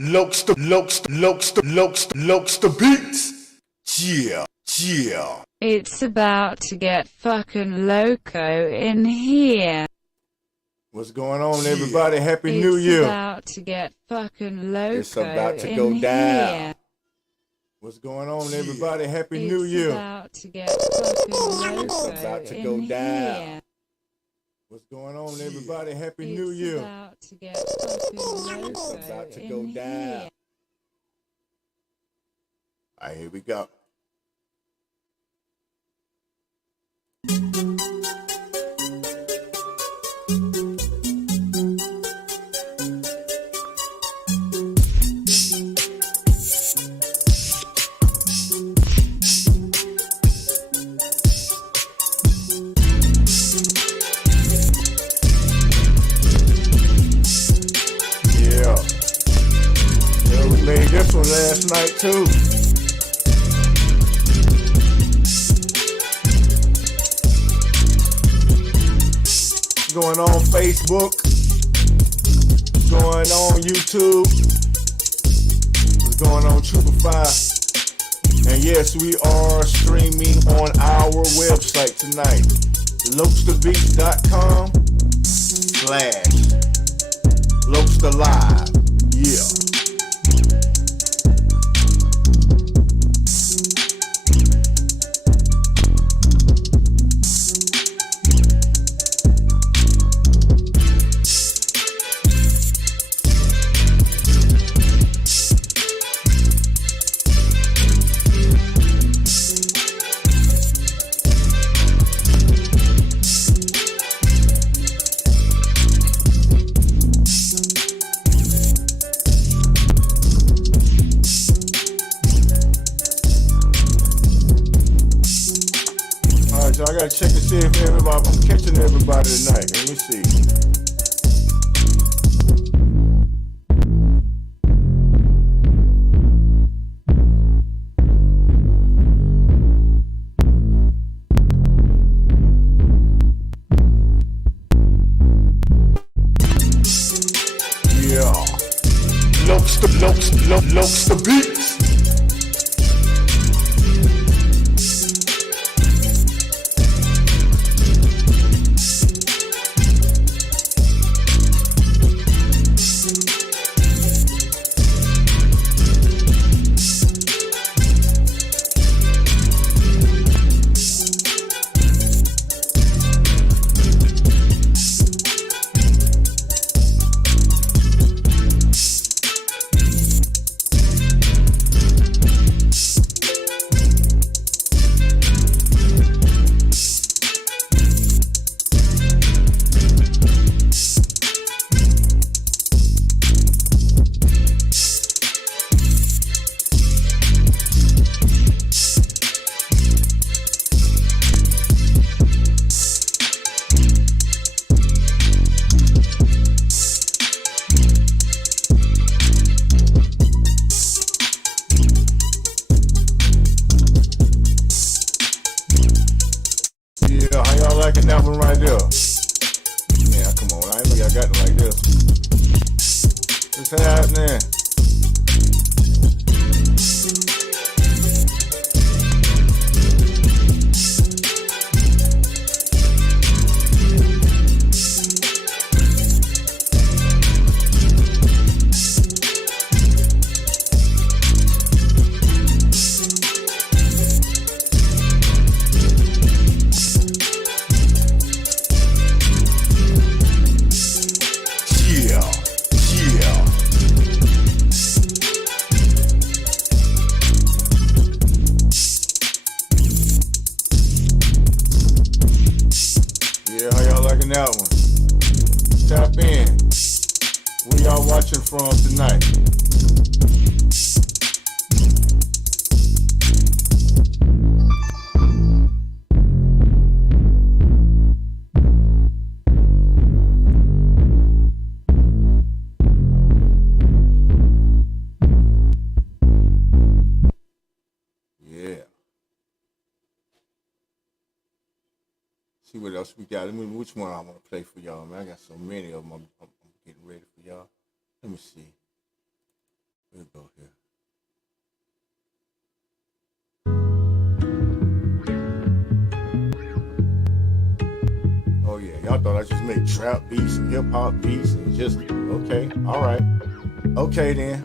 Lokes the beats. Yeah. It's about to get fucking loco in here. What's going on, everybody? Happy New Year. It's about to get fucking loco It's about to in go down. here. What's going on, everybody? Happy New Year. It's about to get fucking loco It's about to go in down. here. What's going on, everybody? Happy New Year. It's about to get fucking loco It's about to go in down. here. All right, here we go. Yeah, we made this one last night too. Going on Facebook, going on YouTube, it's going on Troopify, and yes, we are streaming on our website tonight, lokesthebeats.com/lokesthelive. Yeah. So I gotta check to see if everybody, I'm catching everybody tonight. Let me see. Yeah. Lokes the beats. Yeah, how y'all liking that one right there? Yeah, come on, I know y'all got it like this. What's happening? Yeah, how y'all liking that one? Tap in. Where y'all watching from tonight? Yeah. See what else we got. Let me, which one I want to play for y'all, man. I got so many of them. I'm getting ready for y'all. Let me see. just make trap beats and hip hop beats and just, okay, all right. Okay then.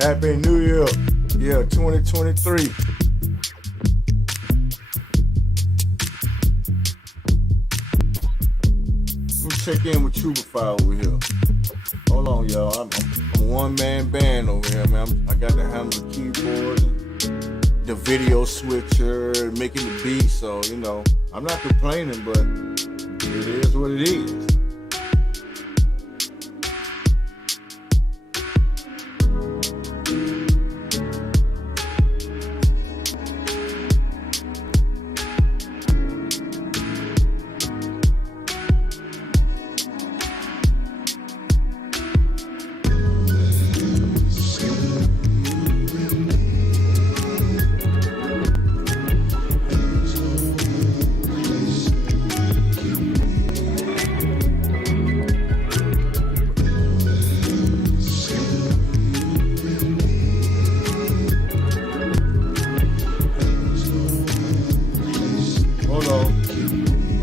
Happy New Year. Yeah, 2023. Let me check in with Trubify over here. Hold on, y'all. I'm a one-man band over here, man. I got to handle the keyboard, and the video switcher, making the beat. So, you know, I'm not complaining, but it is what it is.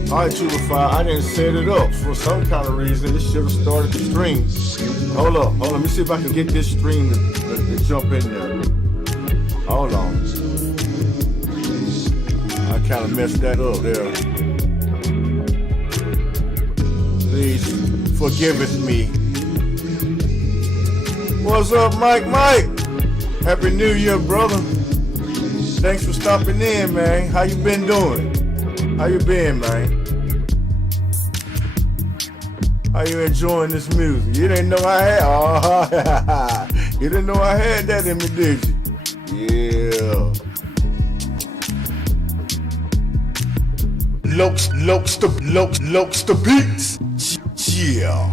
Alright, Trubify, I didn't set it up for some kind of reason. It should have started the stream. Hold up, let me see if I can get this stream to jump in there. Hold on. I kind of messed that up there. Please forgiveth me. What's up, Mike? Happy New Year, brother. Thanks for stopping in, man. How you been doing? How you been, man? How you enjoying this music? You didn't know I had, you didn't know I had that in me, did you? Yeah. Lokes the beats. Yeah.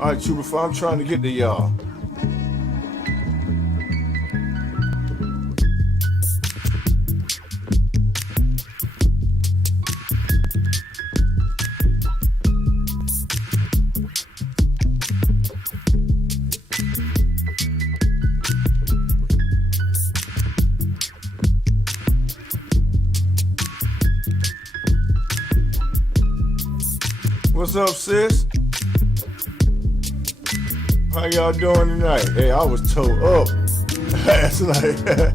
All right, Trubify, I'm trying to get to y'all. What's up, sis? How y'all doing tonight? Hey, I was towed up last night.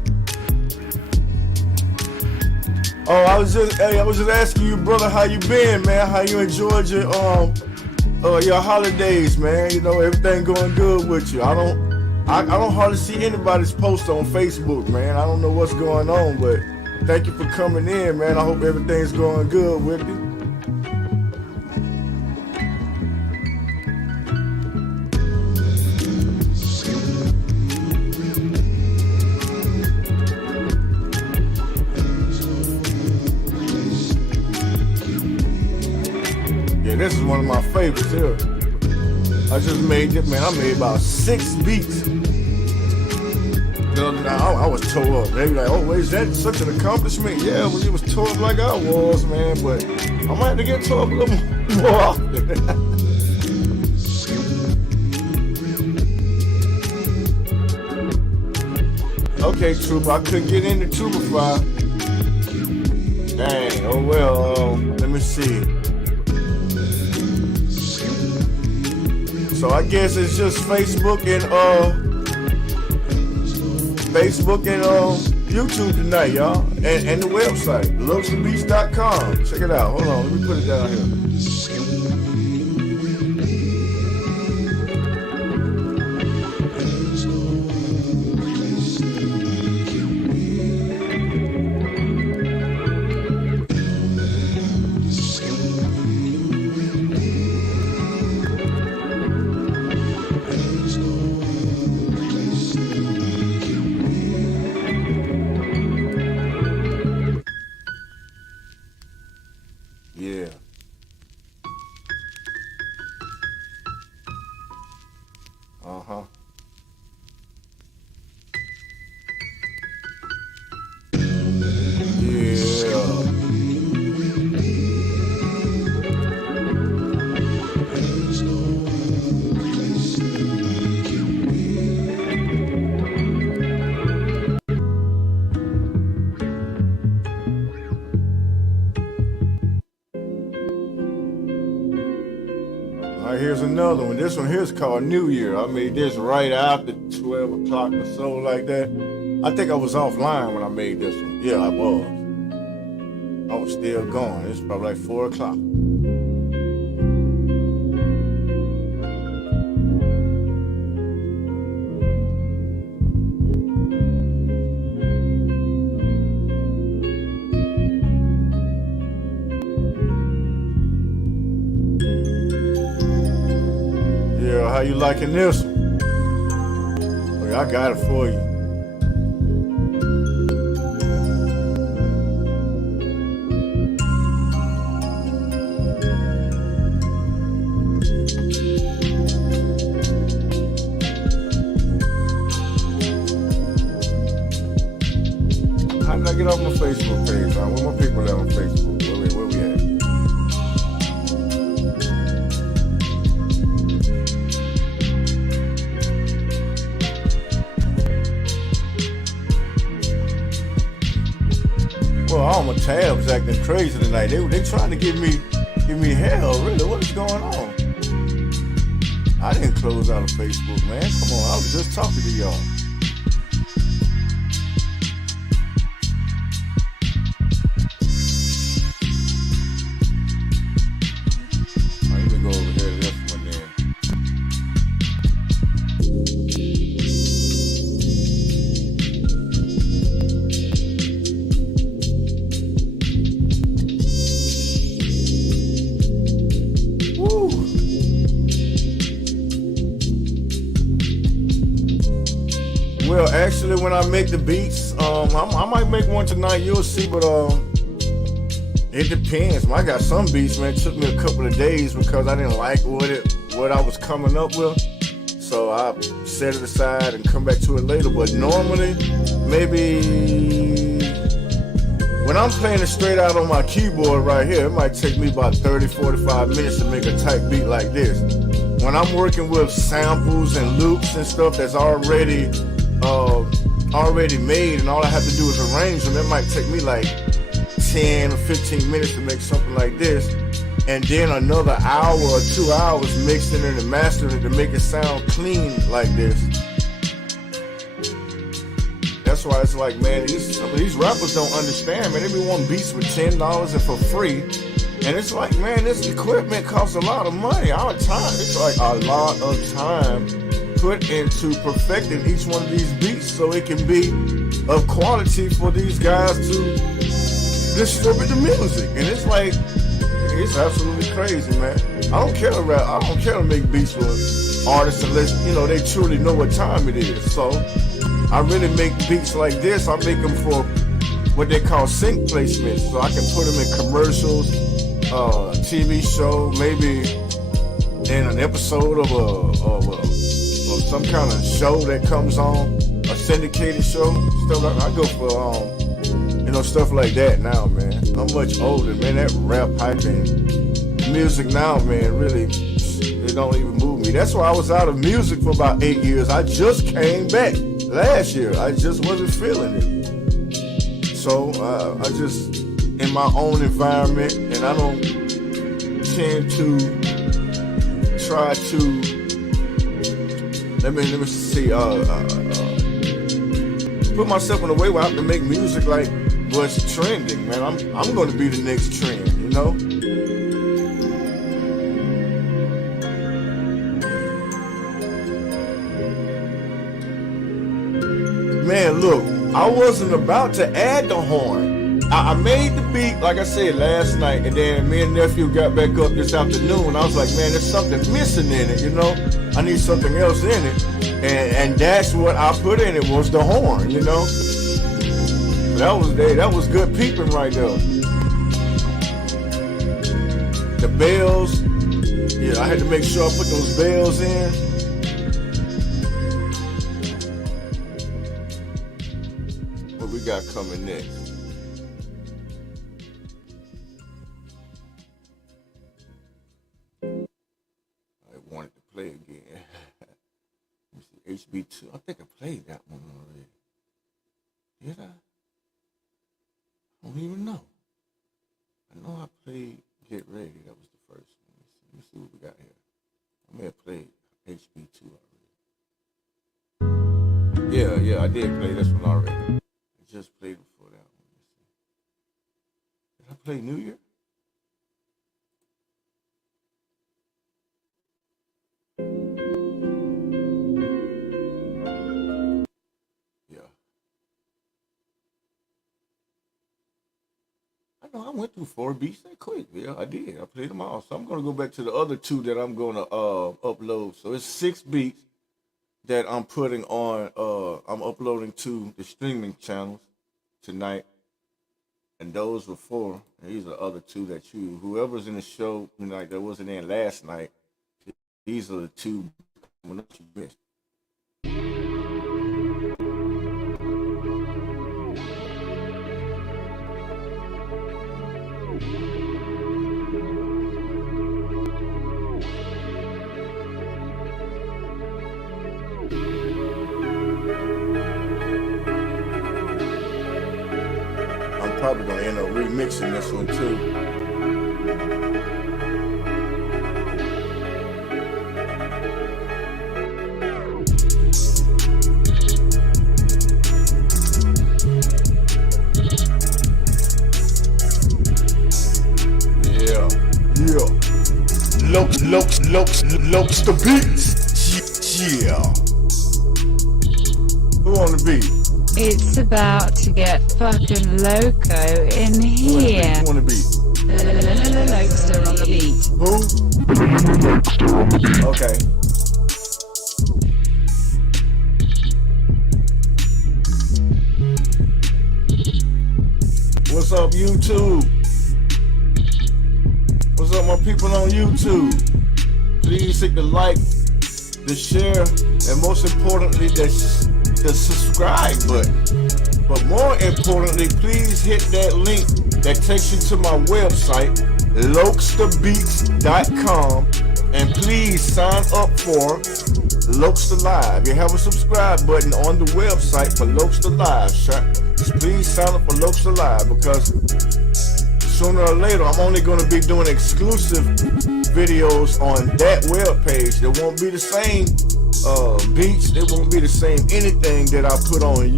Oh, I was just asking you, brother, how you been, man? How you enjoyed your holidays, man? You know, everything going good with you. I don't hardly see anybody's post on Facebook, man. I don't know what's going on, but thank you for coming in, man. I hope everything's going good with you. This is one of my favorites here. I just made it, man. I made about 6 beats. The other night, I was tore up. They were like, oh, wait, is that such an accomplishment? Yeah, well, you was tore up like I was, man. But I might have to get tore up a little more often. Okay, Troop, I couldn't get into Trubify. Dang, oh well, let me see. So I guess it's just Facebook and YouTube tonight, y'all, and the website, lokesandbeats.com. Check it out. Hold on, let me put it down here. another one. This one here is called New Year. I made this right after 12 o'clock or so like that. I think I was offline when I made this one. Yeah, I was. I was still going. It's probably like 4 o'clock. Yeah, how you liking this one? Oh, yeah, I got it for you. How did I get off my Facebook page? Where my people at on Facebook? Where we at? Well, all my tabs acting crazy tonight. They trying to give me hell. Really, what is going on? I didn't close out of Facebook, man. Come on, I was just talking to y'all. Let me go over here to this one then. Woo. Well, actually, when I make the beats, I might make one tonight. You'll see, but it depends. I got some beats, man. It took me a couple of days because I didn't like what I was coming up with. So I set it aside and come back to it later. But normally, maybe when I'm playing it straight out on my keyboard right here, it might take me about 30, 45 minutes to make a tight beat like this. When I'm working with samples and loops and stuff that's already made and all I have to do is arrange them, it might take me like 10 or 15 minutes to make something like this, and then another hour or 2 hours mixing it and mastering it to make it sound clean like this. That's why it's like, man, some of these rappers don't understand, man. They be wanting beats for $10 and for free. And it's like, man, this equipment costs a lot of money. Our time, it's like a lot of time put into perfecting each one of these beats so it can be of quality for these guys to distribute the music. And it's like, it's absolutely crazy, man. I don't care to rap. I don't care to make beats for artists unless, they truly know what time it is. So I really make beats like this. I make them for what they call sync placements. So I can put them in commercials, TV show, maybe in an episode of some kind of show that comes on, a syndicated show, stuff like that. I go for stuff like that now, man. I'm much older, man. That rap hype and music now, man, really, it don't even move me. That's why I was out of music for about 8 years. I just came back last year. I just wasn't feeling it. So I just in my own environment, and I don't tend to try to let me see put myself in a way where I have to make music like what's trending, man. I'm going to be the next trend, Man, look, I wasn't about to add the horn. I made the beat, like I said, last night, and then me and nephew got back up this afternoon. I was like, man, there's something missing in it, I need something else in it. And that's what I put in it, was the horn, That was good peeping right there. The bells, I had to make sure I put those bells in. What we got coming next? I wanted to play again. Let me see, HB2. I think I played that one already. Did I? I don't even know. I know I played Get Ready. That was the first one. Let me see what we got here. I may have played HB2 already. Yeah, I did play this one already. I just played before that one. Did I play New Year? I went through 4 beats that quick. Yeah, I did. I played them all. So I'm gonna go back to the other 2 that I'm gonna upload. So it's 6 beats that I'm putting on. I'm uploading to the streaming channels tonight, and those were 4. And these are the other 2 that whoever's in the show tonight that wasn't in last night. These are the 2 that you missed. Probably gonna end up remixing this one too. Yeah. Lokes the beats. Yeah. Who on the beat? It's about to get fucking loco in here. Who on the beat? Lokester on the beat. Who? Lokester on the beat. Okay. What's up, YouTube? What's up, my people on YouTube? Please hit the like, the share, and most importantly, the subscribe button. But more importantly, please hit that link that takes you to my website, lokesterbeats.com, and please sign up for Lokester Live. You have a subscribe button on the website for Lokester Live. Please sign up for Lokester Live, because sooner or later I'm only going to be doing exclusive videos on that web page. There won't be the same beats, it won't be the same anything that I put on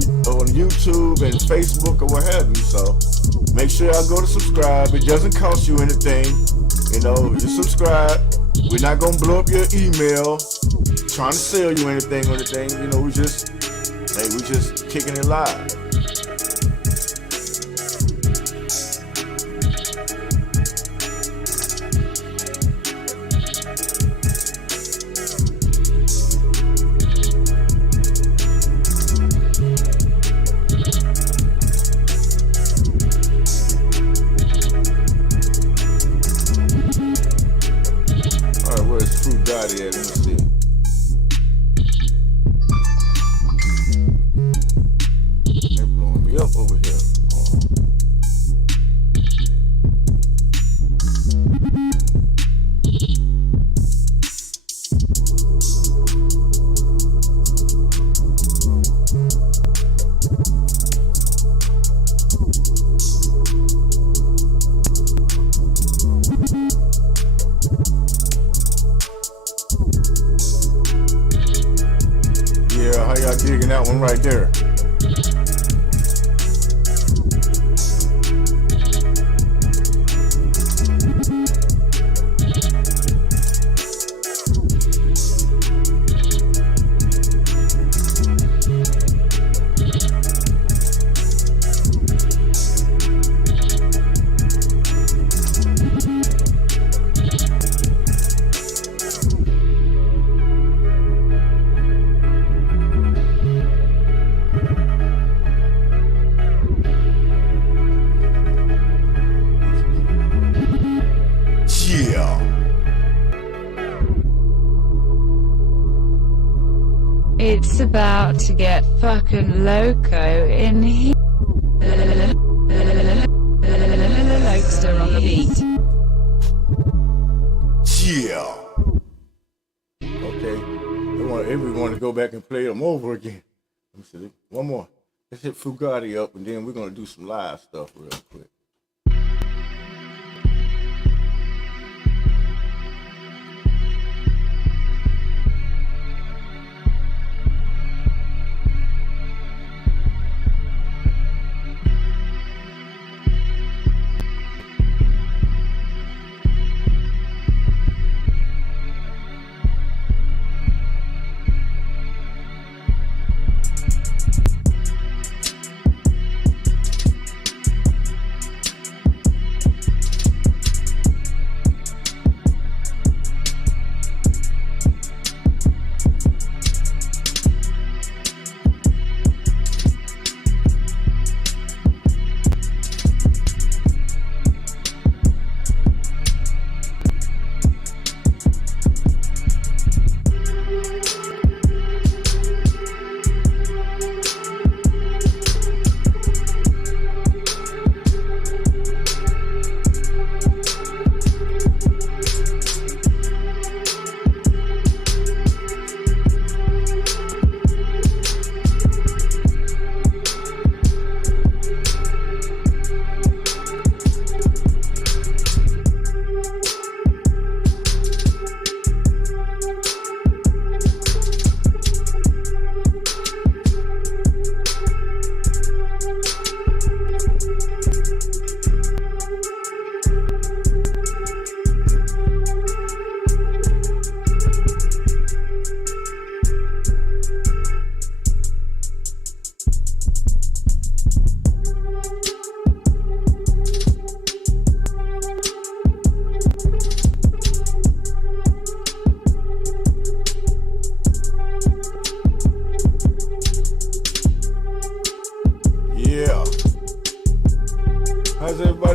YouTube and Facebook or what have you. So make sure y'all go to subscribe. It doesn't cost you anything. You know, you subscribe. We're not gonna blow up your email trying to sell you anything or anything. You know, we just kicking it live. Let me see. They're blowing me up over here. How y'all digging that one right there? It's about to get fucking loco in here. Lokester on the beat. Yeah. Okay. Everyone to go back and play them over again. Let me see. One more. Let's hit Fugatti up, and then we're gonna do some live stuff real quick.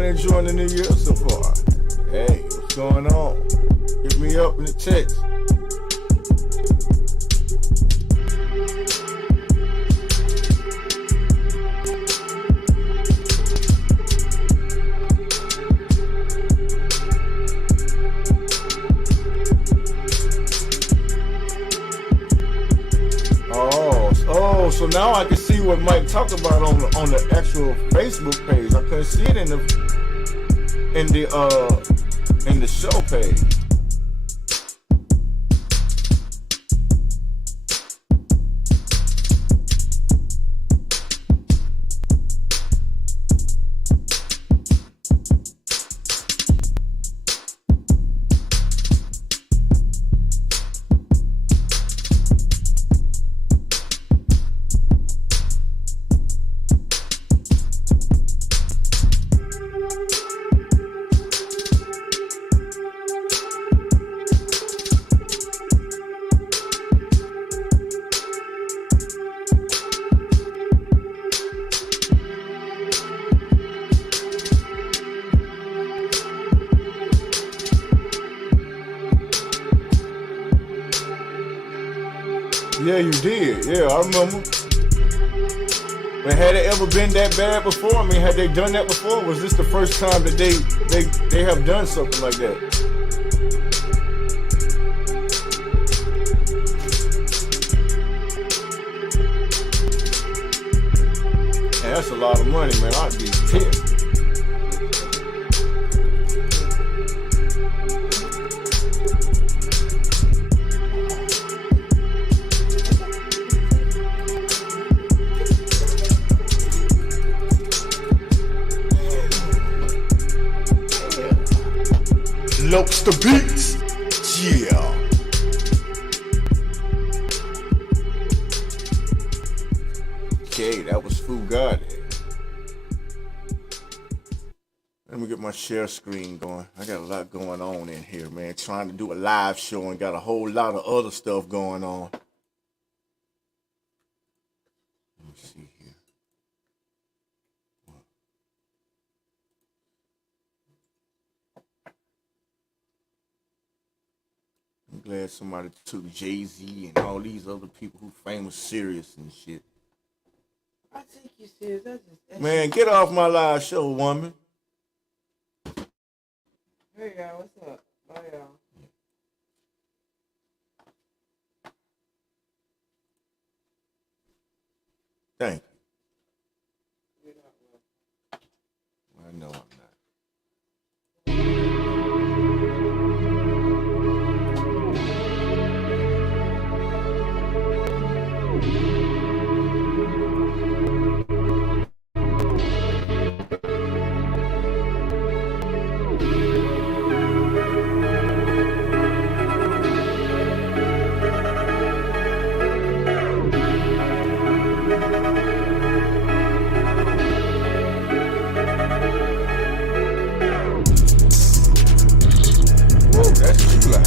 Everybody enjoying the new year so far? Hey, what's going on? Hit me up in the text. So now I can see what Mike talked about on the actual Facebook page. I couldn't see it in the show page. Yeah, you did. Yeah, I remember. But had it ever been that bad before? I mean, had they done that before? Was this the first time that they have done something like that? Man, that's a lot of money, man. I'd be pissed. Lopes the beats. Yeah. Okay, that was Fugate. Let me get my share screen going. I got a lot going on in here, man. Trying to do a live show and got a whole lot of other stuff going on. Let me see here. I'm glad somebody took Jay-Z and all these other people who famous serious and shit. I take you serious. Man, get off my live show, woman. Hey y'all, what's up? Bye y'all. Thank you. I know I'm not. That's too loud.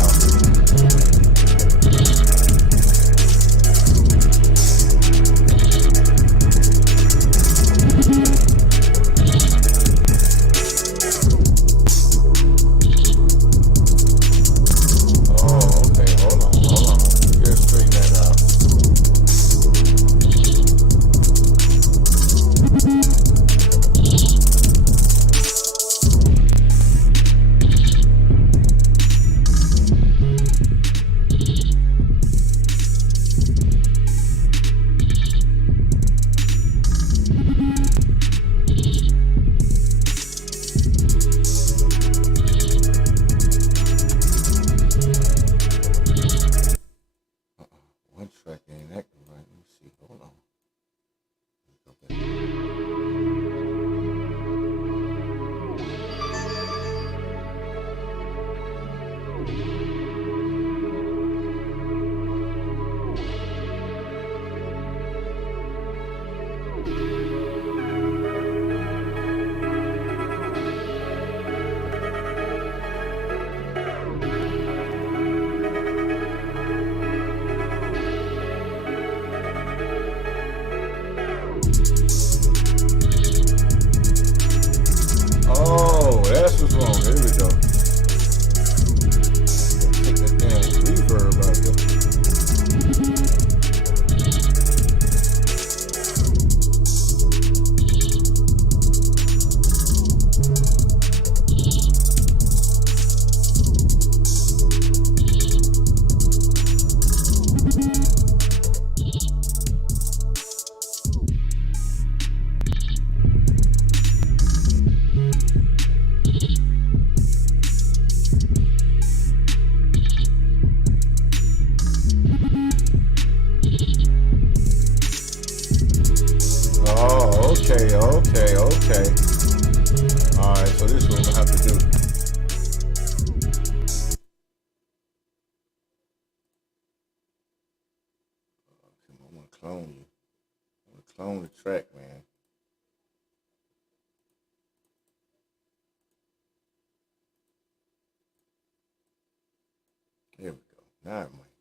Okay. All right, so this is what I'm gonna have to do. I want to clone you. I want to clone the track, man. There we go. Now I might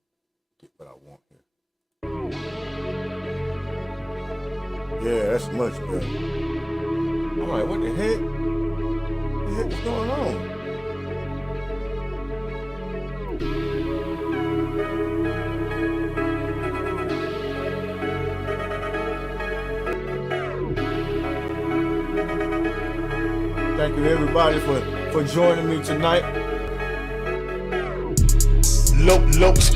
get what I want here. Yeah, that's much better. I'm like, what the heck? What the heck is going on? Thank you everybody for joining me tonight. Lokes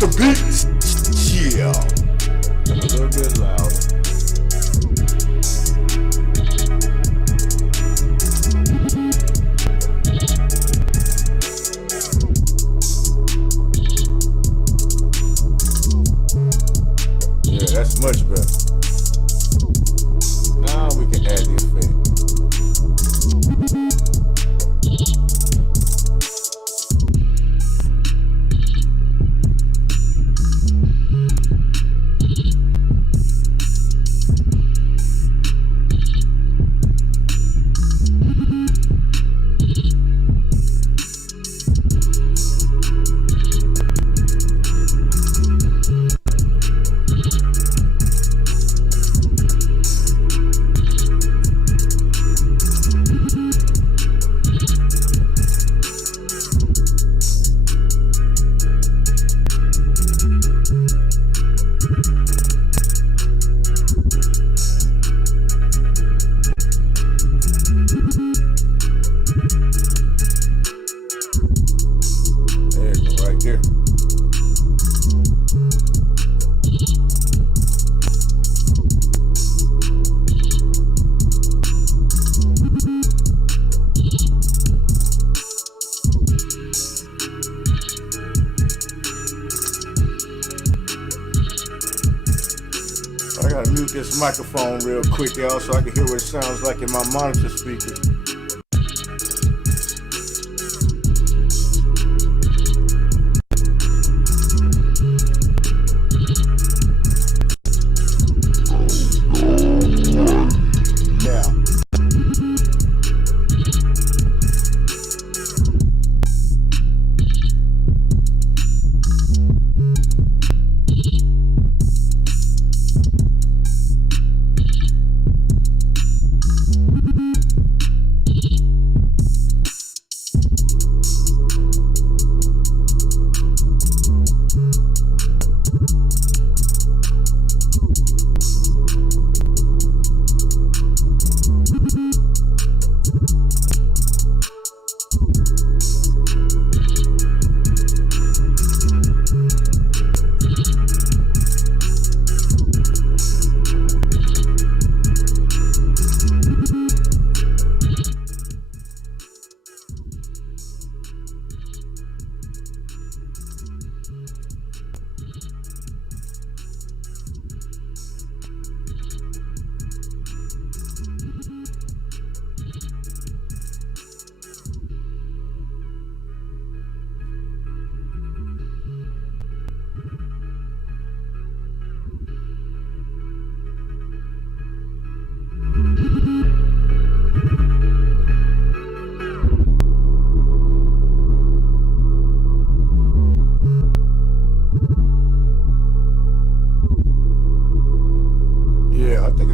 the beats. Yeah. I'm a little bit loud. Yeah, that's much better. Now we can add the effect. I gotta mute this microphone real quick, y'all, so I can hear what it sounds like in my monitor speakers.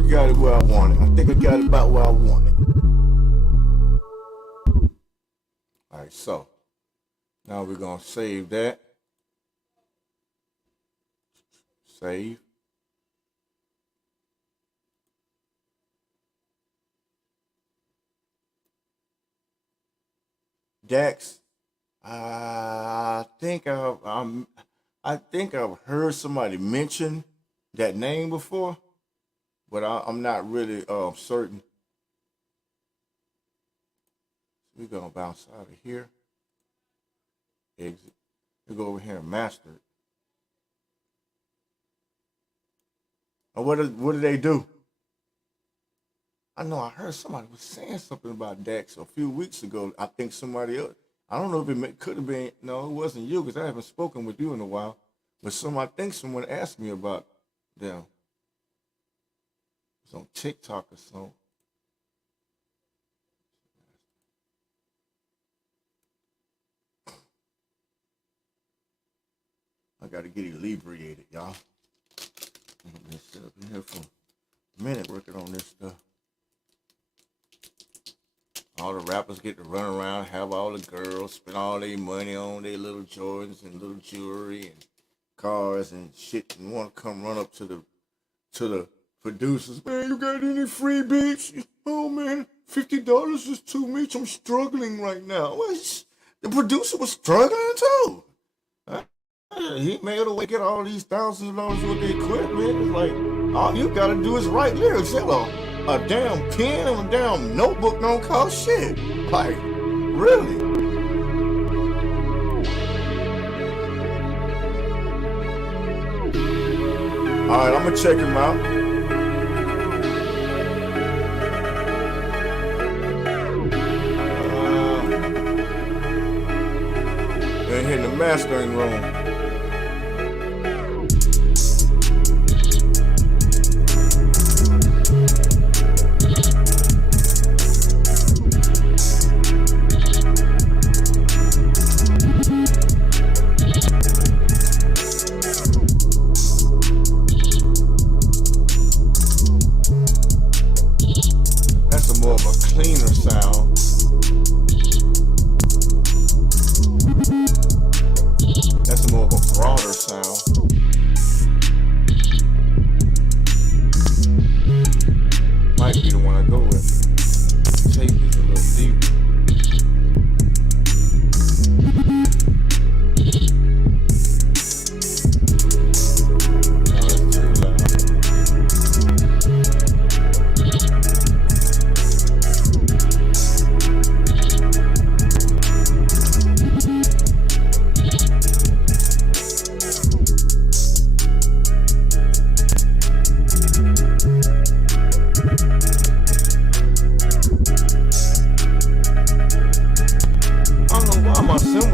Got it where I want it. I think I got it about where I want it. All right, so now we're gonna save that. Save. Dax. I think I've heard somebody mention that name before, but I'm not really certain. We're gonna bounce out of here. Exit. We go over here and master it. And what do they do? I know I heard somebody was saying something about Dax a few weeks ago. I think somebody else. I don't know if could have been. No, it wasn't you because I haven't spoken with you in a while. But I think someone asked me about them. It's on TikTok or something. I gotta get inebriated, y'all. I've been sitting up in here for a minute working on this stuff. All the rappers get to run around, have all the girls, spend all their money on their little Jordans and little jewelry and cars and shit, and want to come run up to the producers. Man, you got any free beats? Oh man, $50 is too much. I'm struggling right now. Well, the producer was struggling too. He made a way to get all these thousands of dollars worth of equipment. It's like, all you gotta do is write lyrics. Hello. A damn pen and a damn notebook don't cost shit. Like, really? Alright, I'm gonna check him out. They're hitting the mastering room.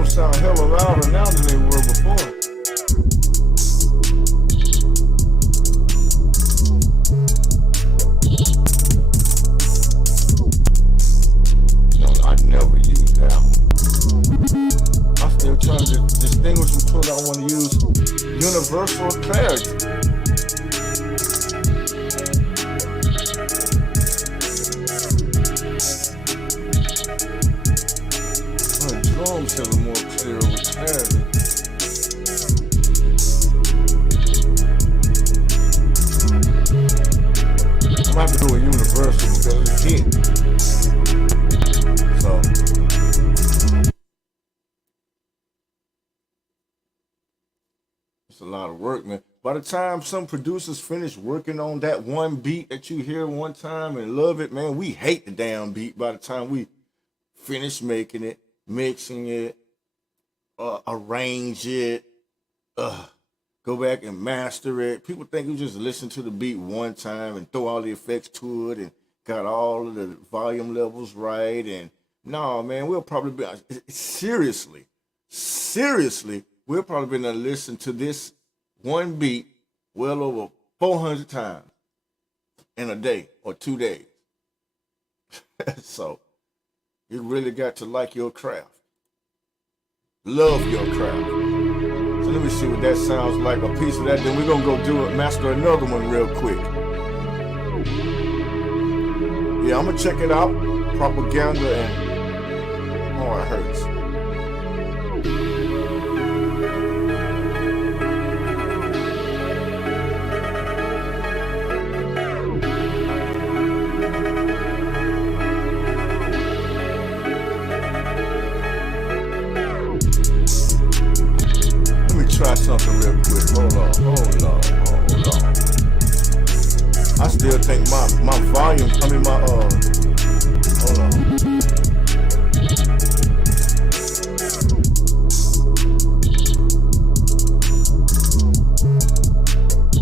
Sound hella louder now than they were before. No, I never used that one. I'm still trying to distinguish between I want to use universal clarity. Drums have a more clear with clarity. I'm gonna have to do a universal because it's hit. So it's a lot of work, man. By the time some producers finish working on that one beat that you hear one time and love it, man, we hate the damn beat by the time we finish making it, mixing it, arrange it, go back and master it. People think you just listen to the beat one time and throw all the effects to it and got all of the volume levels right. And no, man, we'll probably be, seriously, we'll probably be able to listen to this one beat well over 400 times in a day or 2 days. So you really got to like your craft. Love your craft. So let me see what that sounds like, a piece of that. Then we're gonna go master another one real quick. Yeah, I'm gonna check it out. Propaganda and Oh It Hurts. Try something real quick. Hold on. I still think my volume, hold on.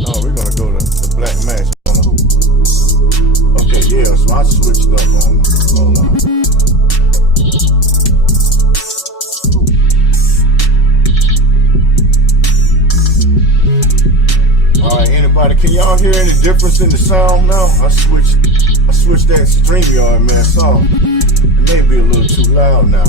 Oh, we're gonna go to the Black Mass. Okay, yeah, so I hear any difference in the sound now? I switched that StreamYard, man, soft. It may be a little too loud now.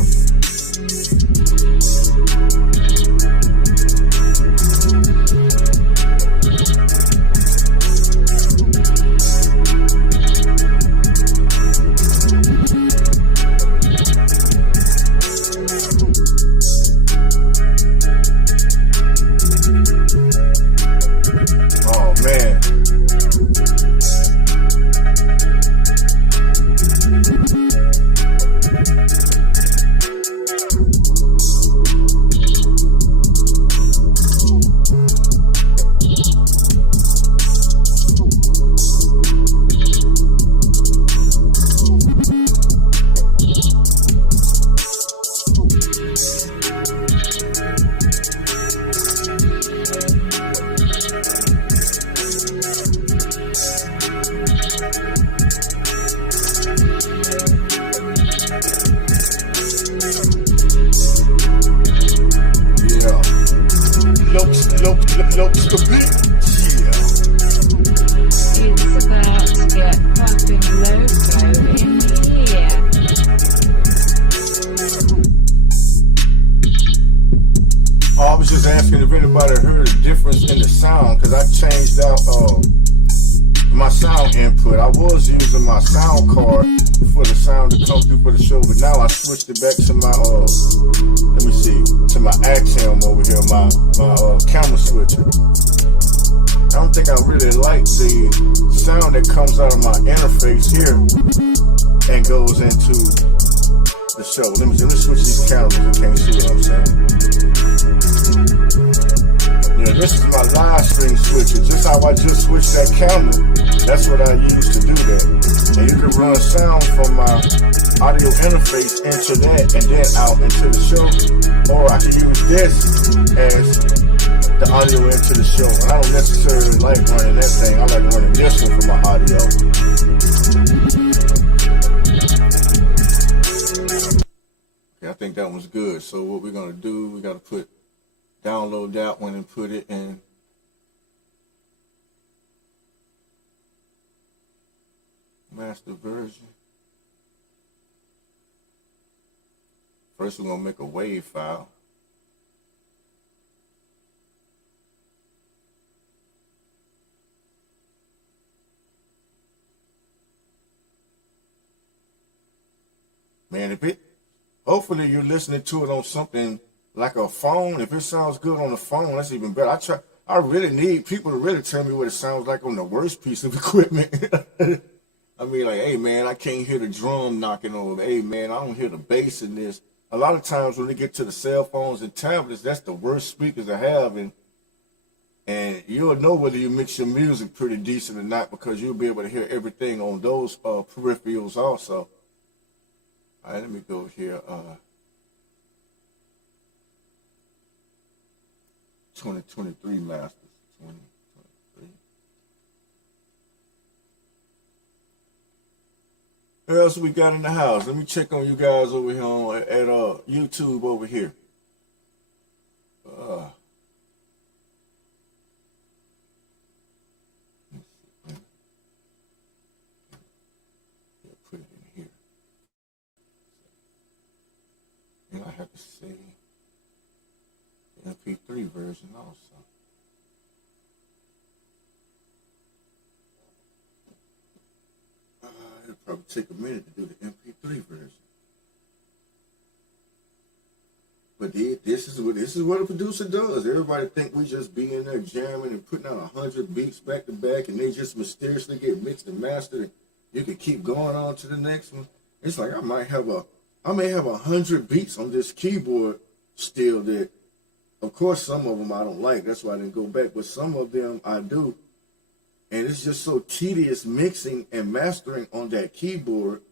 Oh man. Looks the beat. Yeah. It's about to get fucking loco in here. I was just asking if anybody heard a difference in the sound, because I changed out my sound input. I was using my sound card for the sound to come through for the show, but now I switched it back to my let me see, to my Axiom over here, my camera switcher. I don't think I really like the sound that comes out of my interface here and goes into the show. Let me switch these cameras. You can't see what I'm saying. Yeah, this is my live stream switcher. Just how I just switched that camera, that's what I use to do that. And you can run sound from my audio interface into that and then out into the show. Or I can use this as the audio into the show. And I don't necessarily like running that thing. I like running this one for my audio. Okay, I think that one's good. So what we're gonna do, we gotta download that one and put it in master version. First we're gonna make a WAV file. Man, hopefully you're listening to it on something like a phone. If it sounds good on the phone, that's even better. I really need people to really tell me what it sounds like on the worst piece of equipment. I mean, like, hey man, I can't hear the drum knocking on. Hey man, I don't hear the bass in this. A lot of times when they get to the cell phones and tablets, that's the worst speakers I have, and you'll know whether you mix your music pretty decent or not, because you'll be able to hear everything on those peripherals also. All right, let me go here. 2023 Masters. 2023. What else we got in the house? Let me check on you guys over here at YouTube over here. Put it in here. And I have to say the MP3 version also. It'll probably take a minute to do the MP3 version. But this is what a producer does. Everybody think we just be in there jamming and putting out 100 beats back to back, and they just mysteriously get mixed and mastered. And you can keep going on to the next one. It's like I may have 100 beats on this keyboard still that, of course, some of them I don't like. That's why I didn't go back. But some of them I do. And it's just so tedious mixing and mastering on that keyboard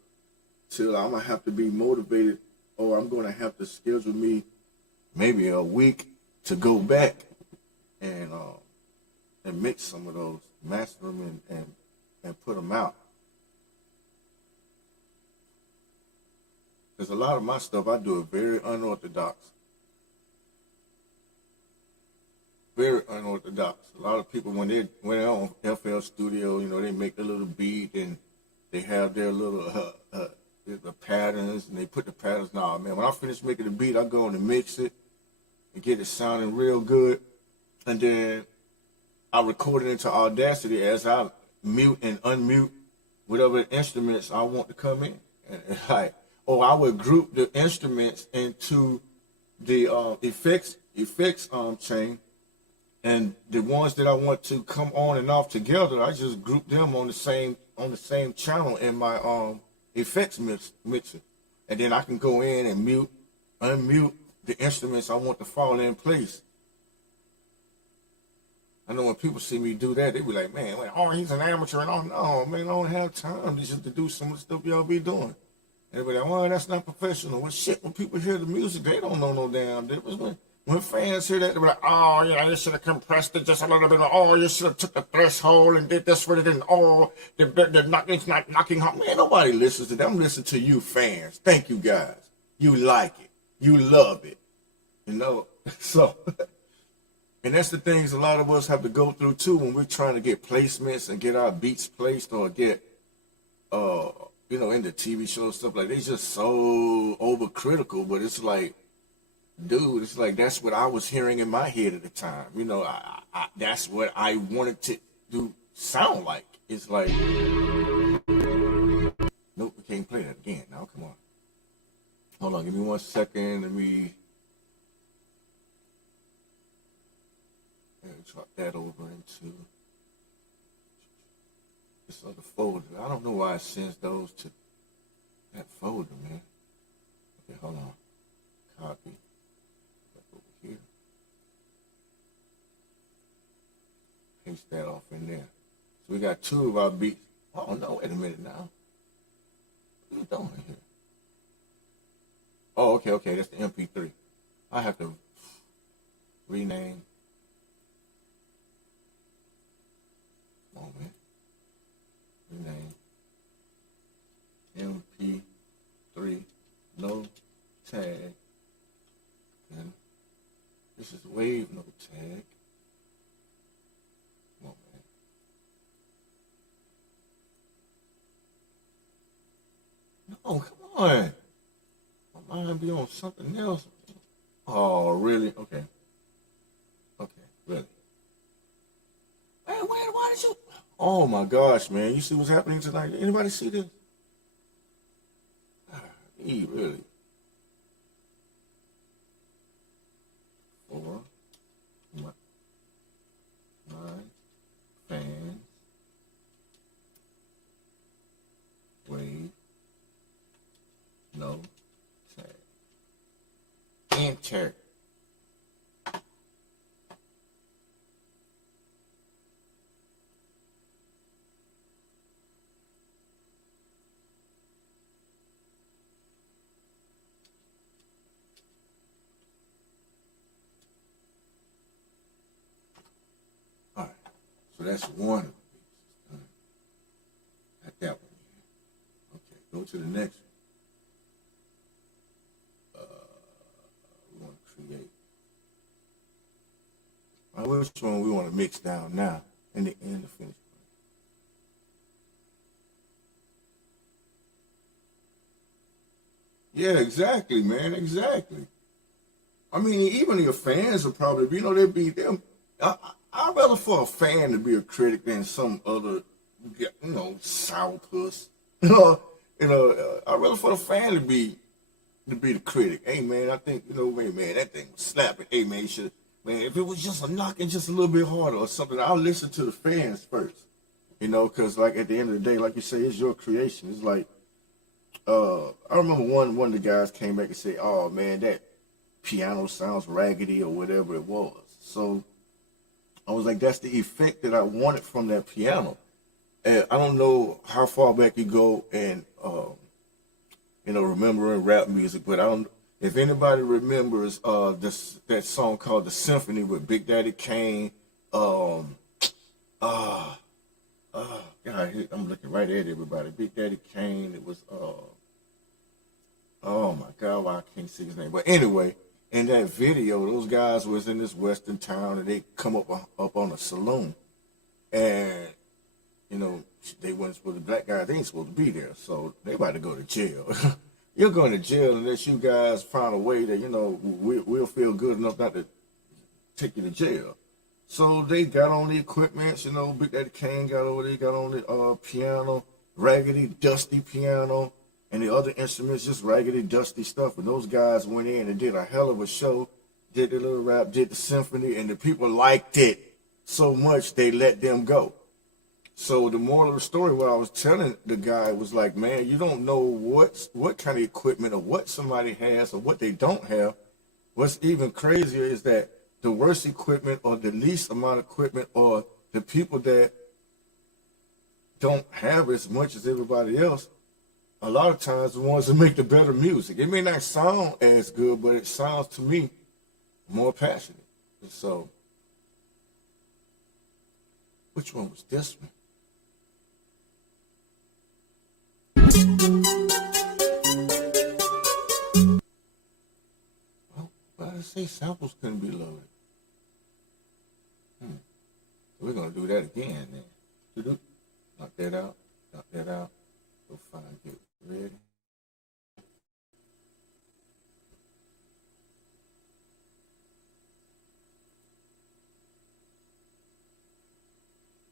till I'm going to have to be motivated, or I'm going to have to schedule me maybe a week to go back and mix some of those, master them and put them out. Because a lot of my stuff, I do it very unorthodox. very unorthodox. A lot of people when they're on FL Studio, you know, they make a little beat and they have their little the patterns and they put the patterns. Nah, man, when I finish making the beat, I go on and mix it and get it sounding real good, and then I record it into Audacity as I mute and unmute whatever instruments I want to come in. And like, or I would group the instruments into the effects chain, and the ones that I want to come on and off together, I just group them on the same channel in my effects mixer, and then I can go in and unmute the instruments I want to fall in place. I know when people see me do that, they be like, man, oh, he's an amateur. And oh, no, man, I don't have time just to do some of the stuff y'all be doing. And they be like, well, that's not professional. Well, shit, when people hear the music, they don't know no damn difference. When fans hear that, they be like, oh, yeah, you should have compressed it just a little bit. Oh, you should have took the threshold and did this for it. And oh, it's not knocking hard. Man, nobody listens to them. I'm listening to you fans. Thank you, guys. You like it. You love it. You know? So... And that's the things a lot of us have to go through too when we're trying to get placements and get our beats placed or get, you know, in the TV shows, stuff like that. It's just so overcritical, but it's like, dude, it's like that's what I was hearing in my head at the time. You know, that's what I wanted to do sound like. It's like, nope, we can't play that again. Now, come on. Hold on, give me 1 second. Let me drop that over into this other folder. I don't know why it sends those to that folder, man. Okay, hold on. Copy. Back over here. Paste that off in there. So we got 2 of our beats. Oh, no, wait a minute now. What are you doing here? Oh, okay, that's the MP3. I have to rename. Come on, man. Rename MP3, no tag. And this is wave, no tag. Come on, man. No, come on. My mind be on something else. Oh, really? Okay. Okay, really. Hey, why did you? Oh my gosh, man! You see what's happening tonight? Anybody see this? Really? 4, 9 fans, wave, no tag, enter. So that's one of the things. Got that one here. Okay, go to the next one. We want to create. Which one we want to mix down now? In the end, the finished one. Yeah, exactly, man. Exactly. I mean, even your fans will probably, you know, they'll be them. I'd rather for a fan to be a critic than some other, you know, sourpuss. I'd rather for the fan to be the critic. Hey, man, I think, you know, man, that thing was slapping. Hey, man, man, if it was just a knocking just a little bit harder or something, I'll listen to the fans first. You know, because, like, at the end of the day, like you say, it's your creation. It's like, I remember one of the guys came back and said, oh, man, that piano sounds raggedy or whatever it was. So I was like, that's the effect that I wanted from that piano. And I don't know how far back you go and, you know, remembering rap music, but I don't, if anybody remembers that song called The Symphony with Big Daddy Kane, God, I'm looking right at everybody. Big Daddy Kane, it was, oh my God, why I can't see his name. But anyway, In that video, those guys was in this western town, and they come up on a saloon, and you know they weren't supposed to. Black guys, they ain't supposed to be there, so they about to go to jail. You're going to jail unless you guys find a way that we'll feel good enough not to take you to jail. So they got on the equipment, Big Daddy Kane got over there, got on the piano, raggedy, dusty piano, and the other instruments, just raggedy, dusty stuff. And those guys went in and did a hell of a show, did the little rap, did the symphony, and the people liked it so much they let them go. So the moral of the story, what I was telling the guy was like, man, you don't know what kind of equipment or what somebody has or what they don't have. What's even crazier is that the worst equipment or the least amount of equipment or the people that don't have as much as everybody else, a lot of times the ones that make the better music. It may not sound as good, but it sounds to me more passionate. So, which one was this one? Well, why did I say samples couldn't be loaded? We're going to do that again then. Knock that out. Knock that out. Go find it. Ready?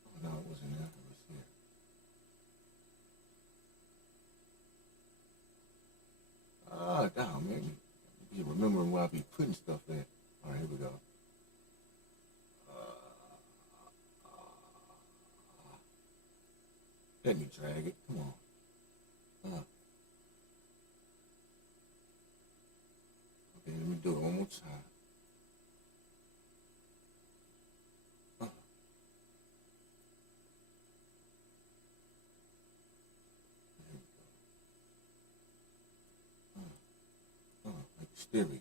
Oh, no, it wasn't there. It was here. Ah, damn, man. You remember where I be putting stuff there. All right, here we go. Let me drag it. Come on. Okay, let me do it one more time. Like stereo.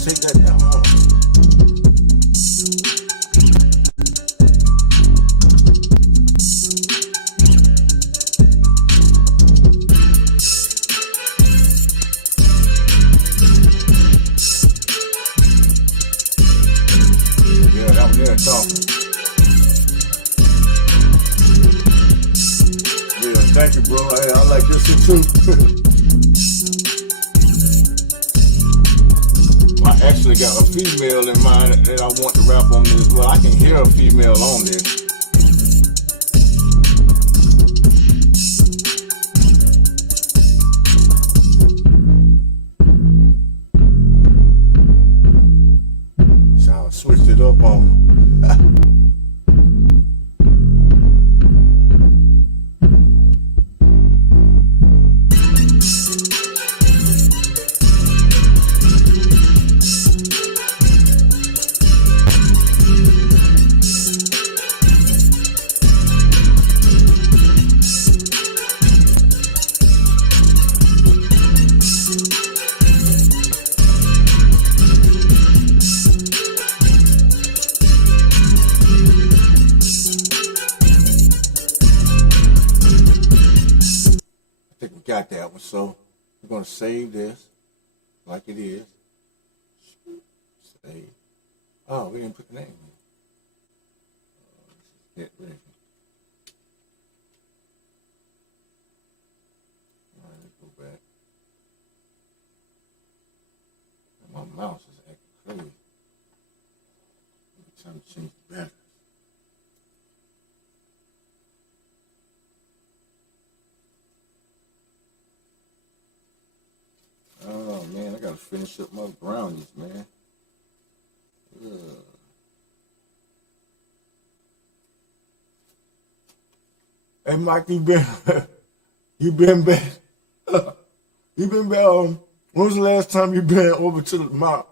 Take that down. Yeah, that was there talking. Yeah, thank you, bro. Hey, I like this shit too. I actually got a female in mind that I want to rap on this. Well, I can hear a female on this. So I switched it up on got that one, so we're going to save this like it is. Save. Oh, we didn't put the name in. Get ready. All right, let's go back. My mouse is acting crazy. Every time I change the batteries. finish up my brownies, man. Hey, Mike, you been back? You been back? When was the last time you been over to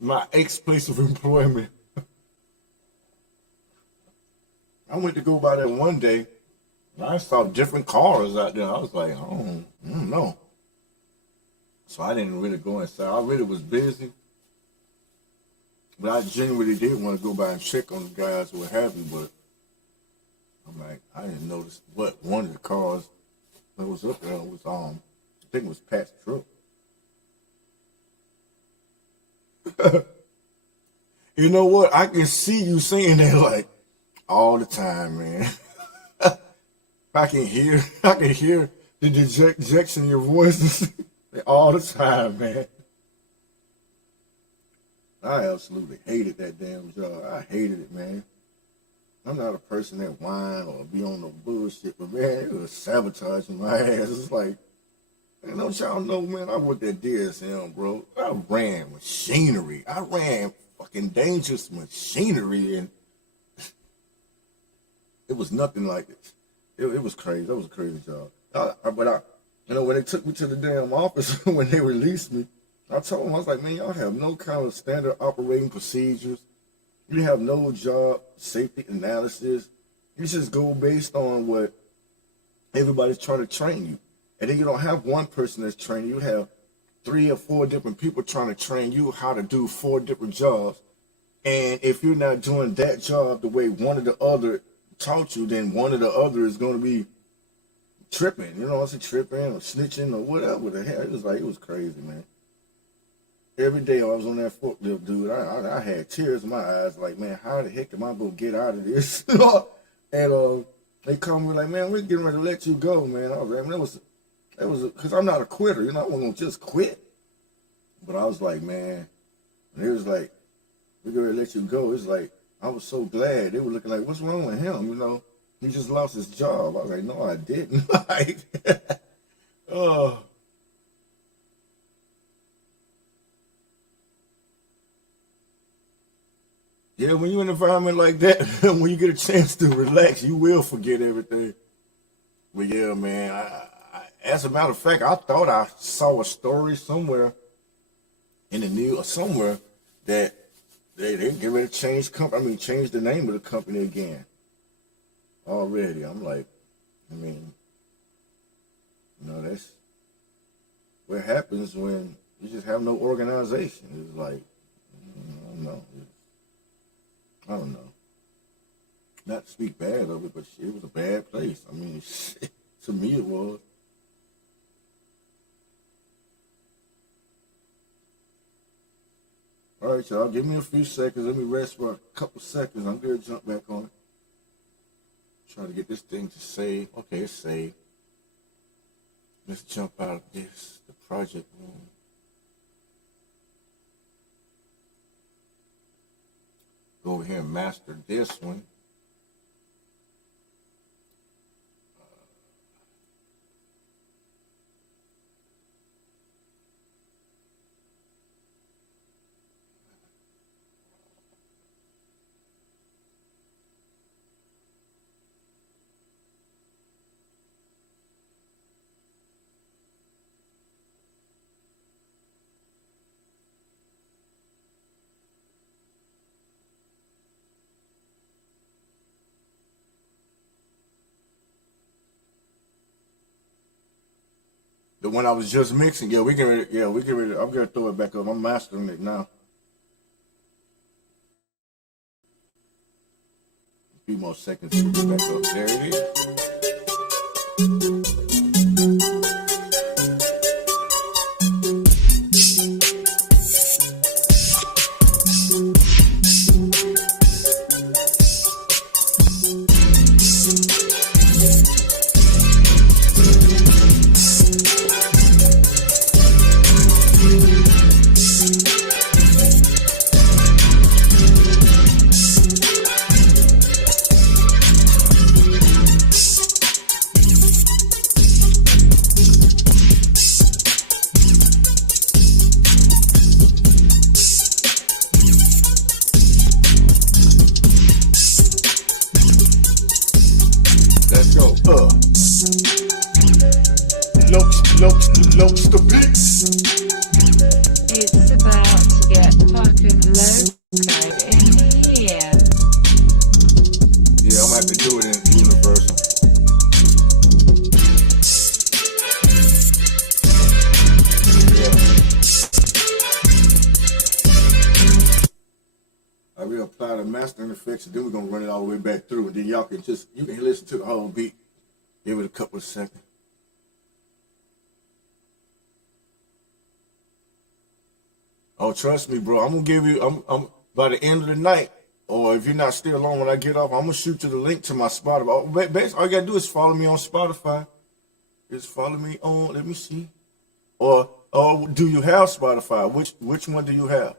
my ex place of employment? I went to go by there one day, and I saw different cars out there. I was like, I don't know. So I didn't really go inside. I really was busy. But I genuinely did want to go by and check on the guys or what have you, but I'm like, I didn't notice what one of the cars that was up there was I think it was Pat's truck. You know what? I can see you saying that like all the time, man. I can hear the dejection in your voice all the time, man. I absolutely hated that damn job. I hated it, man. I'm not a person that whine or be on no bullshit, but man, it was sabotaging my ass. It's like, man, don't y'all know, man, I worked at DSM, bro. I ran machinery. I ran fucking dangerous machinery, and it was nothing like it. It was crazy. That was a crazy job. But when they took me to the damn office, when they released me, I told them, I was like, man, y'all have no kind of standard operating procedures. You have no job safety analysis. You just go based on what everybody's trying to train you. And then you don't have one person that's training you. You have 3 or 4 different people trying to train you how to do 4 different jobs. And if you're not doing that job the way one of the other taught you, then one of the other is going to be tripping. You know, I say tripping or snitching or whatever the hell. It was crazy, man. Every day I was on that forklift, dude, I had tears in my eyes, like, man, how the heck am I going to get out of this? And they come and like, man, we're getting ready to let you go, man. I was like, man, that was because I'm not a quitter, you know, I wasn't going to just quit. But I was like, man, and it was like, we're going to let you go. It's like, I was so glad. They were looking like, what's wrong with him? You know, he just lost his job. I was like, no, I didn't. Like, oh. Yeah, when you're in an environment like that, when you get a chance to relax, you will forget everything. But yeah, man, I, as a matter of fact, I thought I saw a story somewhere in the news or somewhere that they get ready to change the name of the company again. Already, I'm like, I mean, you know, that's what happens when you just have no organization. It's like, I don't know. Not to speak bad of it, but shit, it was a bad place. I mean, shit, to me it was. All right, y'all, give me a few seconds. Let me rest for a couple seconds. I'm going to jump back on it. Try to get this thing to save. Okay, it's saved. Let's jump out of this, the project room. Go over here and master this one. The one I was just mixing, I'm gonna throw it back up. I'm mastering it now. A few more seconds to get back up. There it is. Loves the beats. It's about to get fucking loco in here. Yeah, I'm gonna have to do it in Universal. I will apply the mastering effects, and then we're gonna run it all the way back through, and then y'all can you can listen to the whole beat. Give it a couple of seconds. Oh, trust me, bro. I'm gonna give you. I'm by the end of the night, or if you're not still on when I get off, I'm gonna shoot you the link to my Spotify. All you gotta do is follow me on Spotify. Just follow me on. Let me see. Or do you have Spotify? Which one do you have?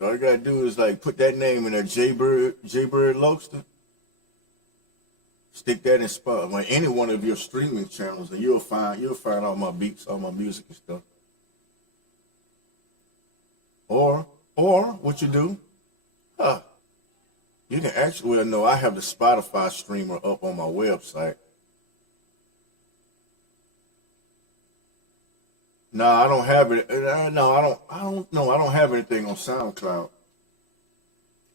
All you gotta do is like put that name in there, Jaybird Loaster. Stick that in spot on any one of your streaming channels, and you'll find all my beats, all my music and stuff. Or what you do, you can actually, well, no, I have the Spotify streamer up on my website. No, I don't have it. No, I don't have anything on SoundCloud.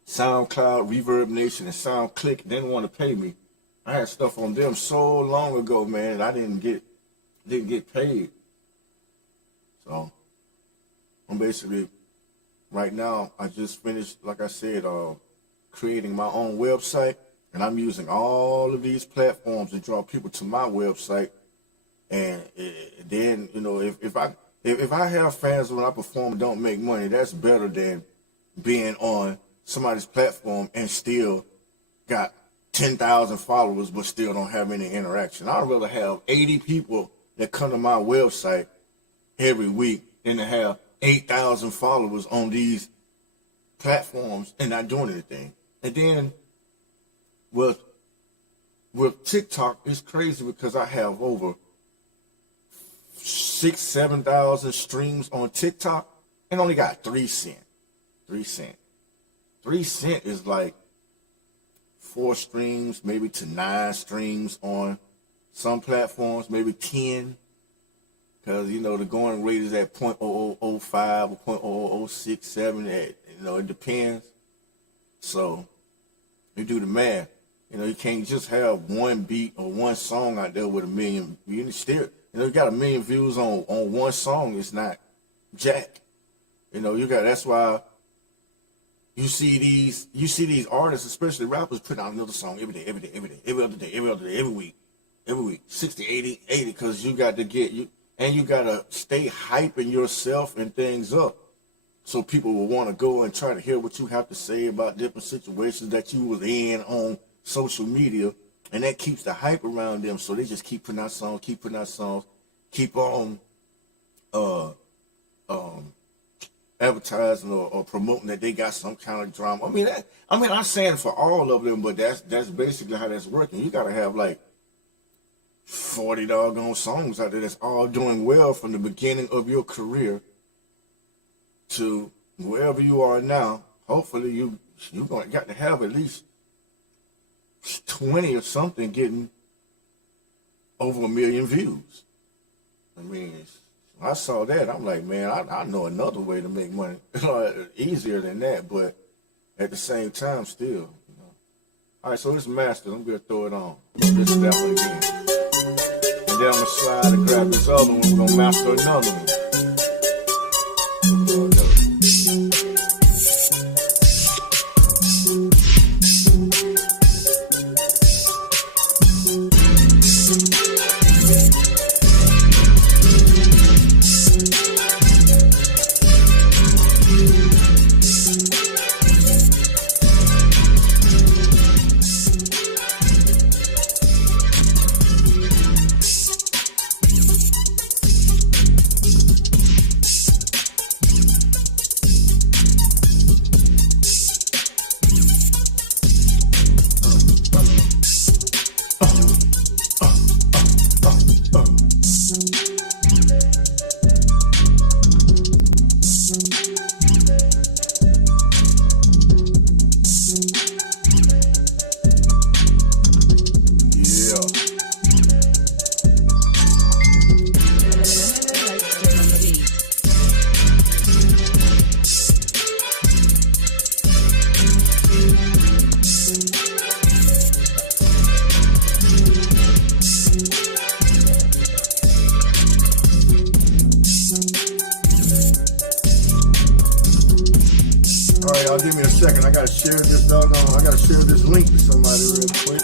SoundCloud, Reverb Nation, and SoundClick didn't want to pay me. I had stuff on them so long ago, man. I didn't get paid. So I'm basically right now. I just finished, like I said, creating my own website, and I'm using all of these platforms to draw people to my website. And then, you know, if I have fans when I perform and don't make money, that's better than being on somebody's platform and still got 10,000 followers but still don't have any interaction. I'd rather have 80 people that come to my website every week than to have 8,000 followers on these platforms and not doing anything. And then with TikTok, it's crazy because I have over 6,000-7,000 streams on TikTok and only got 3 cents. 3 cents. 3 cents is like 4 streams, maybe to 9 streams on some platforms, maybe 10. Because, you know, the going rate is at 0.0005 or 0.0067. You know, it depends. So you do the math. You know, you can't just have one beat or one song out there with 1 million. You still, you know, you got 1 million views on one song. It's not jack. You know, that's why you see these artists, especially rappers, putting out another song every day, every other day, every week, 60, 80, because you got to you got to stay hyping yourself and things up. So people will want to go and try to hear what you have to say about different situations that you was in on social media, and that keeps the hype around them. So they just keep putting out songs, keep on advertising or promoting that they got some kind of drama. I mean, I'm saying for all of them, but that's basically how that's working. You got to have like 40 doggone songs out there that's all doing well from the beginning of your career to wherever you are now. Hopefully you got to have at least 20 or something getting over 1 million views. I mean, I saw that. I'm like, man, I know another way to make money easier than that, but at the same time, still. You know. All right, so this master, I'm gonna throw it on. This that one again, and then I'm gonna slide and grab this other one. We're gonna master another one. All right, y'all, give me a second. I gotta share this doggone. I gotta share this link to somebody real quick.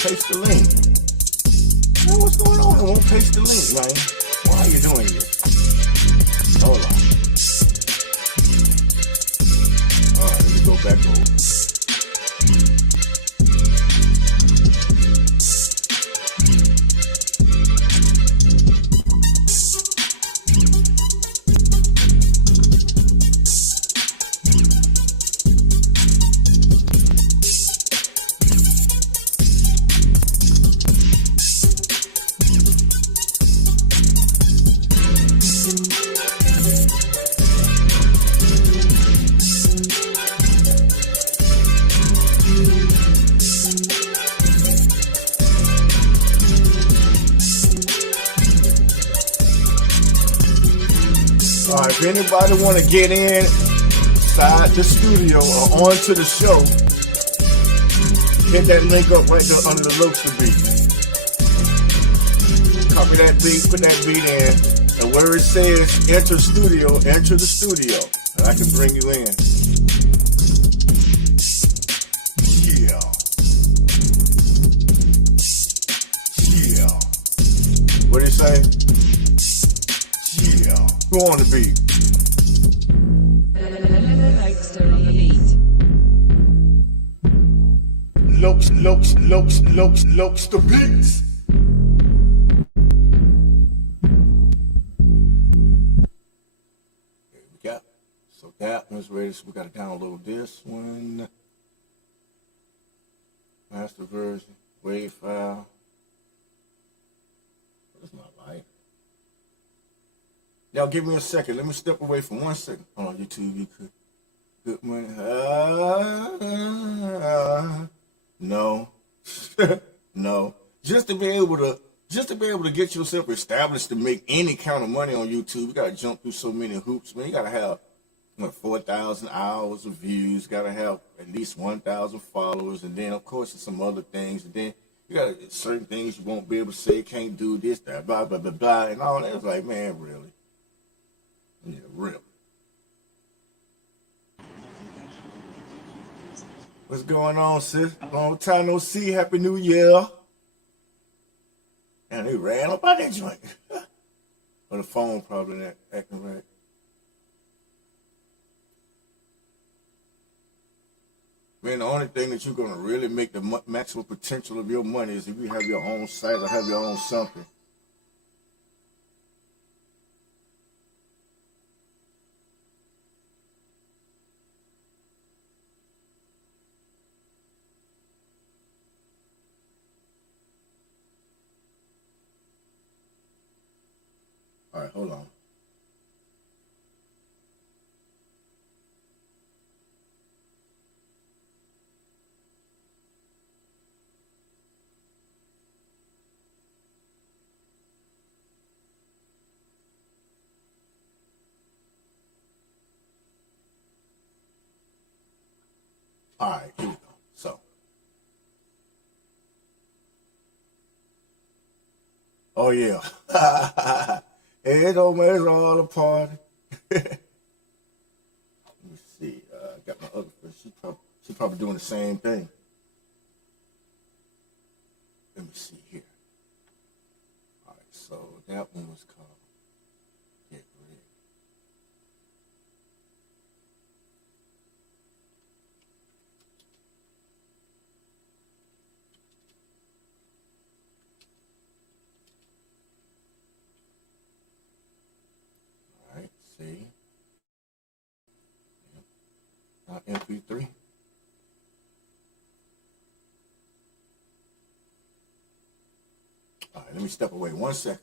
Paste the link. Man, what's going on? I won't paste the link, man. Why are you doing this? Hold on. Alright, let me go back over. Alright, if anybody want to get inside the studio or onto the show, hit that link up right there under the Loaster beat. Copy that beat, put that beat in, and where it says enter studio, enter the studio, and I can bring you in. Yeah. Yeah. What did it say? Yeah. Go on the beat. Lokes the beats. There we go. So that one's ready. So we gotta download this one. Master version, wave file. That's not right. Y'all give me a second. Let me step away for 1 second. Hold on, YouTube, you could. Good money. No. No. Just to be able to get yourself established to make any kind of money on YouTube, you gotta jump through so many hoops, man. You gotta have 4,000 hours of views, gotta have at least 1,000 followers, and then of course there's some other things, and then you got certain things you won't be able to say, can't do this, that, blah, blah, blah, blah, and all that. It's like, man, really? Yeah, really. What's going on, sis? Long time no see. Happy New Year. And they ran up out that joint. Or the phone probably not acting right. Man, the only thing that you're going to really make the maximum potential of your money is if you have your own site or have your own something. All right, hold on. All right, here we go. So, oh yeah. It don't matter, it's all a party. Let me see. I got my other friend. She probably doing the same thing. Let me see here. All right, so that one was called MP3. All right, let me step away 1 second.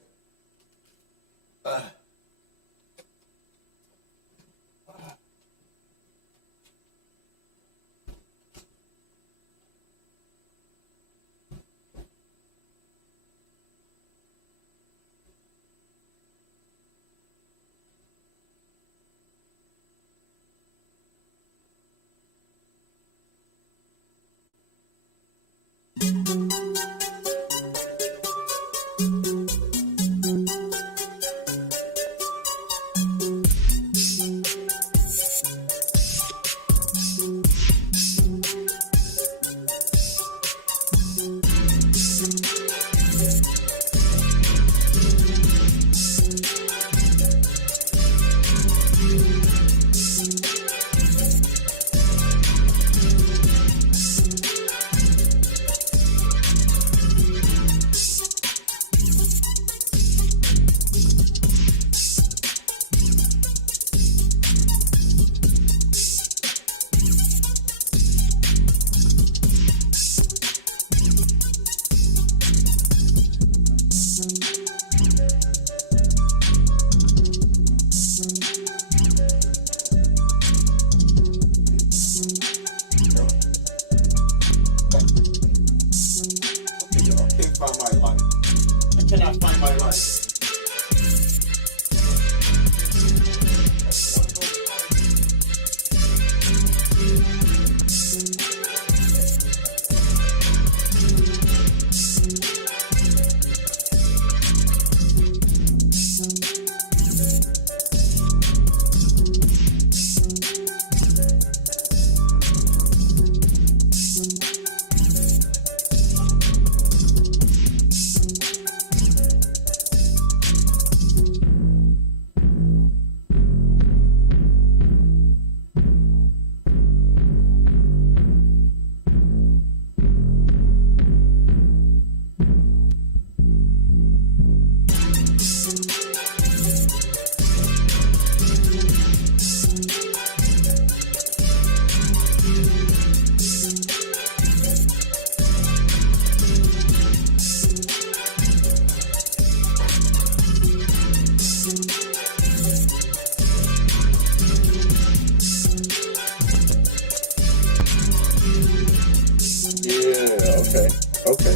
Okay.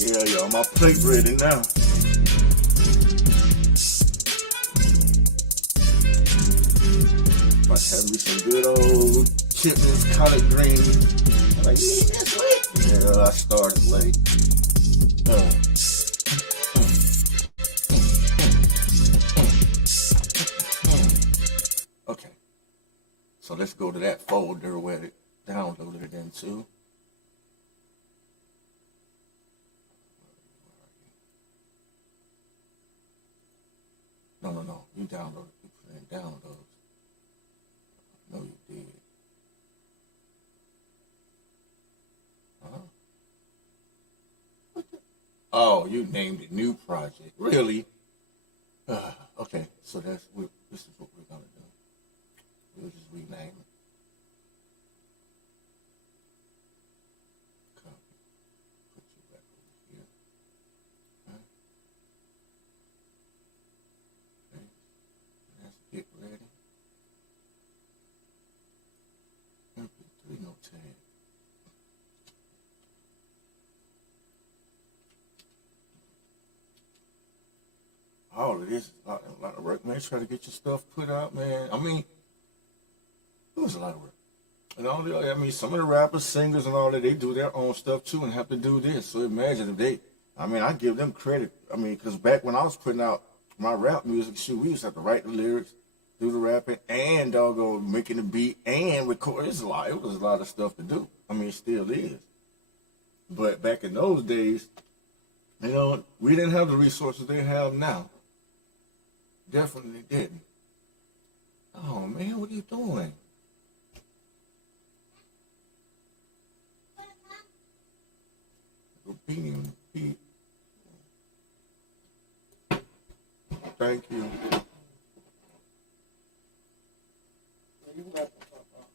Yeah, y'all, my plate ready now. About to have me some good old chitlins, collard greens. I'm like, you eat this late? Yeah, I started late. Okay. So let's go to that folder where it downloaded it into. No. You downloaded it. You put it in downloads. No, you did. Huh? What the? Oh, you named it new project. Really? Okay, so this is what we're gonna do. We'll just rename it. Copy. Put you back over here. Okay. Let's get ready. MP3 no tag. All of this is a lot of work, man. Try to get your stuff put out, man. I mean, it was a lot of work. And all the, I mean, some of the rappers, singers, and all that, they do their own stuff too and have to do this. So imagine if they, I mean, I give them credit. I mean, because back when I was putting out my rap music, shoot, we used to have to write the lyrics, do the rapping, and doggone making the beat and record. It was a lot of stuff to do. I mean, it still is. But back in those days, you know, we didn't have the resources they have now. Definitely didn't. Oh man, what are you doing? Thank Thank you. You got the fuck off.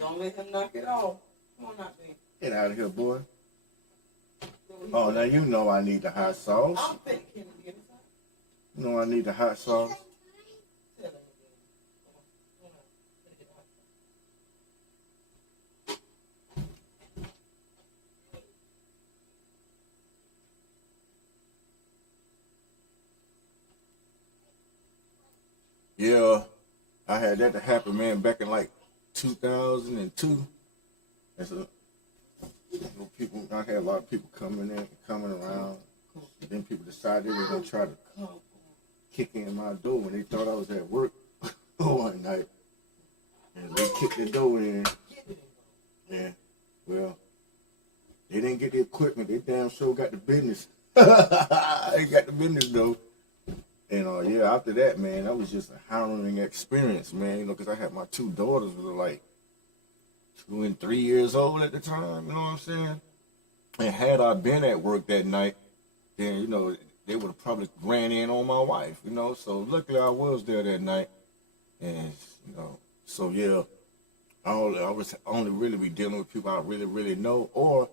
Don't let him knock it off. Come on out there. Get out of here, boy. Oh, now you know I need the hot sauce. I'm thinking him to get inside. You know I need the hot sauce. Tell him again. Come on. Come on. Let it out. Yeah, I had that to happen, man, back in like 2002. That's a, people. I had a lot of people coming around. And then people decided they were gonna try to kick in my door when they thought I was at work one night, and they kicked the door in. Yeah, well, they didn't get the equipment. They damn sure got the business. They got the business though. And yeah, after that, man, that was just a harrowing experience, man. You know, because I had my two daughters who were like 2 and 3 years old at the time. You know what I'm saying? And had I been at work that night, then you know they would have probably ran in on my wife. You know, so luckily I was there that night, and you know, so yeah, I was only really be dealing with people I really know, or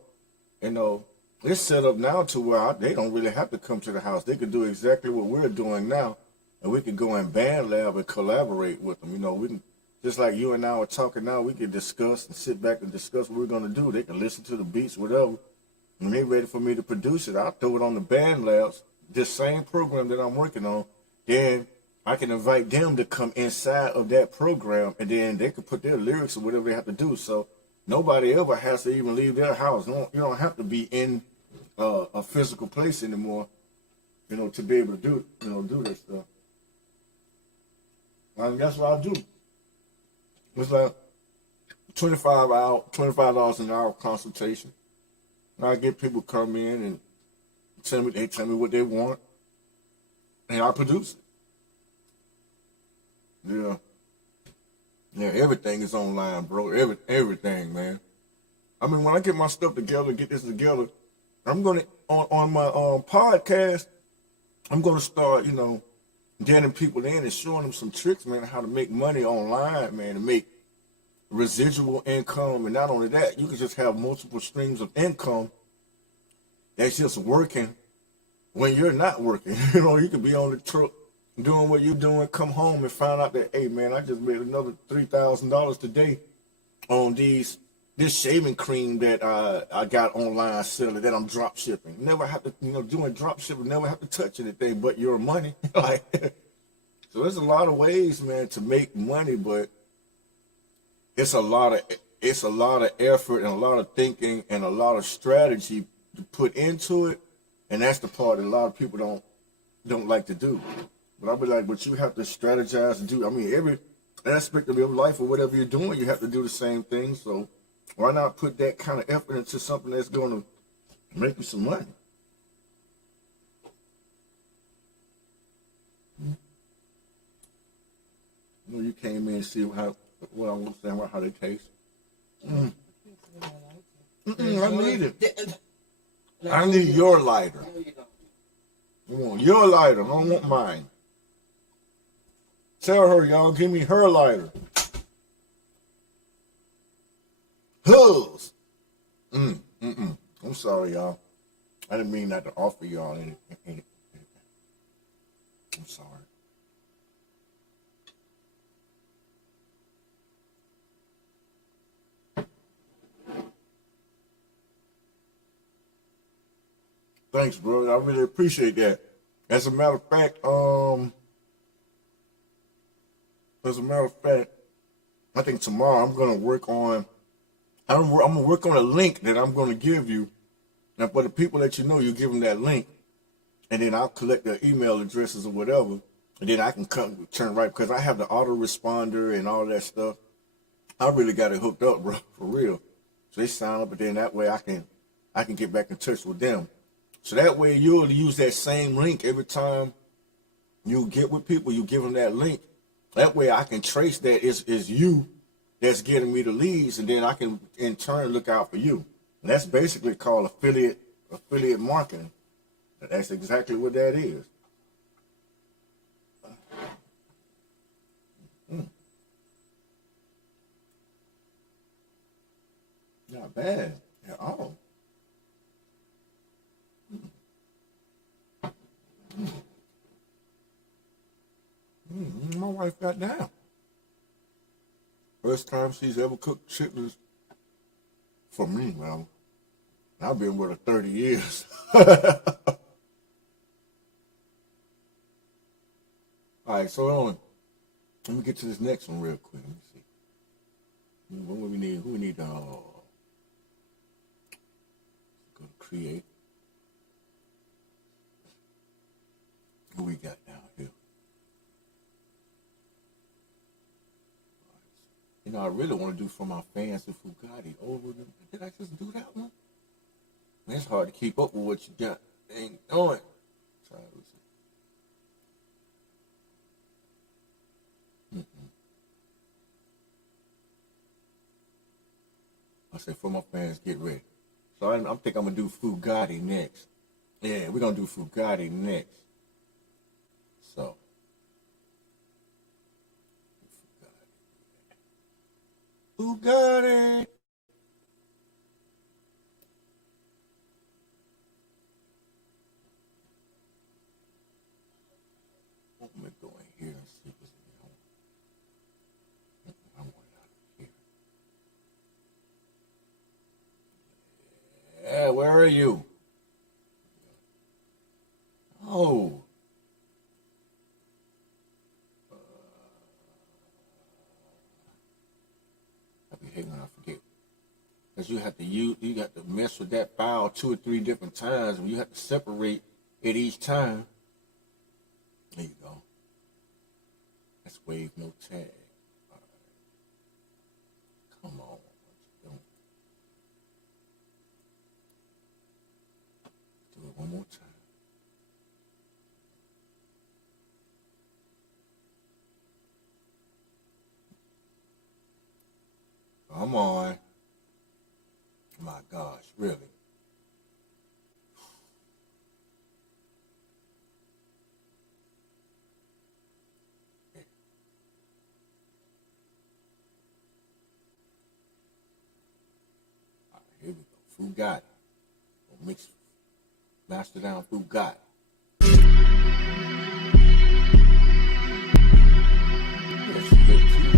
you know. It's set up now to where they don't really have to come to the house. They could do exactly what we're doing now, and we could go in band lab and collaborate with them. You know, we can, just like you and I are talking now, we could discuss and sit back and discuss what we're going to do. They can listen to the beats, whatever. When they're ready for me to produce it, I'll throw it on the band labs, this same program that I'm working on. Then I can invite them to come inside of that program, and then they can put their lyrics or whatever they have to do. So nobody ever has to even leave their house. You don't have to be in a physical place anymore, you know, to be able to do that stuff. And that's what I do. It's like $25 an hour consultation. And I get people come in and tell me what they want, and I produce it. Yeah. Yeah, everything is online, bro. Everything, man. I mean, when I get my stuff together, get this together, I'm gonna on my podcast. I'm gonna start, you know, getting people in and showing them some tricks, man, how to make money online, man, to make residual income. And not only that, you can just have multiple streams of income that's just working when you're not working. You know, you could be on the truck doing what you're doing, come home and find out that, hey, man, I just made another $3,000 today on this shaving cream that I got online selling that I'm drop shipping. Never have to, you know, doing drop shipping, never have to touch anything but your money. Like, so there's a lot of ways, man, to make money, but it's a lot of effort and a lot of thinking and a lot of strategy to put into it, and that's the part that a lot of people don't like to do. But I'll be like, but you have to strategize and do. I mean, every aspect of your life or whatever you're doing, you have to do the same thing. So why not put that kind of effort into something that's going to make you some money? You know, you came in and see what I'm saying about how they taste. I need it. I need your lighter. I want your lighter. I don't want mine. Tell her, y'all, give me her lighter. Hers. I'm sorry, y'all. I didn't mean not to offer y'all anything. I'm sorry. Thanks, bro. I really appreciate that. As a matter of fact, I think tomorrow I'm gonna work on. I'm gonna work on a link that I'm gonna give you. Now, for the people that you know, you give them that link, and then I'll collect their email addresses or whatever, and then I can turn right because I have the autoresponder and all that stuff. I really got it hooked up, bro, for real. So they sign up, and then that way I can get back in touch with them. So that way you'll use that same link every time you get with people. You give them that link. That way I can trace that it's you that's getting me the leads, and then I can in turn look out for you. And that's basically called affiliate marketing. That's exactly what that is. Not bad at all. My wife got down. First time she's ever cooked chitlins for me, man. I've been with her 30 years. All right, so let me get to this next one real quick. Let me see. What do we need? Who we need? Go to create. Who we got down here? You know, I really want to do for my fans the Fugatti over them. Did I just do that one? Man, it's hard to keep up with what you got. Ain't doing. Try to see. I say for my fans, get ready. So I think I'm gonna do Fugatti next. Yeah, we're gonna do Fugatti next. So Fugatti. Let me go in here and see what's going on. I want it out of here. Yeah, where are you? Oh. I be hating when I forget. Because you got to mess with that file 2 or 3 different times, and you have to separate it each time. There you go. That's wave no tag. All right. Come on. What you doing? Do it one more time. Come on. My gosh, really? All right, here we go. Fugatti. Mix, master down Fugatti. Let's get to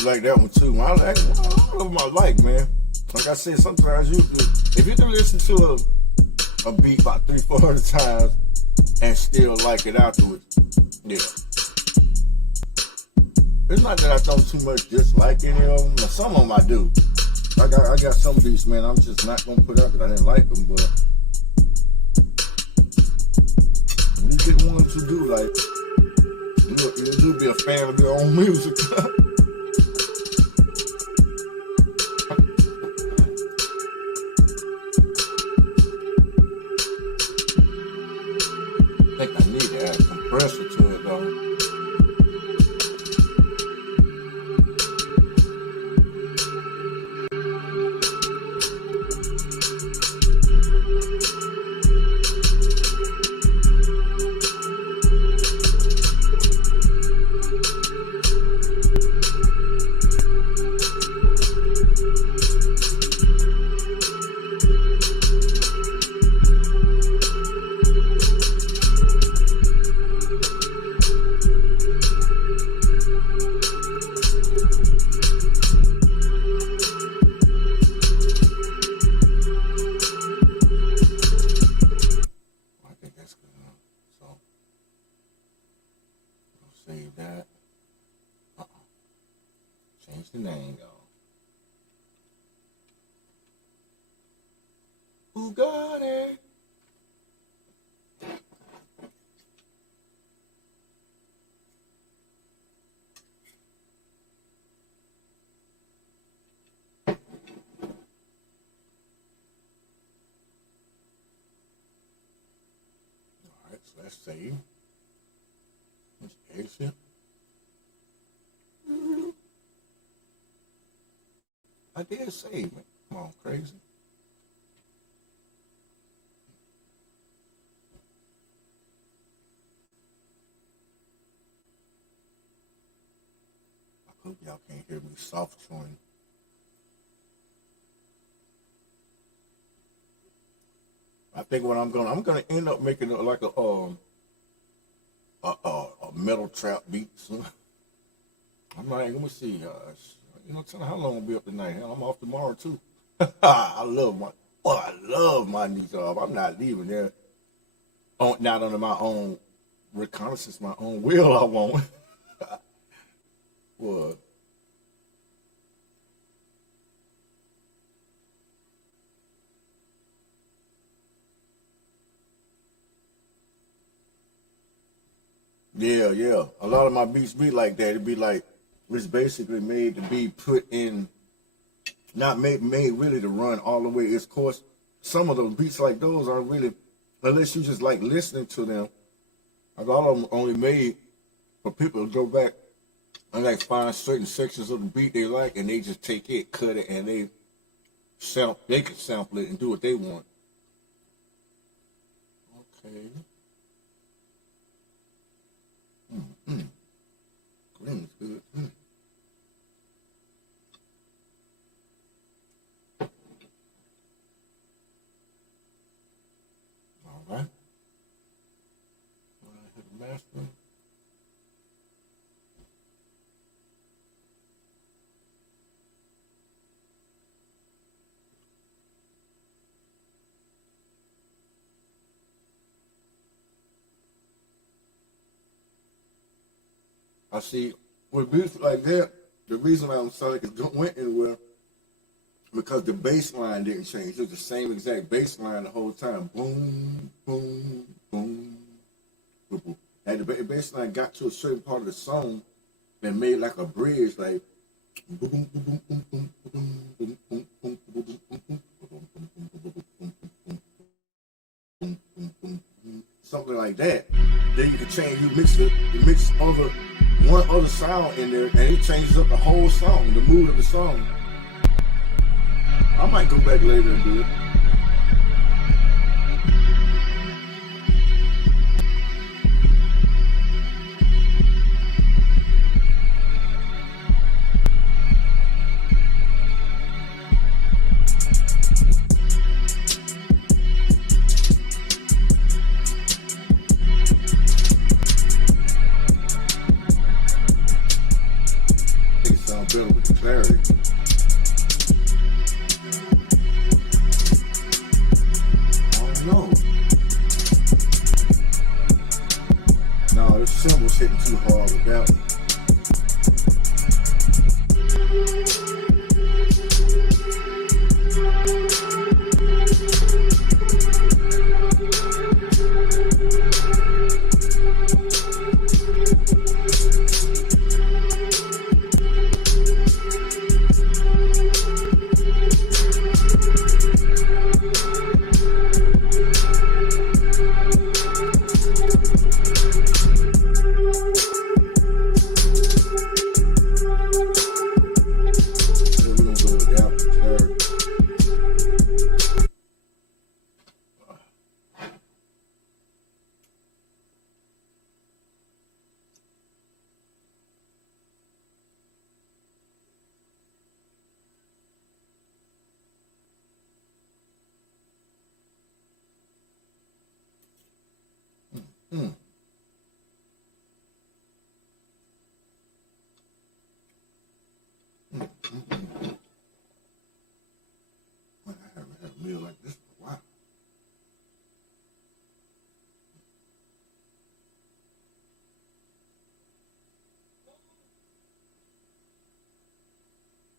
you like that one too. I like all of them I like, man. Like I said, sometimes if you can listen to a beat about 300-400 times and still like it afterwards, yeah. It's not that I don't too much dislike any of them. Some of them I do. I got some beats, man, I'm just not gonna put out because I didn't like them, but you get ones you do like, you do be a fan of your own music. I think I need to add a compressor to it though. Save that. Change the name, y'all. Who got it? All right, so let's save. Exit. I did save it. Come on, crazy. I hope y'all can't hear me soft tune. I think what I'm gonna end up making it like a metal trap beats. I'm like, let me see. Tell me how long I'll be up tonight. Hell, I'm off tomorrow too. I love my new job. I'm not leaving there. Not under my own reconnaissance, my own will. I won't. What? Yeah. A lot of my beats be like that. It'd be like, it's basically made to be put in, not made really to run all the way. It's, of course, some of those beats like those aren't really, unless you just like listening to them. Like all of them only made for people to go back and like find certain sections of the beat they like, and they just take it, cut it, and they can sample it and do what they want. Okay. Green's good. All right. Hit the master. I see with beats like that, the reason I don't sound like it went anywhere because the bass line didn't change. It was the same exact bass line the whole time. Boom, boom, boom, boom, boom. And the bass line got to a certain part of the song and made like a bridge, like boom, boom, boom, boom, boom, boom, boom, boom, boom, boom, something like that. Then you can change. You mix one other sound in there, and it changes up the whole song, the mood of the song. I might go back later and do it. It sounds better. hitting too hard with that one. Mm. Man, I haven't had a meal like this for a while.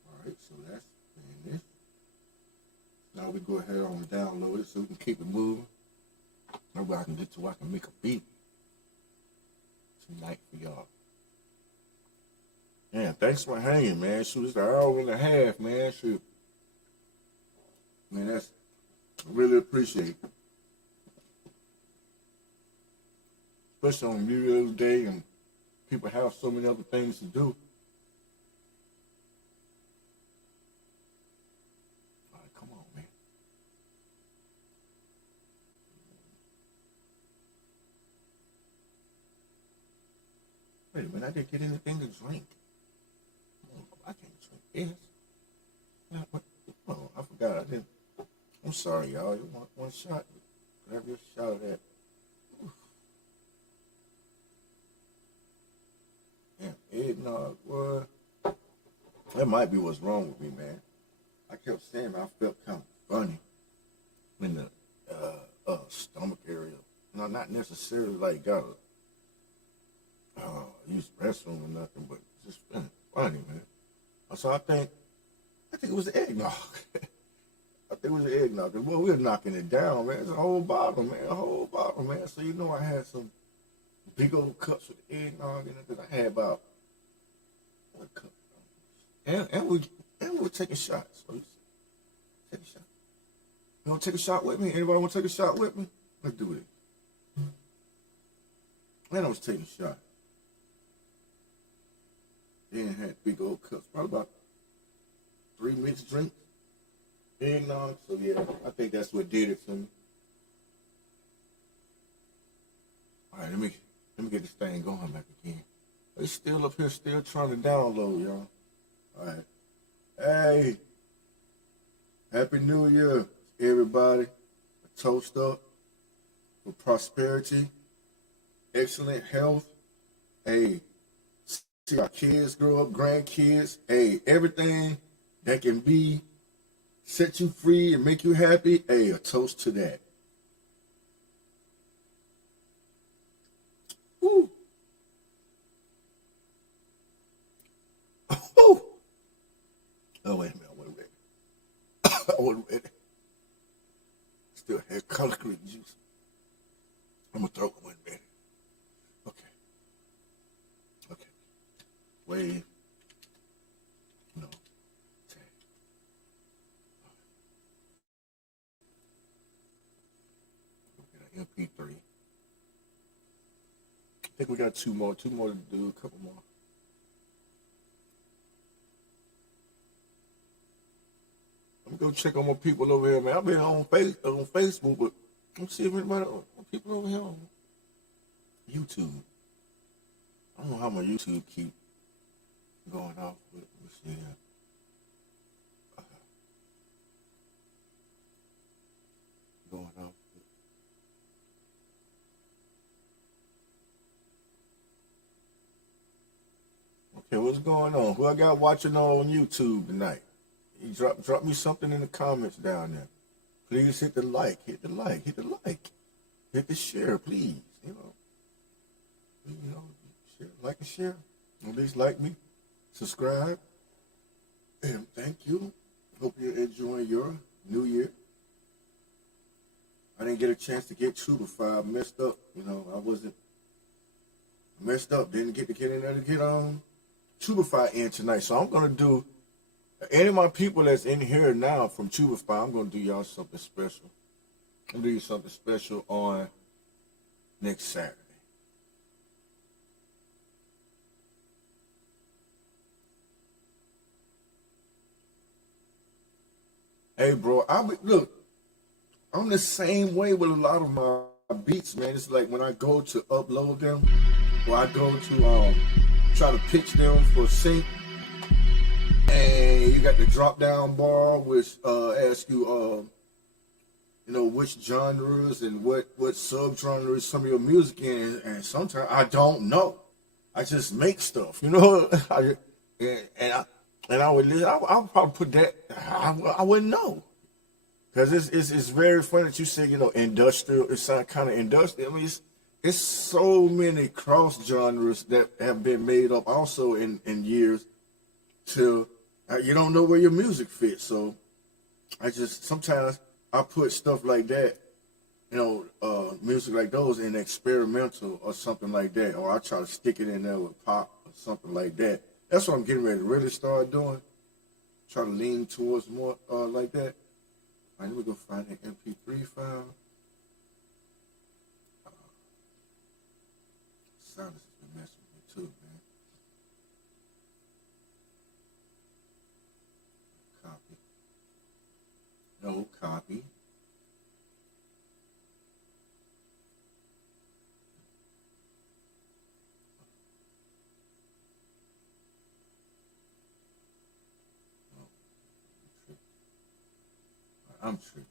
Alright, so that's this. Now we go ahead on and download it so we can keep it moving. Maybe I can get to where I can make a beat tonight for y'all. Man, thanks for hanging, man. Shoot, it's an hour and a half, man. Shoot. Man, I really appreciate it. Especially on New Year's Day and people have so many other things to do. All right, come on, man. Wait a minute, I didn't get anything to drink. I can't drink this. Oh, I forgot I didn't. I'm sorry, y'all. You want one shot? Grab your shot of that. Oof. Yeah, eggnog, what? That might be what's wrong with me, man. I kept saying I felt kind of funny in the stomach area. No, not necessarily like got a use restroom or nothing, but just feeling funny, man. So I think it was eggnog. I think it was eggnog. Well, we were knocking it down, man. It's a whole bottle, man. A whole bottle, man. So you know I had some big old cups with eggnog in it because I had about one cup. And we were taking shots. So take a shot. You want to take a shot with me? Anybody want to take a shot with me? Let's do it. And I was taking a shot. Then had big old cups, probably about 3 mixed drinks, eggnog. So yeah, I think that's what did it for me. All right, let me get this thing going back again. It's still up here, still trying to download, y'all. All right, hey, Happy New Year, everybody. A toast up for prosperity, excellent health. Hey. See our kids grow up, grandkids, hey, everything that can be set you free and make you happy, hey, a toast to that. Woo. Oh, wait a minute, I wasn't ready. I wasn't ready. Still had collard green juice. I'm gonna throw it one minute. Wave, no, tag. Okay, MP3. I think we got two more to do, a couple more. I'm gonna go check on my people over here, man. I've been on Facebook, but let's see if anybody people over here on YouTube. I don't know how my YouTube keep going off, but let's see here. Going off. Okay, what's going on? Who I got watching on YouTube tonight? You drop me something in the comments down there. Please hit the like, hit the share, please. You know, like and share. At least like me, subscribe, and thank you. Hope you're enjoying your new year. I didn't get a chance to get Tubified. Messed up, you know. I wasn't messed up. Didn't get to get in there to get Tubified in tonight. So I'm gonna do any of my people that's in here now from Tubified. I'm gonna do y'all something special. I'm gonna do you something special on next Saturday. Hey, bro, look. I'm the same way with a lot of my beats, man. It's like when I go to upload them, or I go to try to pitch them for sync, and you got the drop down bar, which asks you, you know, which genres and what subgenres some of your music in, and sometimes I don't know. I just make stuff, you know. And I would listen. I'll probably put that. I wouldn't know, because it's very funny that you say, you know, industrial. It sounds kind of industrial. I mean, it's so many cross genres that have been made up also in years till you don't know where your music fits. So I just sometimes I put stuff like that, you know, music like those in experimental or something like that, or I try to stick it in there with pop or something like that. That's what I'm getting ready to really start doing. Try to lean towards more like that. All right, let me go find an MP3 file. Sound has been messing with me too, man. Copy. No copy. I'm tripping.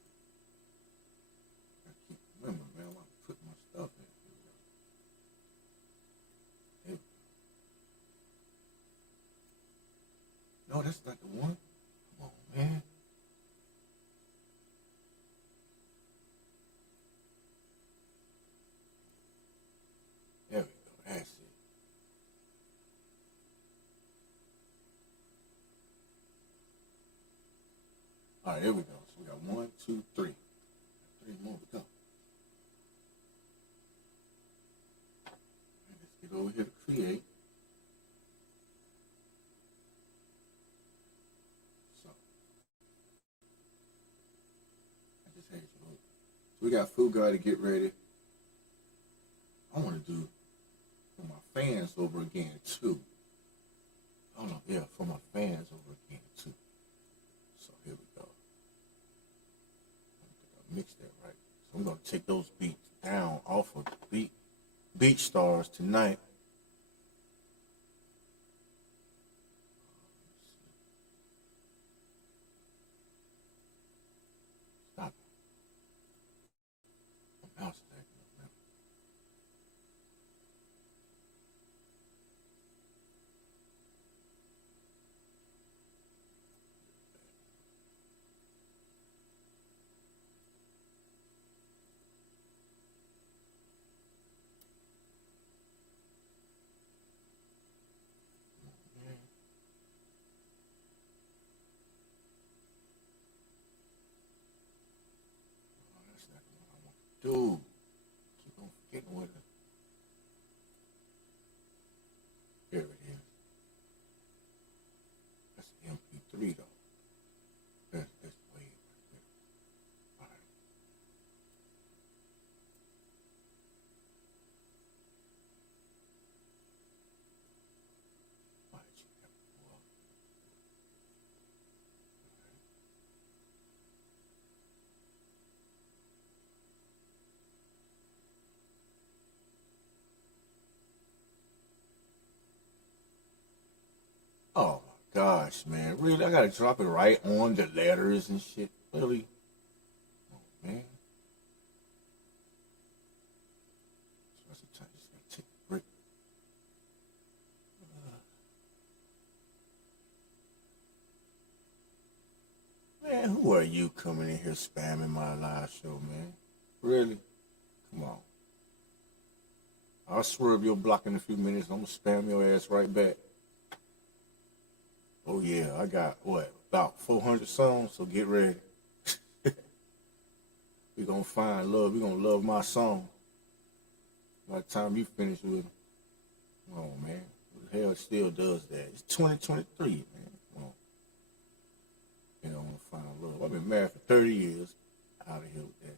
I keep remembering, man, I put my stuff in here. No, that's not the one. Come on, man. There we go. That's it. All right, here we go. So we got 1, 2, 3. 3 more to go. Let's get over here to create. So I just had you over. So we got Food Guy to get ready. I want to do for my fans over again too. Oh no, yeah, for my fans over again too. So here we go. I mixed that right. So I'm gonna take those beats down off of Beat Stars tonight. Stop it. My mouse is acting up now. That's not what I want to do. Keep on forgetting what it. Here it is. That's an MP3 though. That's way right there. All right. Why did you have to go up? Oh my gosh, man. Really? I gotta drop it right on the letters and shit. Really? Oh man. So sometimes you just gotta take a break. Man, who are you coming in here spamming my live show, man? Really? Come on. I'll swerve your block in a few minutes. I'm gonna spam your ass right back. Oh yeah, I got what, about 400 songs, so get ready. We're gonna find love. We're gonna love my song by the time you finish with them. Oh man, who the hell still does that? It's 2023, man. Come on. You know, I'm gonna find love. I've been married for 30 years. Out of here with that.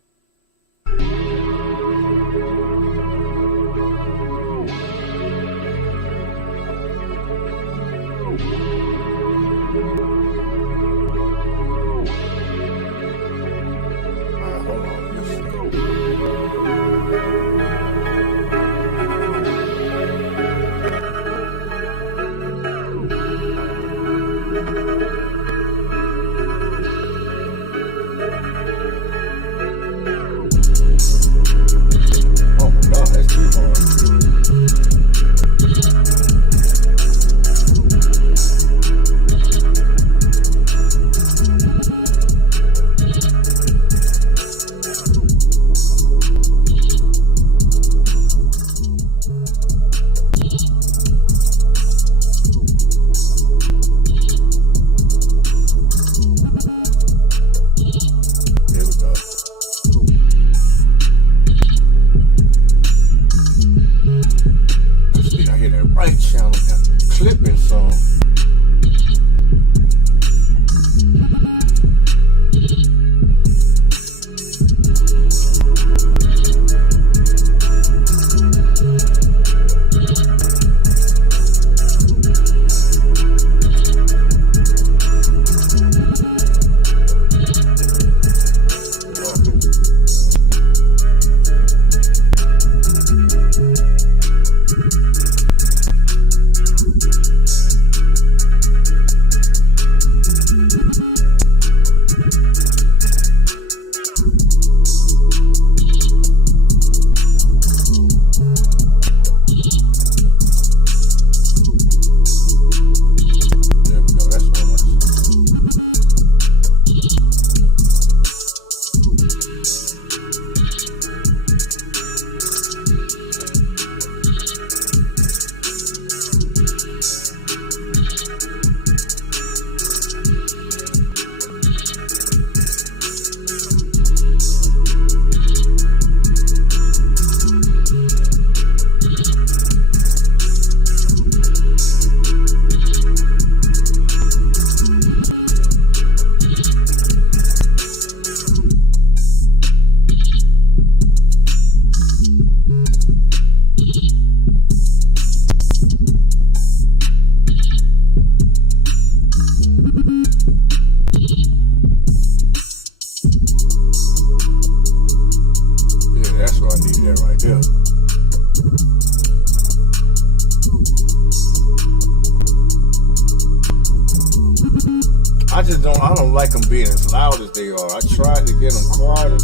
I don't like them being as loud as they are. I tried to get them quieter.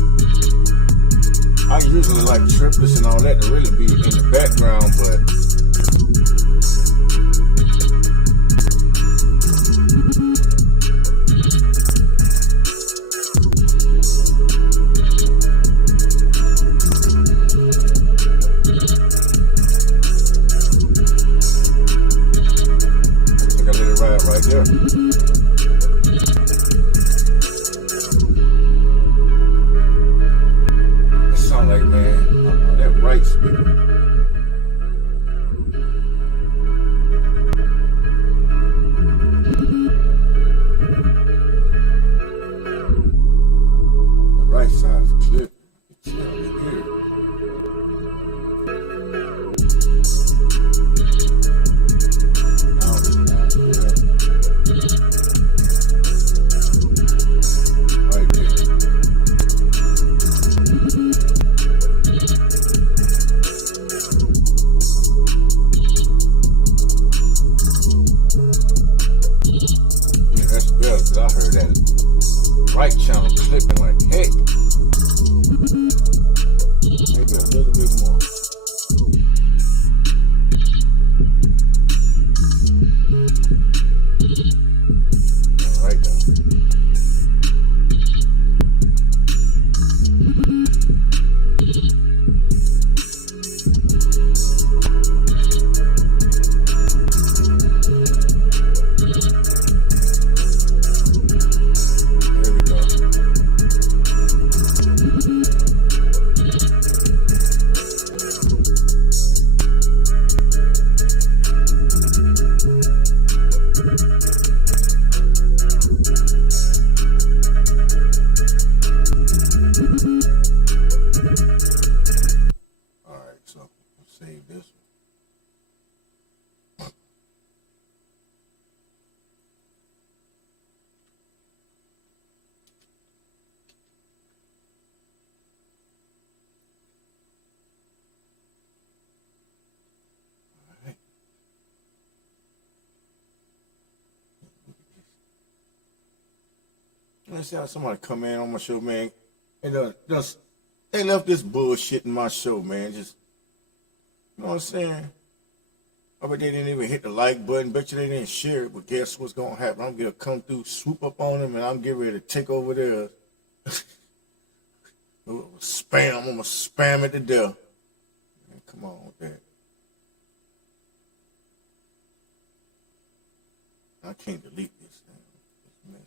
I usually like triplets and all that to really be in the background, but I think I let it ride right there. Like, man, that right speaker. The right side is clear. It's here. Now it's not there. Right there. I see how somebody come in on my show, man, and just they left this bullshit in my show, man. Just, you know what I'm saying? I bet they didn't even hit the like button. Bet you they didn't share it. But guess what's gonna happen? I'm gonna come through, swoop up on them, and I'm getting ready to take over there. Spam. I'm gonna spam it to death. Man, come on with that. I can't delete this thing. It's messy.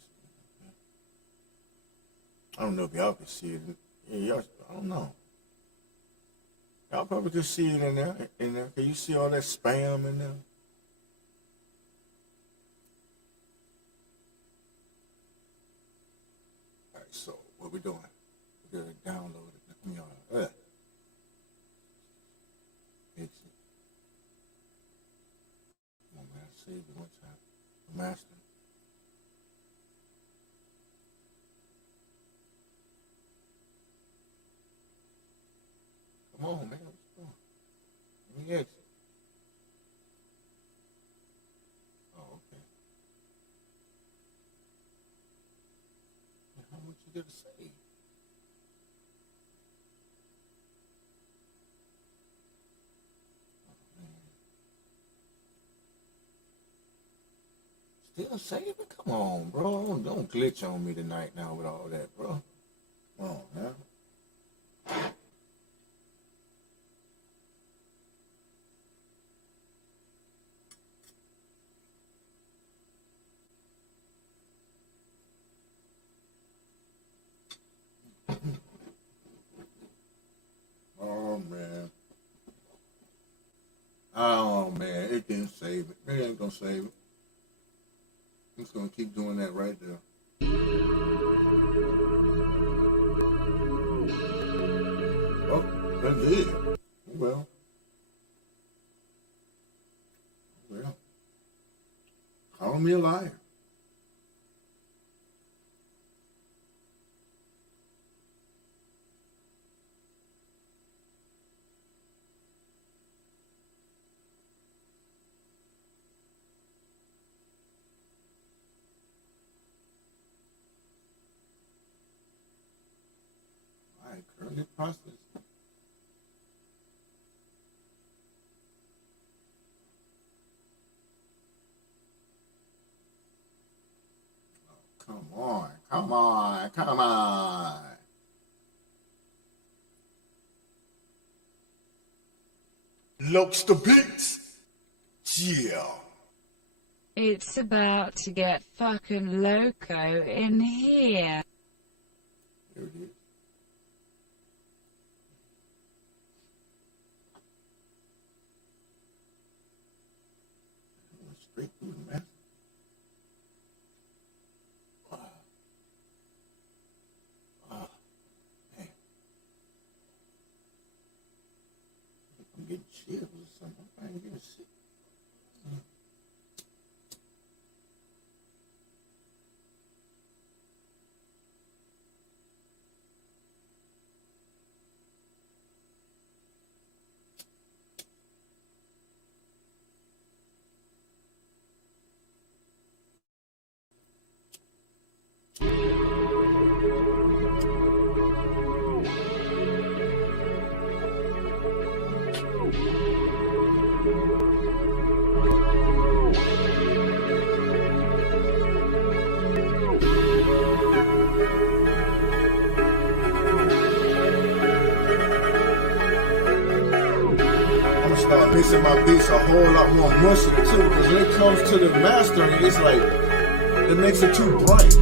I don't know if y'all can see it. Yeah, y'all, I don't know. Y'all probably could see it in there. Can you see all that spam in there? All right, so what we doing? We gotta download it. Exit. Come on, man. Save it one time. Master. Come on, man. What's going on? Let me exit. Oh, okay. How much you gotta save? Still saving? Come on, bro. Don't glitch on me tonight now with all that, bro. Come on, man. Oh, man. It didn't save it. It ain't gonna save it. I'm just gonna keep doing that right there. Oh, that did. Well. Call me a liar. Currently process. Oh, come on, come on, come on. Looks the beats. Yeah. It's about to get fucking loco in here. There it is. Straight through the master. Wow. Wow. Man. I'm getting chills or something. I ain't getting sick. Start mixing my beats a whole lot more mushy too, because when it comes to the mastering, it's like it makes it too bright.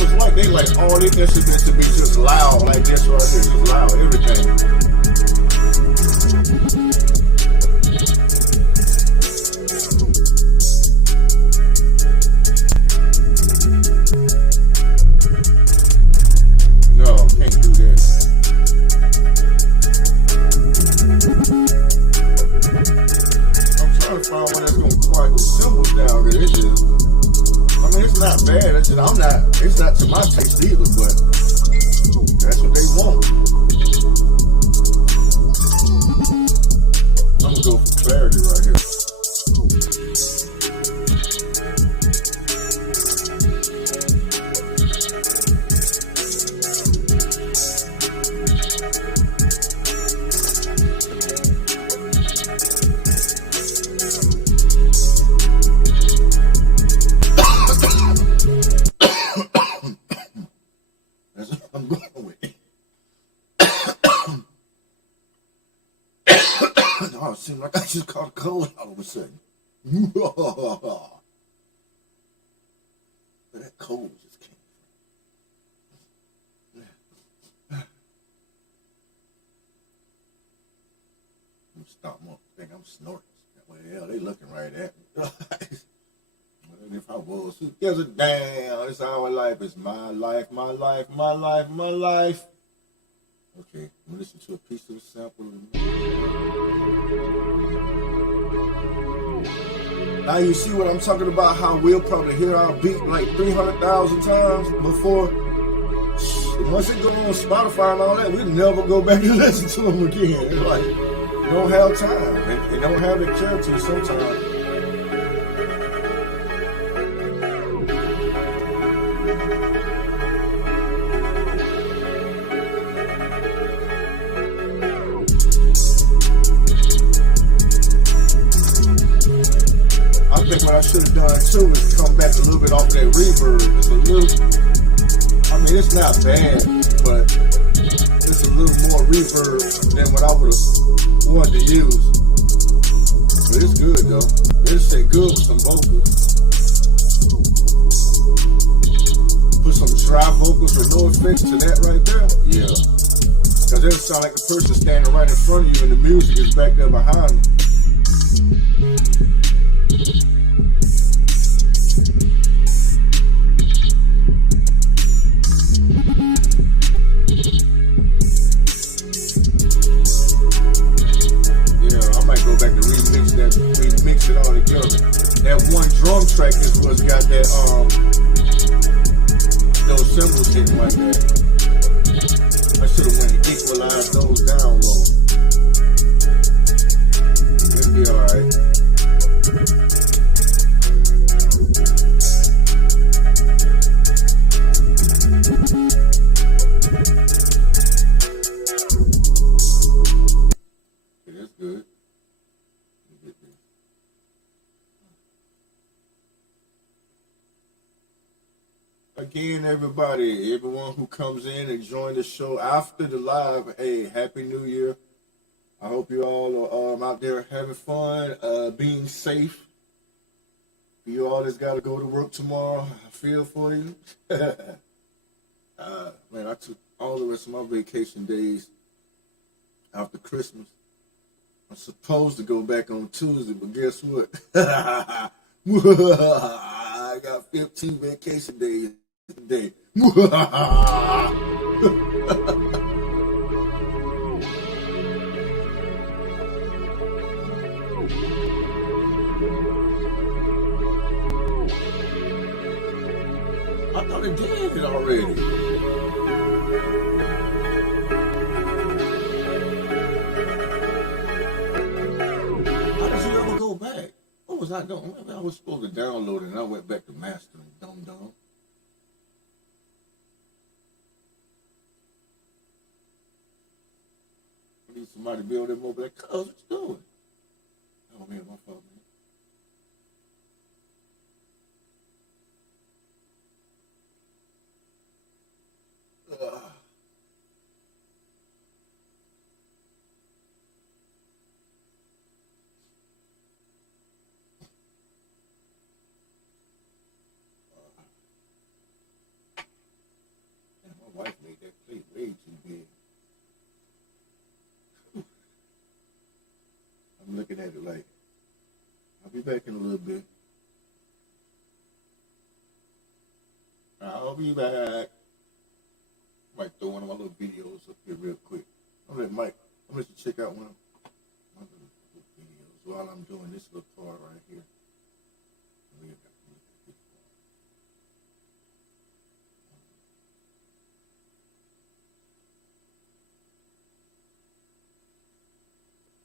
rappers like, they like all their instruments to be just loud, like this right here, just loud, everything. No, can't do that. I'm trying to find one that's gonna quiet the cymbals down there. It is. I mean, it's not bad. It's just, it's not to my taste either, but that's what they want. I'm gonna go for clarity right here. That's what I'm going with. Oh, it seems like I just caught a cold all of a sudden. Where that cold just came from. I'm stopping up. I think I'm snorting. Well, hell, they looking right at me. If I was, who gives a damn? It's our life. It's my life, my life, my life, my life. Okay, I'm gonna listen to a piece of the sample. Now you see what I'm talking about, how we'll probably hear our beat like 300,000 times before. Once it go on Spotify and all that, we'll never go back and listen to them again. It's like, you don't have time. They don't have the character sometimes. I think what I should have done too is come back a little bit off that reverb. It's a little, I mean, it's not bad, but it's a little more reverb than what I would have wanted to use. But it's good though. It'll say good with some vocals. Put some dry vocals or no effects to that right there. Yeah. Because it'll sound like the person standing right in front of you and the music is back there behind them. Remix it all together. That one drum track is what's got that those cymbals hitting like that. I should have went and equalized those down low. It'll be alright. Okay, that's good. Again, everyone who comes in and join the show after the live, hey, Happy New Year. I hope you all are out there having fun, being safe. For you all that's got to go to work tomorrow, I feel for you. Man, I took all the rest of my vacation days after Christmas. I'm supposed to go back on Tuesday, but guess what? I got 15 vacation days today. I thought it did it already. How did you ever go back? What was I doing? I was supposed to download it and I went back to mastering. Dumb. I need somebody to be on that mobile. Like, cuz, what you doing? Oh man, my fault, man. back in a little bit. I'll be back. Might throw one of my little videos up here real quick. I'm gonna let you check out one of my little videos while I'm doing this little part right here.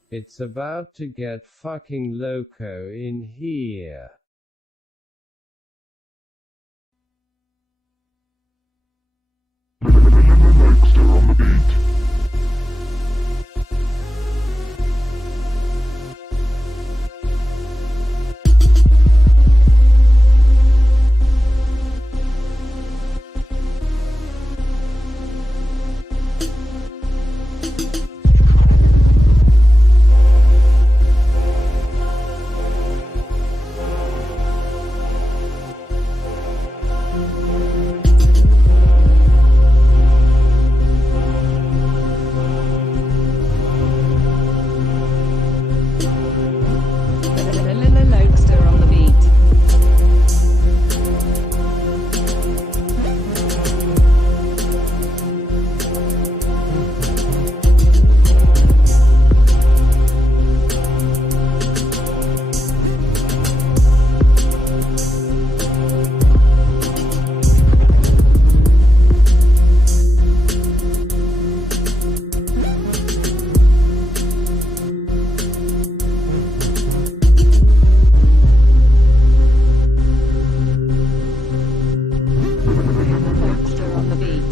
It's about to get fucking loco in here. Lokester on the beat. Lokester on the beat.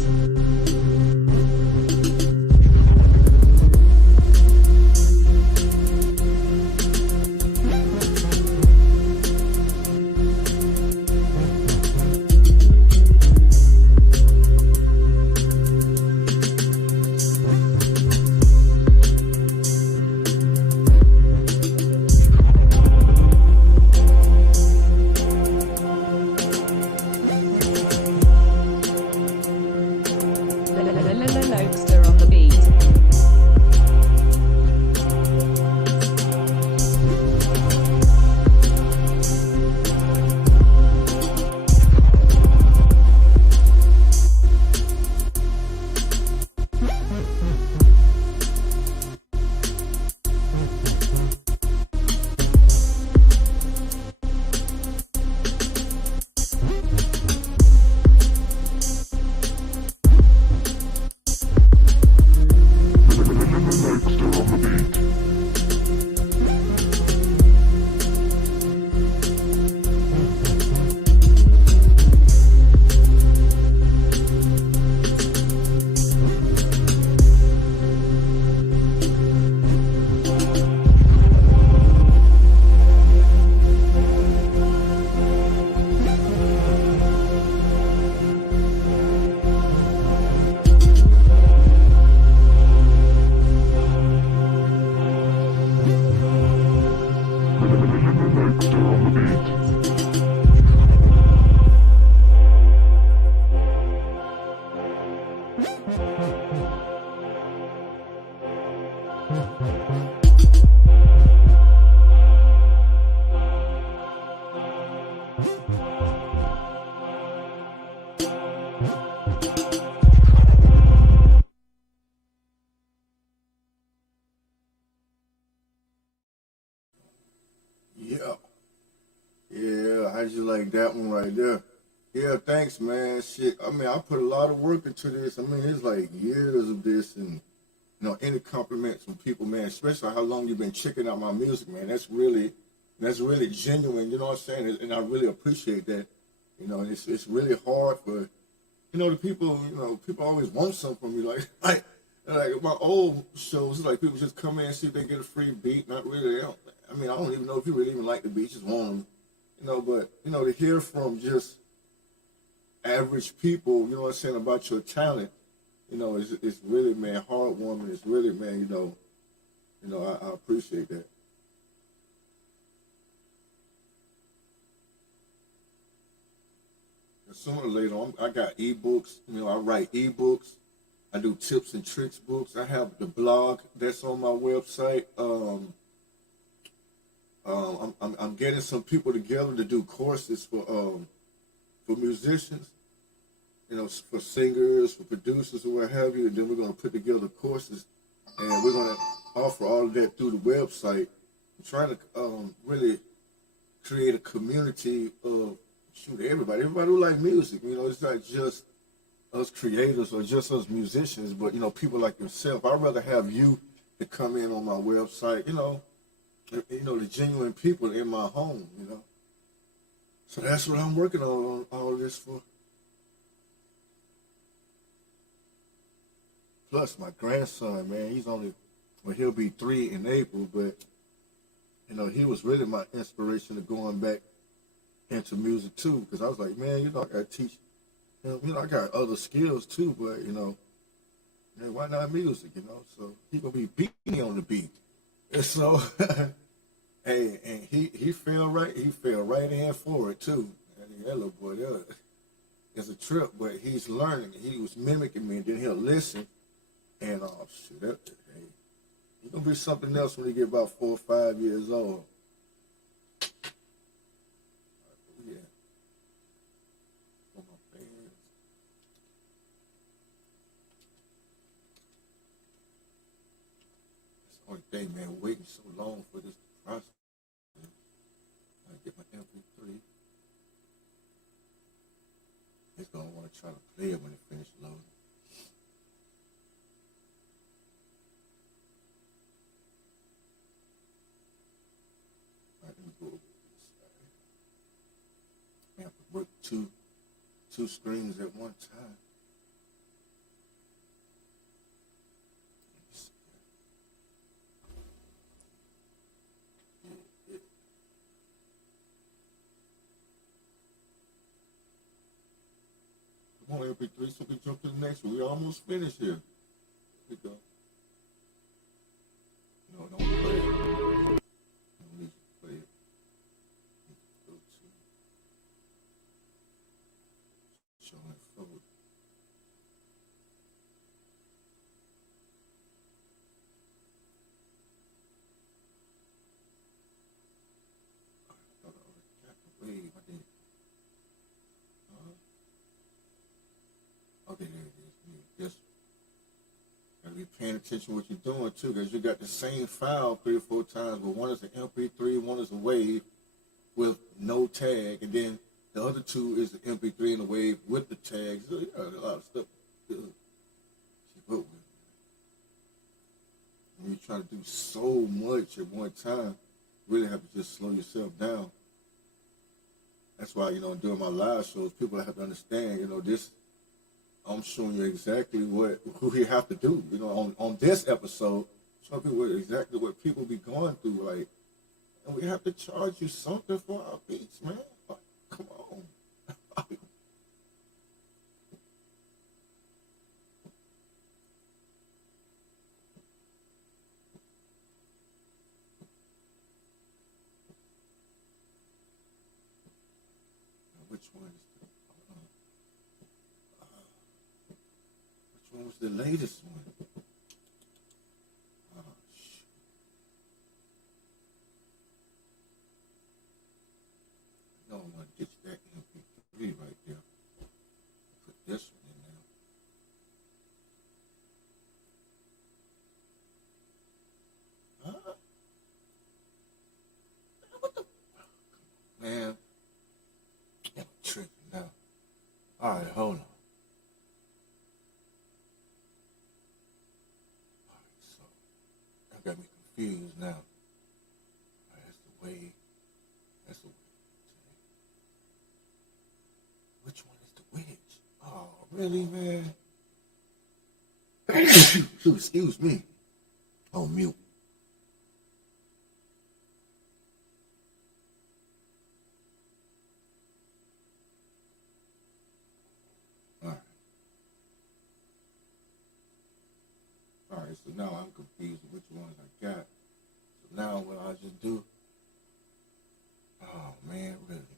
Lokester on the beat. Yeah, I just like that one right there. Yeah, thanks, man. Shit, I mean, I put a lot of work into this. I mean, it's like years of this, and any compliments from people, man, especially how long you've been checking out my music, man. That's really genuine. You know what I'm saying? And I really appreciate that. It's really hard for, the people. People always want something from me, like my old shows, like people just come in and see if they get a free beat. Not really. I don't even know if you really even like the beat, just want them. But to hear from just average people, you know what I'm saying, about your talent, it's really, man, heartwarming. It's really, man, I appreciate that. And sooner or later, I got ebooks. I write ebooks. I do tips and tricks books. I have the blog that's on my website. I'm getting some people together to do courses for musicians, you know, for singers, for producers, or what have you. And then we're going to put together courses, and we're going to offer all of that through the website. I'm trying to really create a community of everybody who like music. You know, it's not just us creators or just us musicians, but you know, people like yourself. I'd rather have you to come in on my website. You know, the genuine people in my home. You know, so that's what I'm working on all this for. Plus, my grandson, man, he'll be 3 in April, but you know, he was really my inspiration to going back into music too, because I was like, man, you know, I gotta teach. You know, I got other skills too, but you know, man, why not music? You know, so he gonna be beating me on the beat, and so, hey, and he fell right in for it too. And that little boy, it's a trip, but he's learning. He was mimicking me, and then he'll listen, and shit, hey, he's gonna be something else when he get about 4 or 5 years old. Yeah. For my fans. That's the only thing, man, waiting so long for this process. I get my MP3. He's gonna want to try to play it when it finishes loading. All right, let me go over this side. I have to work two screens at one time. Come on, MP3, so we can jump to the next one. We almost finished here. Here we go. No, don't play it. Don't need to play it. Go to show and forward. I thought I already got the wave. I didn't. Okay, there it is. Yes. Gotta be paying attention to what you're doing too, because you got the same file 3 or 4 times, but one is an MP3, one is a wave with no tag, and then the other 2 is the MP3 and the wave with the tags. So you got a lot of stuff to keep up with. When you try to do so much at one time, you really have to just slow yourself down. That's why, you know, during my live shows, people have to understand, you know, this. I'm showing you exactly who you have to do. You know, on this episode, showing people exactly what people be going through. Like, and we have to charge you something for our beats, man. Like, come on. Which one was the latest one? Oh, shit. No, I'm going to ditch that MP3 right there. Put this one in there. Huh? What the? Man, I'm tripping now. All right, hold on. Got me confused now. Right, that's the way. That's the way. Which one is the witch? Oh, really, man? Excuse me. Oh, mute. All right, so now I'm confused with which ones I got. So now what I just do? Oh man, really?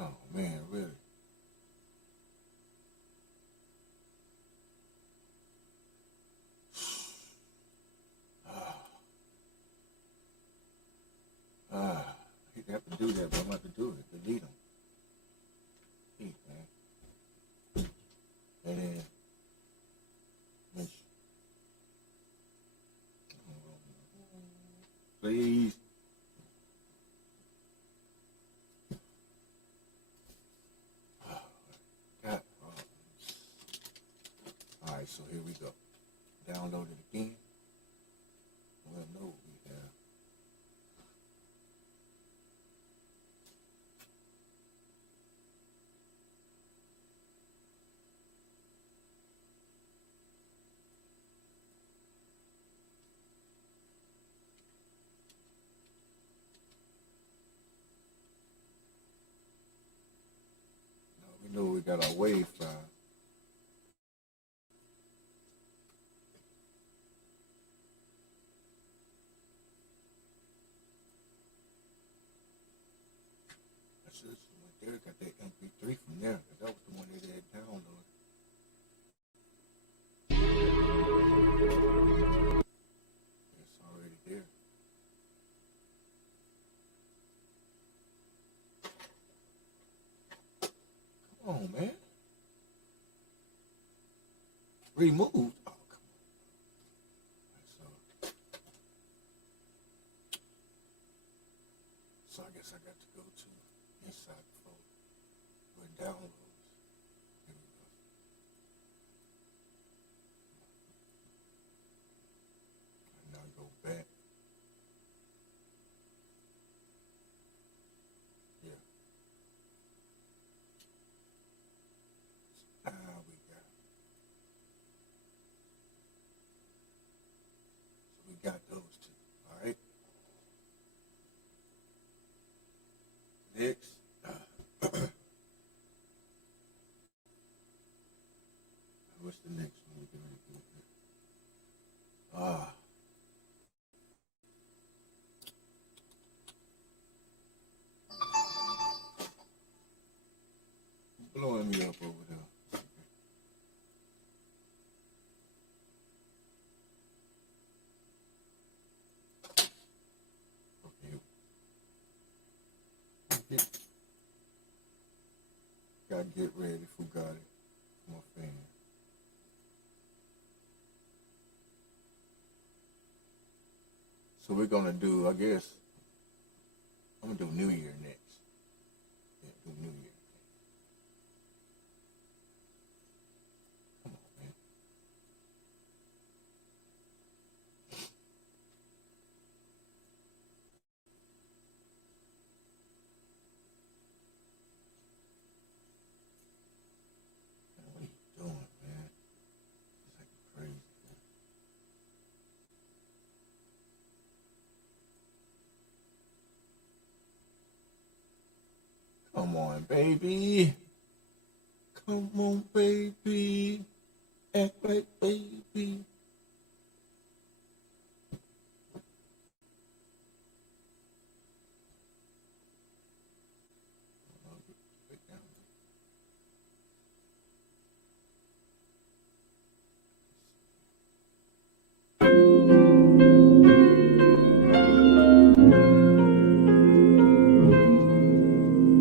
Oh man, really? please. Got problems. Alright, so here we go. Download it again. We'll know what we have. We know we got our wave file. That's just went there, got that MP3 from there, because that was the one they had downloaded. It's already there. Come on, man. Removed. Oh, come on. So I guess I got to go to inside the folder where downloads. Here we go. And now go back. Yeah. We got. So we got those two. All right. Next. What's the next one we're going to do here? Blowing me up over there. Okay. Gotta get ready for got it. My fan. So we're gonna do, I guess, I'm gonna do New Year next. Yeah, do New Year. Come on, man. Man, what are you doing, man? It's like crazy. Come on, baby. Come on, baby. Act like baby.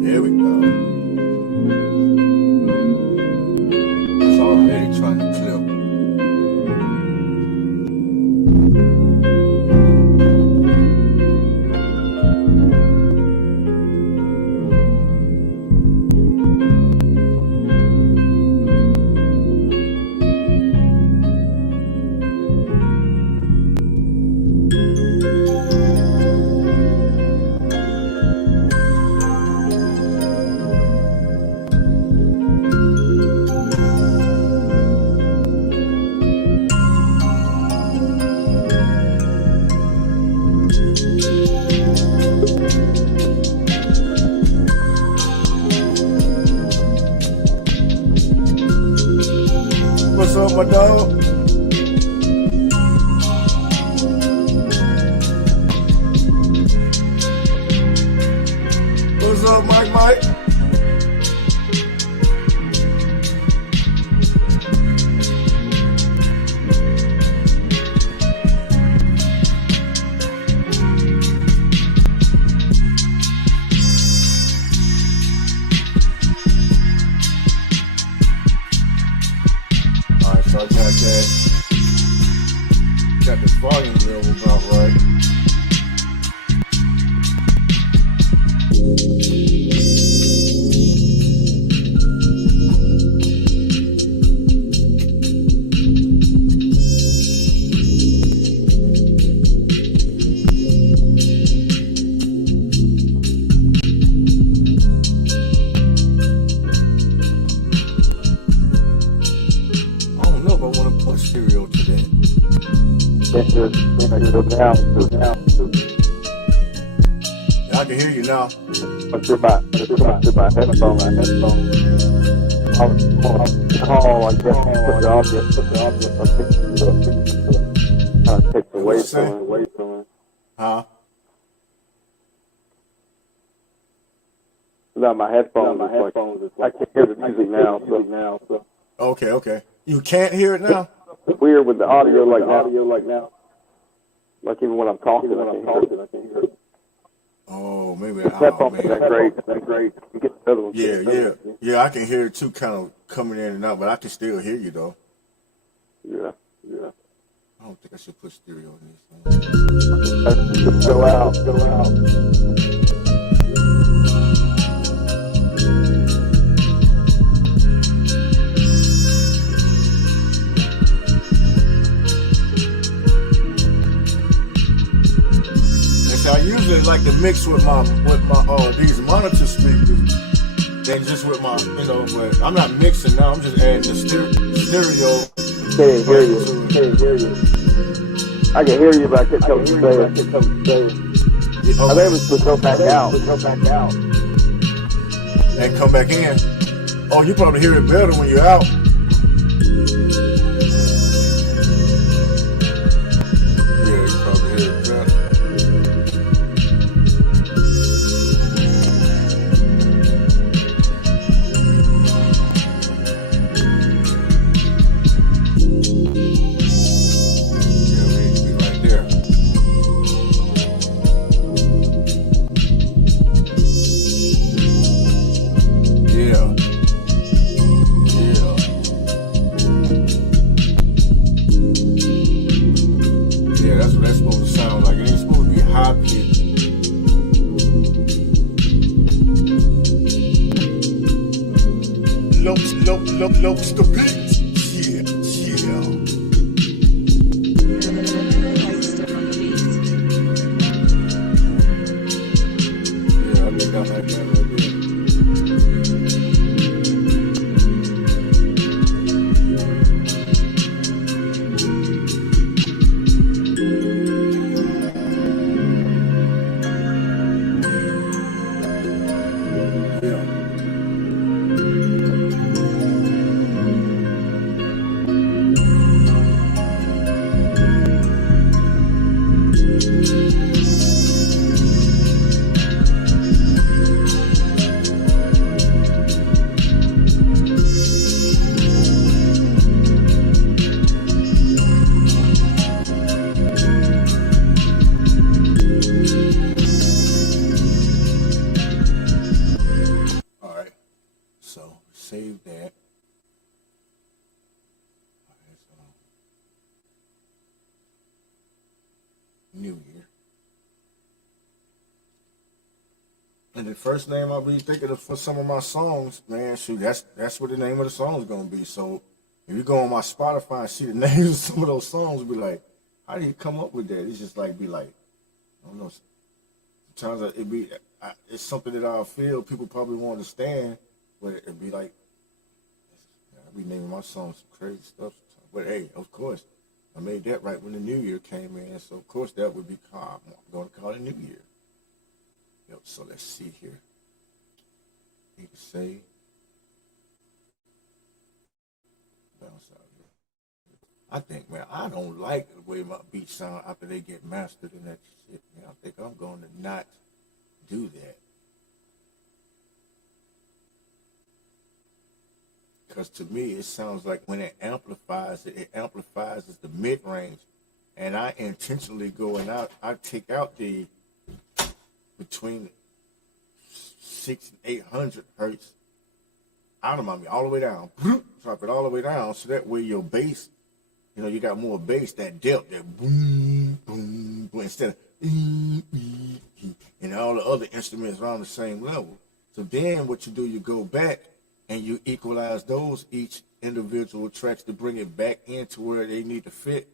There we go. It's already trying to clip. What's up, my dog? What's up, Mike? Alright, so I got that. I can hear you now. Away from it. Huh? No, my headphones. I can hear the music now. So. Okay. You can't hear it now? It's weird with the audio like now. Like even when I'm talking, I can hear it. Oh, maybe. Headphones, man. That's great. You get the other one. Yeah, I can hear it too, kind of coming in and out, but I can still hear you though. Yeah. I don't think I should put stereo in this. Go out. I usually like to mix with my these monitor speakers than just with my, but I'm not mixing now. I'm just adding the stereo. Can't hear you. I can hear you, but I can't tell what you're saying. I think it was go back out. And come back in. Oh, you probably hear it better when you're out. Yeah, you probably hear it better. Lopes the beats. Yeah. Yeah, I think I like that right there. Save that. New Year. And the first name I'll be thinking of for some of my songs, man, shoot, that's what the name of the song is gonna be. So if you go on my Spotify and see the names of some of those songs, be like, how do you come up with that? It's just like I don't know. Sometimes it's something that I feel people probably won't understand, but it'd be like, I be naming my songs some crazy stuff. But hey, of course, I made that right when the New Year came in, so of course that would be called. I'm going to call it New Year. Yep. So let's see here. Need to say. Bounce out here. I think, man, I don't like the way my beats sound after they get mastered and that shit. Man, I think I'm going to not do that. Because to me, it sounds like when it amplifies the mid-range. And I intentionally go and I take out the between 600 and 800 hertz out of my music, all the way down. Drop it all the way down so that way your bass, you got more bass, that depth, that boom, boom, boom, instead of and all the other instruments are on the same level. So then what you do, you go back and you equalize those each individual tracks to bring it back into where they need to fit,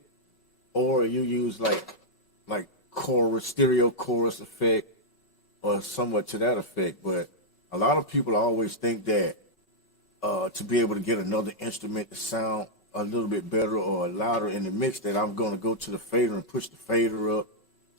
or you use like chorus, stereo chorus effect, or somewhat to that effect. But a lot of people always think that to be able to get another instrument to sound a little bit better or louder in the mix, that I'm gonna go to the fader and push the fader up.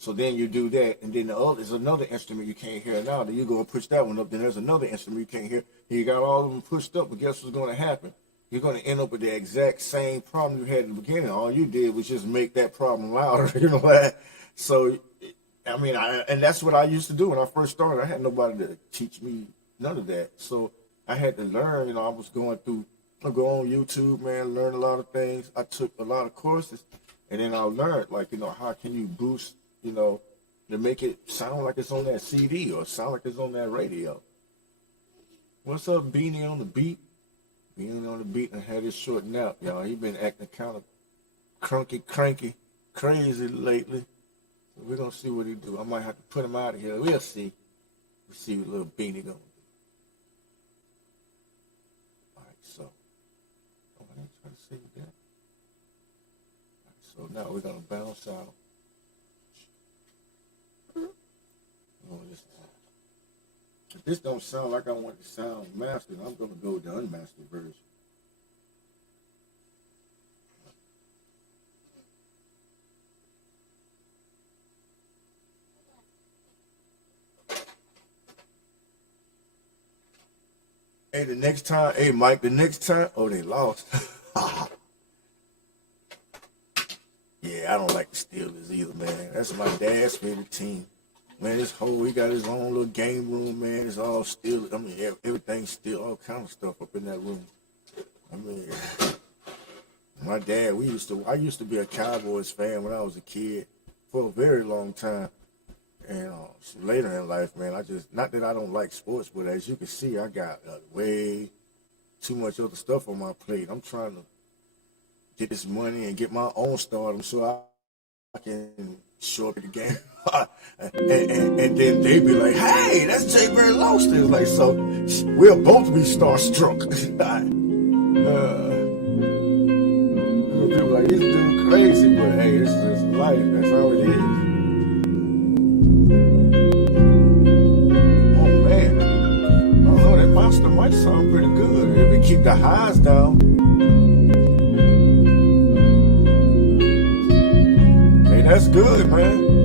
So then you do that, and then there's another instrument you can't hear now. Then you go and push that one up. Then there's another instrument you can't hear. You got all of them pushed up, but guess what's going to happen? You're going to end up with the exact same problem you had in the beginning. All you did was just make that problem louder, you know that? So, I mean, and that's what I used to do when I first started. I had nobody to teach me none of that. So I had to learn. I was I go on YouTube, man, learn a lot of things. I took a lot of courses, and then I learned, how can you boost, to make it sound like it's on that CD or sound like it's on that radio. What's up, Beanie on the beat? Beanie on the beat and had his short nap, y'all. He been acting kind of cranky, crazy lately. So we're going to see what he do. I might have to put him out of here. We'll see. We'll see what little Beanie going to do. All right, so. I ain't trying to see that. All right, so now we're going to bounce out. If this don't sound like I want it to sound mastered, I'm going to go with the unmastered version. Hey, Mike, the next time, oh, they lost. Yeah, I don't like the Steelers either, man. That's my dad's favorite team. Man, he got his own little game room, man. It's all still, everything's still, all kind of stuff up in that room. My dad, I used to be a Cowboys fan when I was a kid for a very long time. And later in life, man, not that I don't like sports, but as you can see, I got way too much other stuff on my plate. I'm trying to get this money and get my own stardom so I can show up at the game. and then they be like, hey, that's Jay Barry Lobster. Like, so we'll both be starstruck. People like, this dude crazy, but hey, this is just life. That's how it is. Oh man, I don't know, that monster might sound pretty good if we keep the highs down. Hey, that's good, man.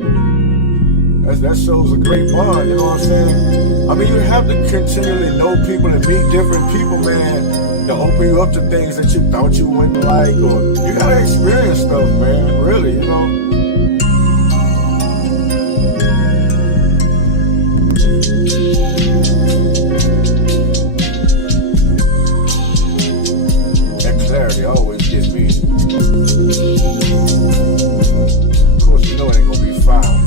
That shows a great bond, you know what I'm saying? I mean, you have to continually know people and meet different people, man, to open you up to things that you thought you wouldn't like, or you gotta experience stuff, man, really, That clarity always gets me. Of course, you know it ain't gonna be fine.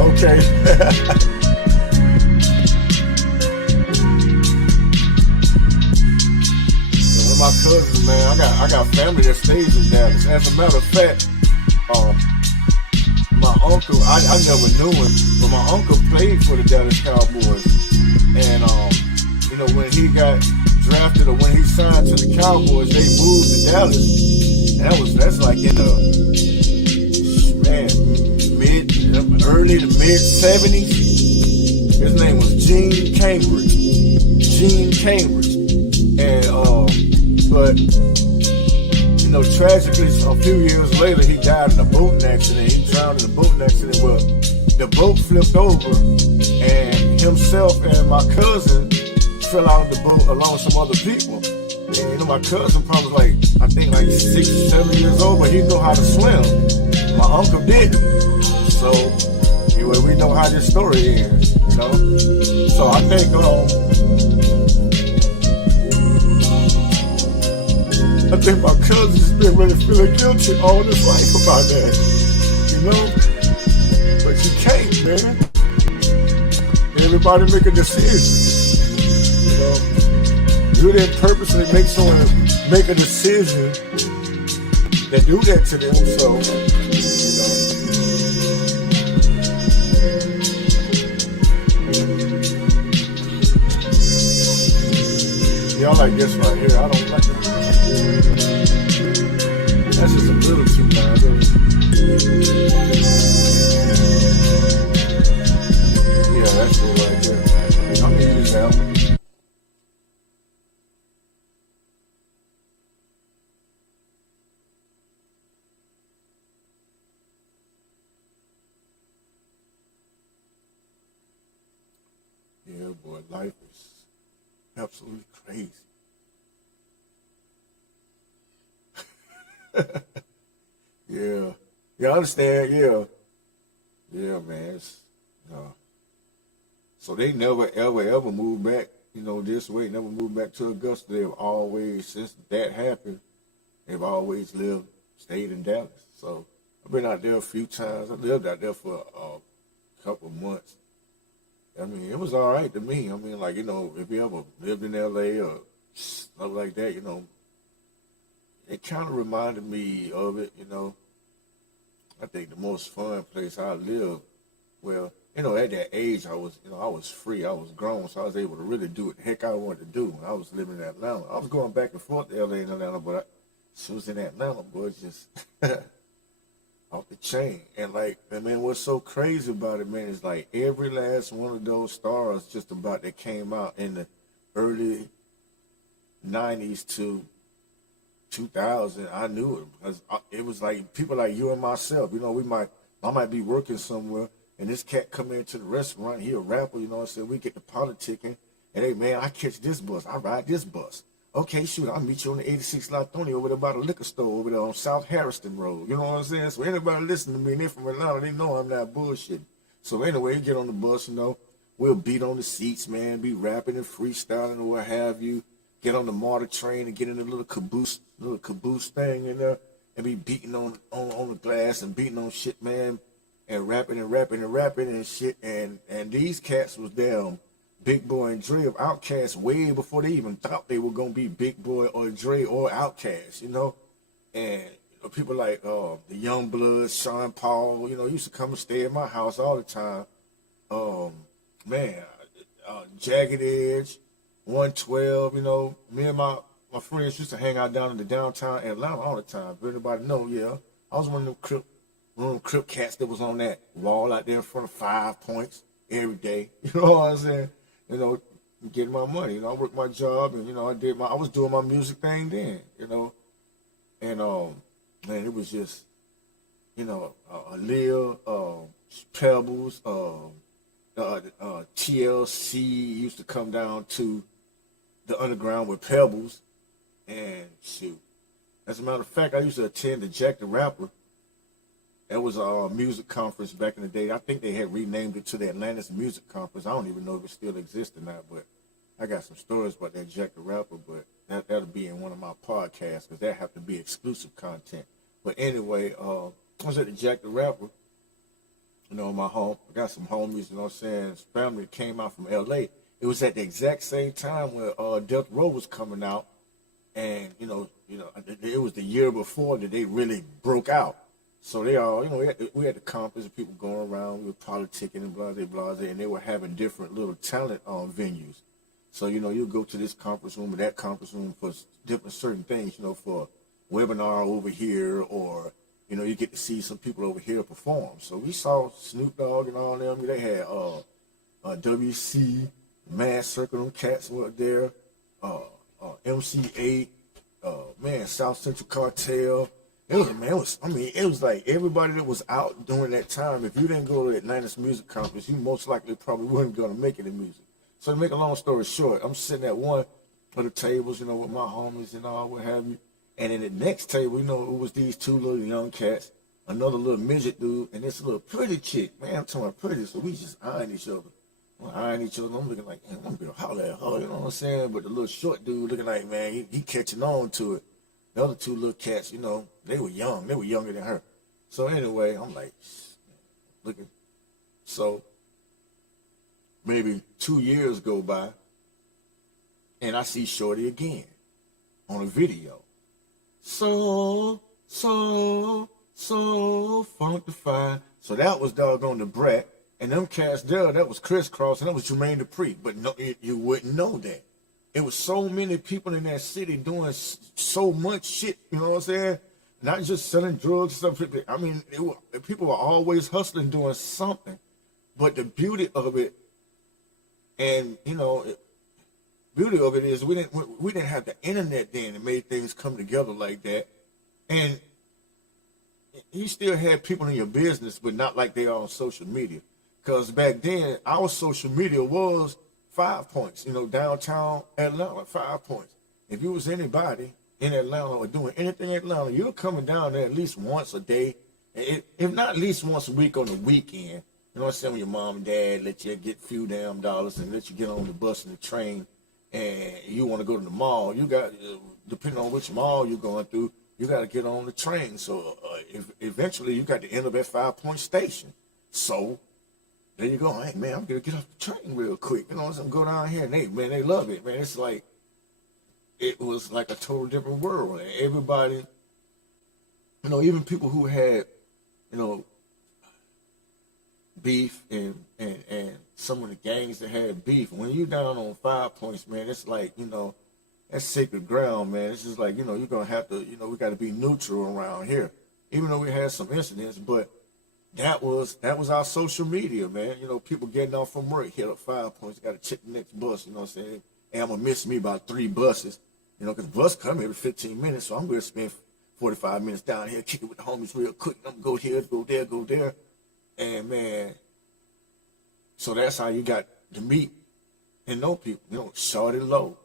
Okay. One of my cousins, man, I got family that stays in Dallas. As a matter of fact, my uncle, I never knew him, but my uncle played for the Dallas Cowboys. And when he got drafted or when he signed to the Cowboys, they moved to Dallas. And that's like in the early to mid 70s. His name was Gene Cambridge. And but tragically, a few years later, he died in a boating accident. He drowned in a boating accident. Well, the boat flipped over, and himself and my cousin fell out of the boat along with some other people. And my cousin probably I think 6 or 7 years old, but he knew how to swim. My uncle didn't. So anyway, we know how this story ends, So I think my cousin's been really feeling guilty all his life about that, But you can't, man. Everybody make a decision, You didn't purposely make someone make a decision that do that to them, so, Y'all like this right here. I don't like it. That's just a little too much. Yeah, that's it right there. I'm gonna use that one. Yeah, boy, life is absolutely crazy. Yeah. Yeah, I understand. Yeah. Yeah, man. So they never, ever, ever moved back, this way. Never moved back to Augusta. They've always, since that happened, they've always stayed in Dallas. So I've been out there a few times. I lived out there for a couple of months. I mean, it was all right to me. I mean, like, if you ever lived in LA or stuff like that, it kind of reminded me of it, I think the most fun place I lived, well, at that age, I was free. I was grown, so I was able to really do what the heck I wanted to do when I was living in Atlanta. I was going back and forth to LA and Atlanta, but as soon as in Atlanta, boy, it's just off the chain. And man, what's so crazy about it, man, is like every last one of those stars just about that came out in the early 90s to 2000, I knew it because it was like people like you and myself. I might be working somewhere, and this cat come into the restaurant. He a rapper, we get to politicking, and hey man, I catch this bus, I ride this bus. Okay, shoot, I'll meet you on the 86 Latonia over there by the liquor store over there on South Harrison Road. You know what I'm saying? So anybody listening to me, and they're from Atlanta, they know I'm not bullshitting. So anyway, you get on the bus, we'll beat on the seats, man, be rapping and freestyling or what have you. Get on the MARTA train and get in a little caboose thing in there and be beating on the glass and beating on shit, man, and rapping and shit. And these cats was damn Big Boy and Dre of Outkast way before they even thought they were gonna be Big Boy or Dre or Outkast, And people like the Young Bloods, Sean Paul, used to come and stay at my house all the time. Jagged Edge, 112, me and my friends used to hang out down in the downtown Atlanta all the time. If anybody know, yeah, I was one of them Crip cats that was on that wall out there in front of 5 Points every day. You know what I'm saying? Getting my money. I worked my job, and I was doing my music thing then. And man, it was just, Lil, Pebbles, TLC used to come down to the underground with Pebbles, and shoot. As a matter of fact, I used to attend the Jack the Rapper. That was a music conference back in the day. I think they had renamed it to the Atlantis Music Conference. I don't even know if it still exists or not, but I got some stories about that Jack the Rapper, but that'll be in one of my podcasts because that have to be exclusive content. But anyway, I was at the Jack the Rapper. My home, I got some homies, his family came out from LA. It was at the exact same time where Death Row was coming out, and it was the year before that they really broke out. So they all, we had the conference and people going around, we were politicking and blah, and they were having different little talent venues. So, you go to this conference room or that conference room for different certain things, for webinar over here, or, you get to see some people over here perform. So we saw Snoop Dogg and all them. They had WC, Mad Circle, them cats were there, MC8, South Central Cartel. It was like everybody that was out during that time. If you didn't go to Atlantis Music Conference, you most likely probably weren't going to make it in music. So to make a long story short, I'm sitting at one of the tables, with my homies and all, what have you. And in the next table, it was these two little young cats, another little midget dude, and this little pretty chick. Man, I'm talking about pretty, so we just eyeing each other. I'm looking like, man, I'm going to holler at her, you know what I'm saying? But the little short dude looking like, man, he catching on to it. The other two little cats, they were young. They were younger than her. So anyway, I'm like, looking. So maybe 2 years go by, and I see Shorty again on a video. So funkified. So that was doggone the Brat. And them cats there, that was Crisscross, and that was Jermaine Dupri. But no, you wouldn't know that. It was so many people in that city doing so much shit, you know what I'm saying? not just selling drugs and stuff. I mean, people were always hustling, doing something. But the beauty of it, and beauty of it is we didn't have the internet then that made things come together like that. And you still had people in your business, but not like they are on social media. Because back then, our social media was 5 points. Downtown Atlanta, 5 points. If you was anybody in Atlanta or doing anything in Atlanta, you're coming down there at least once a day, if not at least once a week on the weekend. You know what I'm saying? When your mom and dad let you get a few damn dollars and let you get on the bus and the train, and you want to go to the mall, you got, depending on which mall you're going through, you got to get on the train. So eventually you got to end up at 5 Point Station. So there you go. Hey, man, I'm going to get off the train real quick. You know what I'm saying? Go down here, and they love it, man. It's like, it was like a total different world. And everybody, even people who had, beef and some of the gangs that had beef, when you down on 5 Points, man, it's like, that's sacred ground, man. It's just like, you're going to have to, we got to be neutral around here. Even though we had some incidents, but that was our social media, man. People getting off from work, hit up 5 Points, got to check the next bus, you know what I'm saying? And I'm going to miss me about 3 buses, because bus come every 15 minutes, so I'm going to spend 45 minutes down here kicking with the homies real quick. I'm going to go here, go there. And, man, so that's how you got to meet and know people. Shorty Low.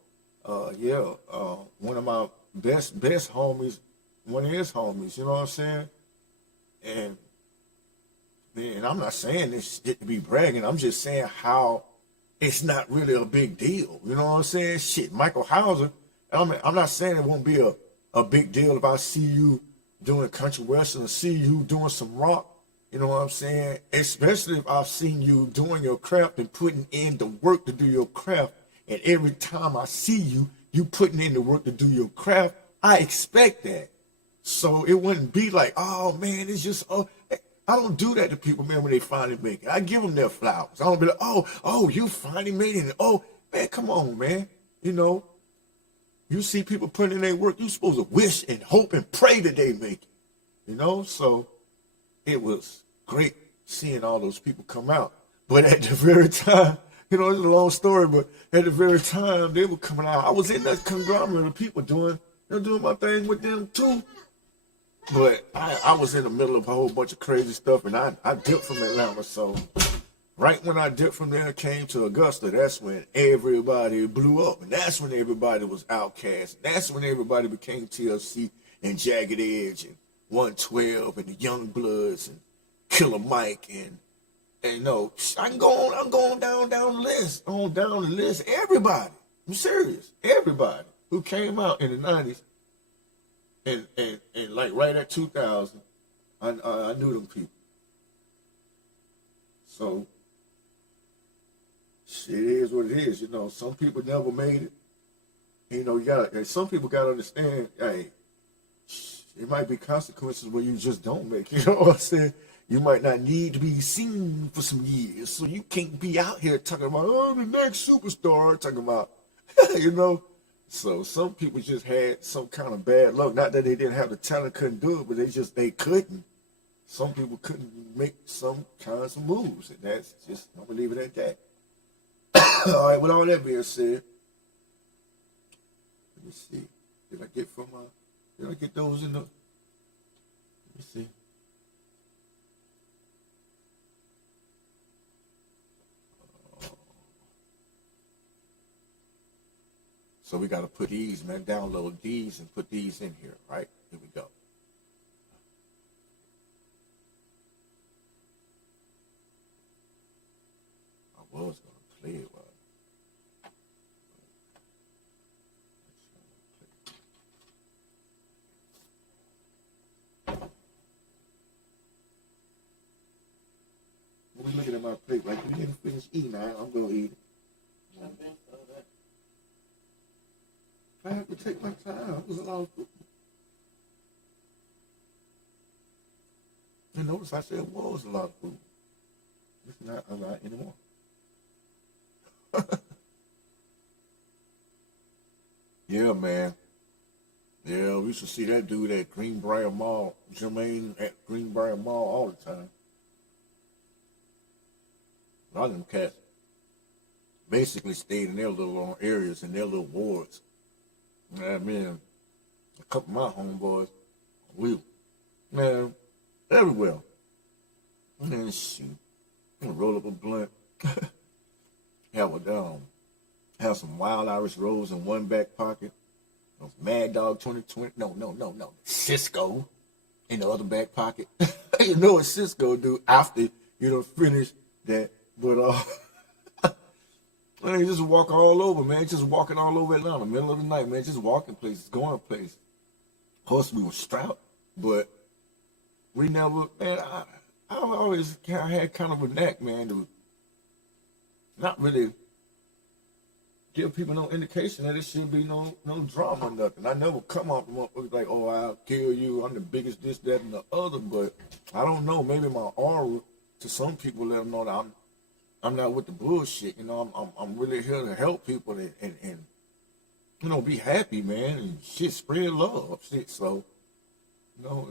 One of my best homies, one of his homies, you know what I'm saying? And, man, I'm not saying this shit to be bragging. I'm just saying how it's not really a big deal. You know what I'm saying? Shit, Michael Hauser, I'm not saying it won't be a big deal if I see you doing country western or see you doing some rock. You know what I'm saying? Especially if I've seen you doing your craft and putting in the work to do your craft. And every time I see you putting in the work to do your craft, I expect that. So it wouldn't be like, oh, man, it's just, I don't do that to people, man, when they finally make it. I give them their flowers. I don't be like, oh, you finally made it. Oh, man, come on, man. You see people putting in their work, you're supposed to wish and hope and pray that they make it. So it was great seeing all those people come out. But at the very time, it's a long story, but at the very time they were coming out, I was in that conglomerate of people doing my thing with them too. But I was in the middle of a whole bunch of crazy stuff, and I dipped from Atlanta. So right when I dipped from there and came to Augusta, that's when everybody blew up. And that's when everybody was Outkast. That's when everybody became TLC and Jagged Edge and 112 and the Young Bloods and Killer Mike and I'm going down the list. Everybody, I'm serious. Everybody who came out in the 90s and like right at 2000, I knew them people. So shit is what it is. Some people never made it. Some people gotta understand. Hey, it might be consequences where you just don't make it. You know what I'm saying? You might not need to be seen for some years, so you can't be out here talking about, the next superstar, talking about, So some people just had some kind of bad luck. Not that they didn't have the talent, couldn't do it, but they couldn't. Some people couldn't make some kinds of moves, and that's just, I'm gonna leave it at that. All right, with all that being said, let me see. Did I get those in the, let me see. So we got to put these, man, download these and put these in here, right? Here we go. I was going to play it, We're looking at my plate, like, we didn't finish eating, I'm going to eat it. I have to take my time. It was a lot of food. And notice I said it was a lot of food. It's not a lot anymore. Yeah, man. Yeah, we used to see that dude at Greenbrier Mall, Jermaine at Greenbrier Mall all the time. A lot of them cats basically stayed in their little areas, in their little wards. Man, a couple of my homeboys, we, man, everywhere. Man, shoot, roll up a blunt, have some Wild Irish Rose in one back pocket, Mad Dog 2020, no, Cisco in the other back pocket. You know what Cisco do after you don't finish that, but man, just walk all over, man, just walking all over Atlanta, middle of the night, man, just walking places, going places. Of course, we were strapped, but we never, man, I always had kind of a knack, man, to not really give people no indication that it should be no drama or nothing. I never come off the motherfuckers like, oh, I'll kill you, I'm the biggest this, that, and the other, but I don't know, maybe my aura to some people let them know that I'm not with the bullshit, you know, I'm really here to help people and you know, be happy, man, and shit, spread love, shit, so, you know,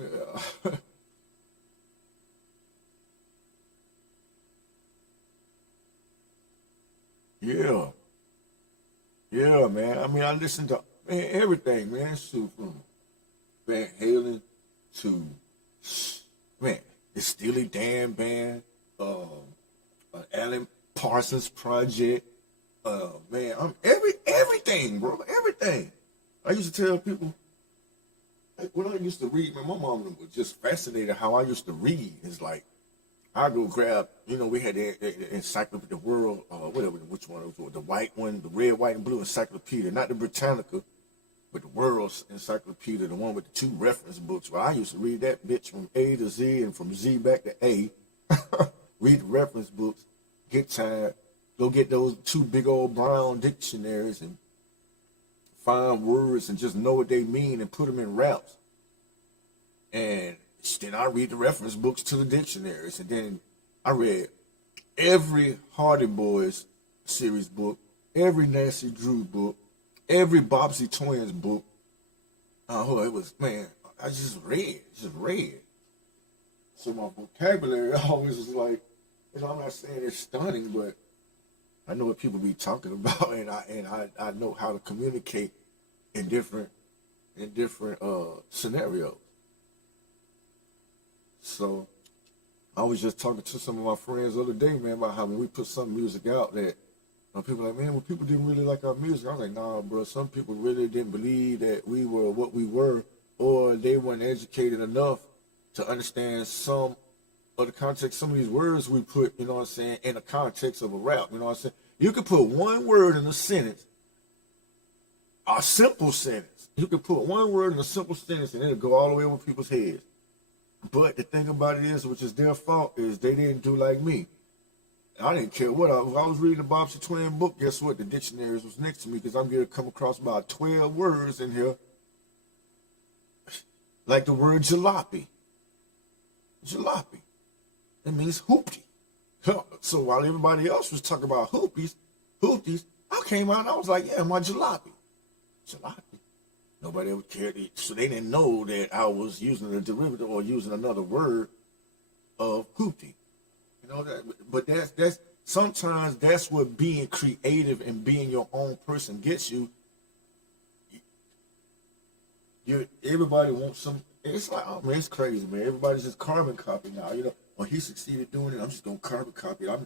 yeah. Yeah, man. I mean, I listen to everything, man. Shoot, from Van Halen to man, the Steely Dan band, Alan Parsons Project. Man, I'm everything, bro, everything. I used to tell people like, when I used to read, man, my mom was just fascinated how I used to read. It's like I go grab, you know, we had the Encyclopedia, the World, whatever, which one it was, the white one, the red, white, and blue Encyclopedia, not the Britannica, but the World's Encyclopedia, the one with the 2 reference books. Well, I used to read that bitch from A to Z and from Z back to A. Read the reference books, get tired, go get those 2 big old brown dictionaries and find words and just know what they mean and put them in raps. And then I read the reference books to the dictionaries, and then I read every Hardy Boys series book, every Nancy Drew book, every Bobbsey Twins book. It was, man, I just read. So my vocabulary always was like, you know, I'm not saying it's stunning, but I know what people be talking about, and I know how to communicate in different scenarios. So I was just talking to some of my friends the other day, man, about how when we put some music out that people are like, man, well, people didn't really like our music. I was like, nah, bro, some people really didn't believe that we were what we were, or they weren't educated enough to understand some of the context, some of these words we put, you know what I'm saying, in the context of a rap, you know what I'm saying? You could put one word in a sentence, a simple sentence. You could put one word in a simple sentence and it'll go all the way over people's heads. But the thing about it is, which is their fault, is they didn't do like me. I didn't care what I was reading the Bobbsey Twin book. Guess what? The dictionaries was next to me because I'm going to come across about 12 words in here, like the word jalopy. Jalopy. It means hoopty. So while everybody else was talking about hoopties, I came out and I was like, yeah, my jalopy. Jalopy. Nobody ever cared. So they didn't know that I was using a derivative or using another word of hoopty. You know that, but that's sometimes that's what being creative and being your own person gets you. Everybody wants some. It's like, oh man, it's crazy, man. Everybody's just carbon copy now. You know, well, he succeeded doing it. I'm just gonna carbon copy it. I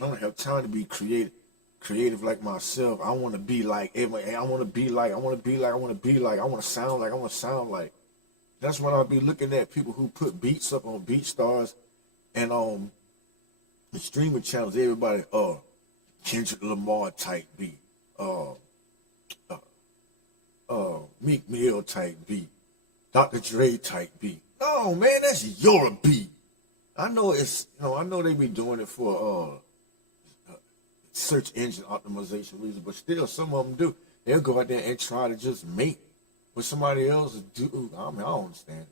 don't have time to be creative like myself. I want to be like everybody. I want to sound like. That's when I'll be looking at people who put beats up on BeatStars and on the streaming channels. Everybody, Kendrick Lamar type beat, Meek Mill type beat, Dr. Dre type beat. No, man, that's your beat. I know I know they be doing it for search engine optimization reasons, but still, some of them do. They'll go out there and try to just make what somebody else do. I mean, I don't understand it.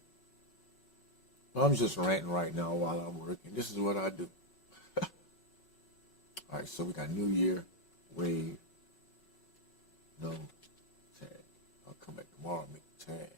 But I'm just ranting right now while I'm working. This is what I do. All right, so we got New Year, Wave, no tag. I'll come back tomorrow and make the tag.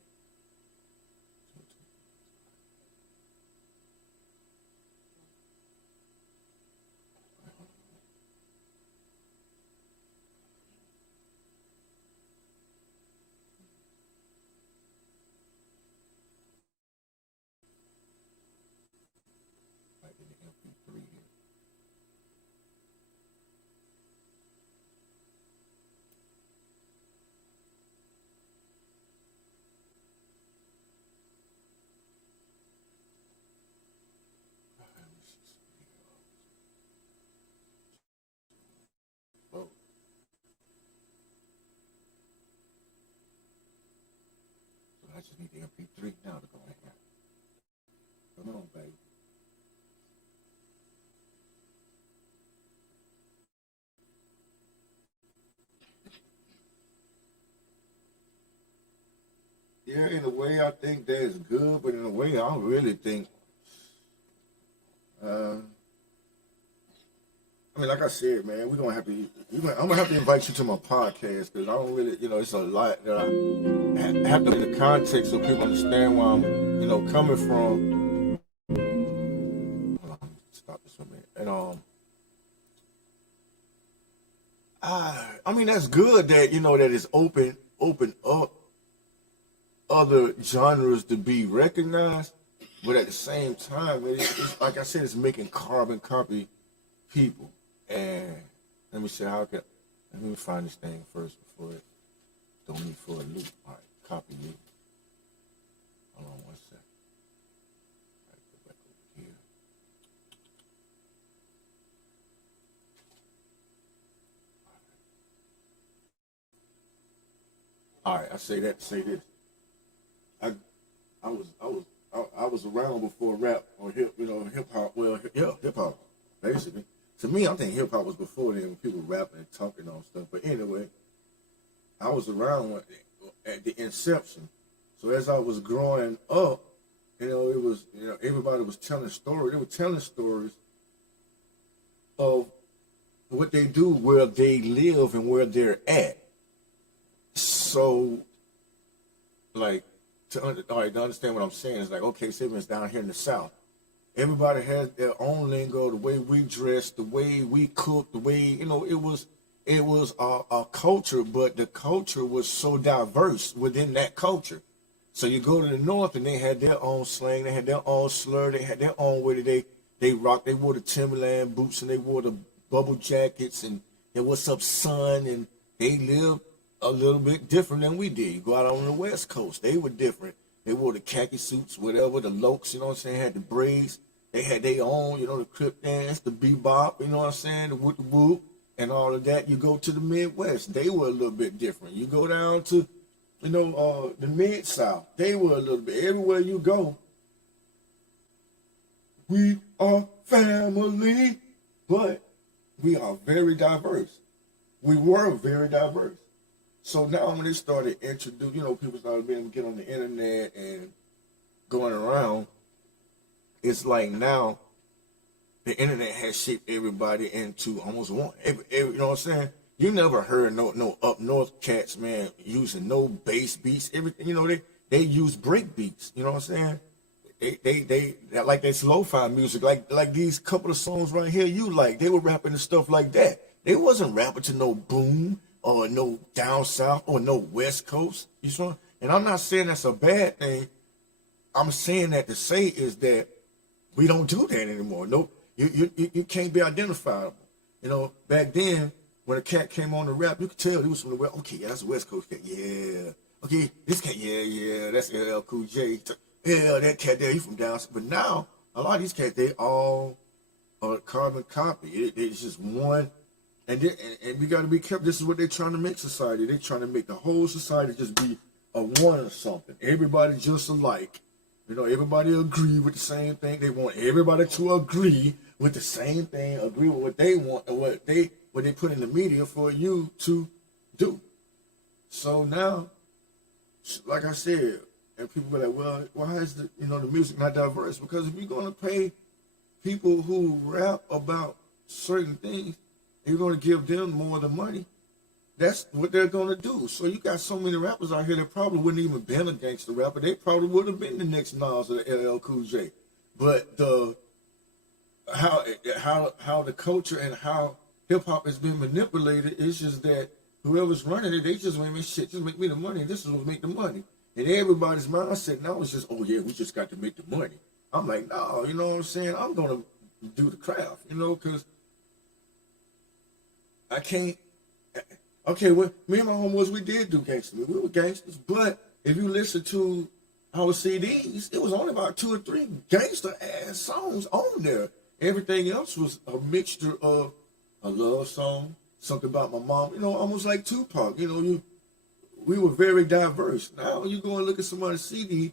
just need the MP3 now to go in here. Come on, baby. Yeah, in a way, I think that is good, but in a way, I don't really think. I mean, like I said, man, we're gonna have to. I'm gonna have to invite you to my podcast because I don't really, it's a lot that I have to in the context so people understand where I'm, coming from. Hold on, stop this for a minute. And I mean that's good that that it's open up other genres to be recognized, but at the same time, it's like I said, it's making carbon copy people. And let me see let me find this thing first before it throw me for a loop. All right, copy loop. Hold on one second. All right, go back over here. All right, I say that to say this. I was around before rap or hip hop. Well, yeah, hip hop, basically. To me, I think hip hop was before then when people rapping and talking on stuff. But anyway, I was around at the inception. So as I was growing up, it was everybody was telling stories. They were telling stories of what they do, where they live, and where they're at. So, like, to understand what I'm saying is like, okay, say it's down here in the South. Everybody has their own lingo, the way we dress, the way we cook, the way, it was a culture, but the culture was so diverse within that culture. So you go to the North and they had their own slang, they had their own slur, they had their own way that they rock. They wore the Timberland boots and they wore the bubble jackets and what's up, son, and they lived a little bit different than we did. You go out on the West Coast, they were different. They wore the khaki suits, whatever, the lokes, had the braids. They had their own, the crip dance, the bebop, the whoop the whoop, and all of that. You go to the Midwest, they were a little bit different. You go down to, the Mid-South, they were a little bit. Everywhere you go, we are family, but we are very diverse. We were very diverse. So now when they started introducing, people started being able to get on the internet and going around, it's like now the internet has shaped everybody into almost one. You know what I'm saying? You never heard no up north cats, man, using no bass beats. Everything, they use break beats. You know what I'm saying? They like that lo-fi music, like these couple of songs right here. They were rapping and stuff like that. They wasn't rapping to no boom or no down south or no West Coast. You know? And I'm not saying that's a bad thing. I'm saying that to say is that we don't do that anymore. Nope. You can't be identifiable. Back then, when a cat came on the rap, you could tell he was from the West. Okay, yeah, that's a West Coast cat. Yeah. Okay, this cat, yeah, that's LL Cool J. Yeah, that cat there, he from down south. But now, a lot of these cats, they all are carbon copy. It's just one. And we got to be careful. This is what they're trying to make society. They're trying to make the whole society just be a one or something. Everybody just alike. Everybody agree with the same thing. They want everybody to agree with the same thing, agree with what they want and what they put in the media for you to do. So now, like I said, and people be like, well, why is the music not diverse? Because if you're going to pay people who rap about certain things, you're going to give them more of the money. That's what they're going to do. So you got so many rappers out here that probably wouldn't even been a gangster rapper. They probably would have been the next Nas or the LL Cool J. But how the culture and how hip-hop has been manipulated is just that whoever's running it, they just want to shit, just make me the money. This is what make the money. And everybody's mindset now is just, oh, yeah, we just got to make the money. I'm like, no, you know what I'm saying? I'm going to do the craft, because I can't. Okay, well, me and my homeboys, we did do gangster. We were gangsters, but if you listen to our CDs, it was only about 2 or 3 gangster-ass songs on there. Everything else was a mixture of a love song, something about my mom, almost like Tupac. we were very diverse. Now you go and look at somebody's CD,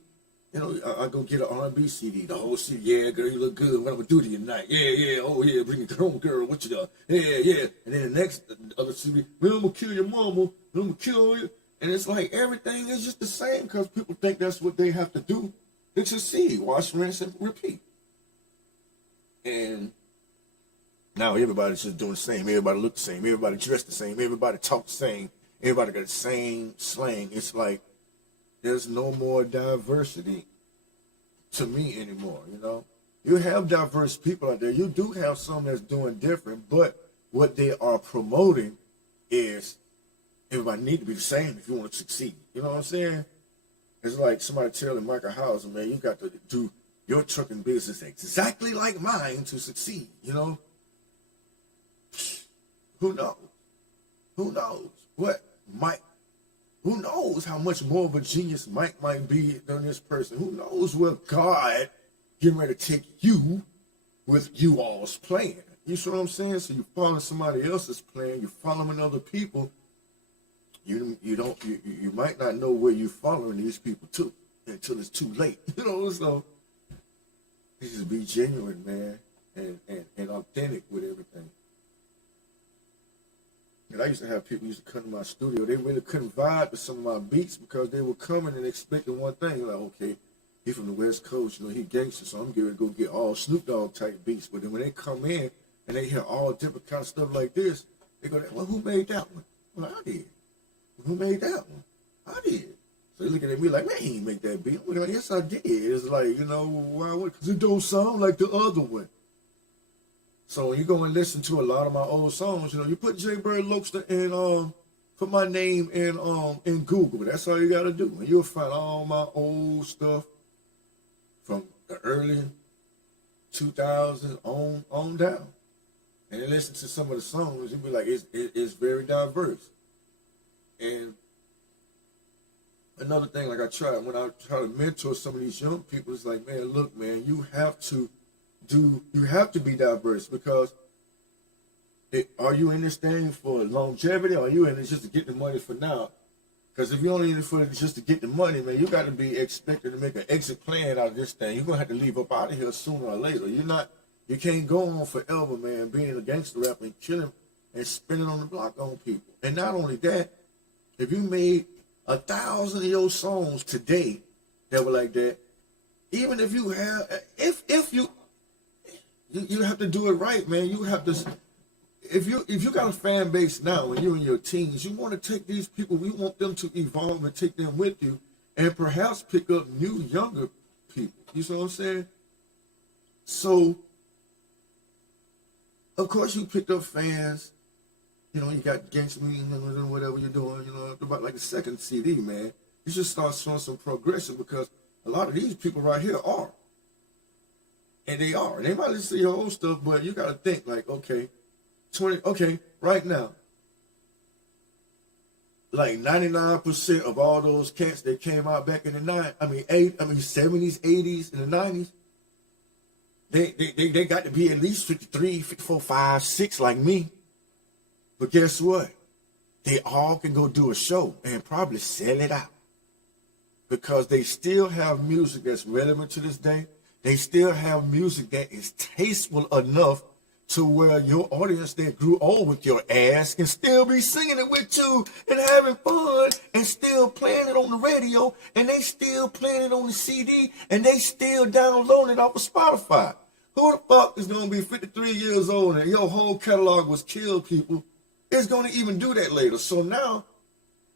you know, I go get an R&B CD, the whole CD. Yeah, girl, you look good. What I'm gonna do to you tonight? Yeah, yeah. Oh yeah, bring it home, girl. What you done? Yeah, yeah. And then the next other CD, well, I'm gonna kill your mama. I'm gonna kill you. And it's like everything is just the same because people think that's what they have to do to succeed. Wash, rinse, and repeat. And now everybody's just doing the same. Everybody look the same. Everybody dressed the same. Everybody talk the same. Everybody got the same slang. It's like there's no more diversity to me anymore, you know? You have diverse people out there. You do have some that's doing different, but what they are promoting is everybody need to be the same if you want to succeed. You know what I'm saying? It's like somebody telling Michael Hauser, man, you got to do your trucking business exactly like mine to succeed, you know? Who knows? Who knows? Who knows how much more of a genius Mike might be than this person? Who knows where God getting ready to take you with you all's plan? You see what I'm saying? So you're following somebody else's plan, you're following other people. You might not know where you're following these people to until it's too late. You know, so just be genuine, man, and authentic with everything. And I used to have people used to come to my studio. They really couldn't vibe with some of my beats because they were coming and expecting one thing. Like, okay, he from the West Coast, you know, he gangster, so I'm getting to go get all Snoop Dogg type beats. But then when they come in and they hear all different kind of stuff like this, they go, well, who made that one? Well, I did. Who made that one? I did. So they looking at me like, man, he didn't make that beat. Well, like, yes, I did. It's like, you know, why would? Because it don't sound like the other one. So when you go and listen to a lot of my old songs, you know, you put J. Bird Lokester and put my name in Google. That's all you gotta do. And you'll find all my old stuff from the early 2000s on down. And then listen to some of the songs, you'll be like, it's very diverse. And another thing, like when I try to mentor some of these young people, it's like, man, look, man, you have to be diverse because are you in this thing for longevity or are you in it just to get the money for now? Because if you're only in it for just to get the money, man, you got to be expected to make an exit plan out of this thing. You're going to have to leave up out of here sooner or later. You can't go on forever, man, being a gangster rapper and killing and spinning on the block on people. And not only that, if you made 1,000 of your songs today that were like that, even if you have, if you have to do it right, man. You have to, if you got a fan base now and you're in your teens, you want to take these people, we want them to evolve and take them with you and perhaps pick up new, younger people. You see what I'm saying? So, of course you picked up fans. You know, you got Gangsta Me and whatever you're doing, you know, about like the second CD, man. You should start showing some progression because a lot of these people right here are. And they are. And they might listen to your old stuff, but you got to think like, okay, right now, like 99% of all those cats that came out back in the 70s, 80s, and the 90s, they got to be at least 53, 54, 5, 6 like me. But guess what? They all can go do a show and probably sell it out because they still have music that's relevant to this day. They still have music that is tasteful enough to where your audience that grew old with your ass can still be singing it with you and having fun and still playing it on the radio and they still playing it on the CD and they still downloading it off of Spotify. Who the fuck is going to be 53 years old and your whole catalog was killed, people? Is going to even do that later. So now,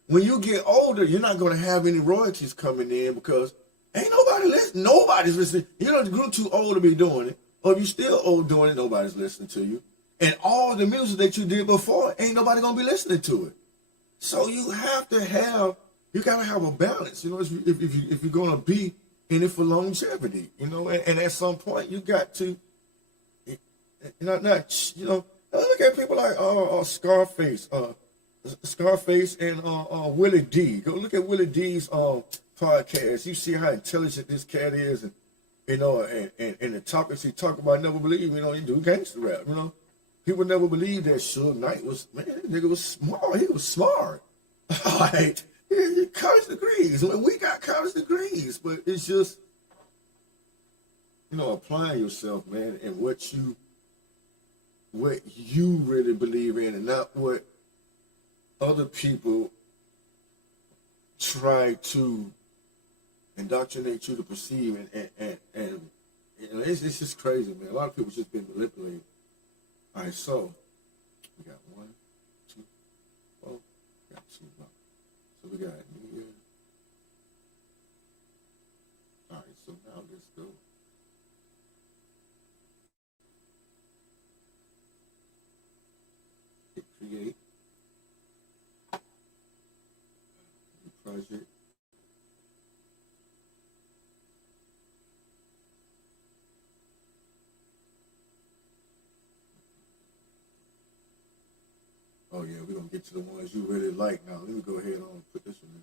when you get older, you're not going to have any royalties coming in because ain't nobody listening. Nobody's listening. You don't grow too old to be doing it. Or if you're still old doing it, nobody's listening to you. And all the music that you did before, ain't nobody going to be listening to it. So you got to have a balance, you know, if you're going to be in it for longevity, you know, and at some point you got to, look at people like Scarface and Willie D. Go look at Willie D's podcast. You see how intelligent this cat is, and you know, and the topics he talk about. Never believe, you know, he do gangster rap. You know, people never believed that Suge Knight was, man. That nigga was smart. He was smart. All right, Yeah, college degrees. We got college degrees, but it's just, applying yourself, man, and what you really believe in, and not what other people try to indoctrinate you to perceive, and it's just crazy, man. A lot of people just been manipulated. All right, so we got 1, 2, 4, got 2 more. So we got here. All right, so now let's go. Hit create. New project. Oh yeah, we're gonna get to the ones you really like now. Let me go ahead and put this one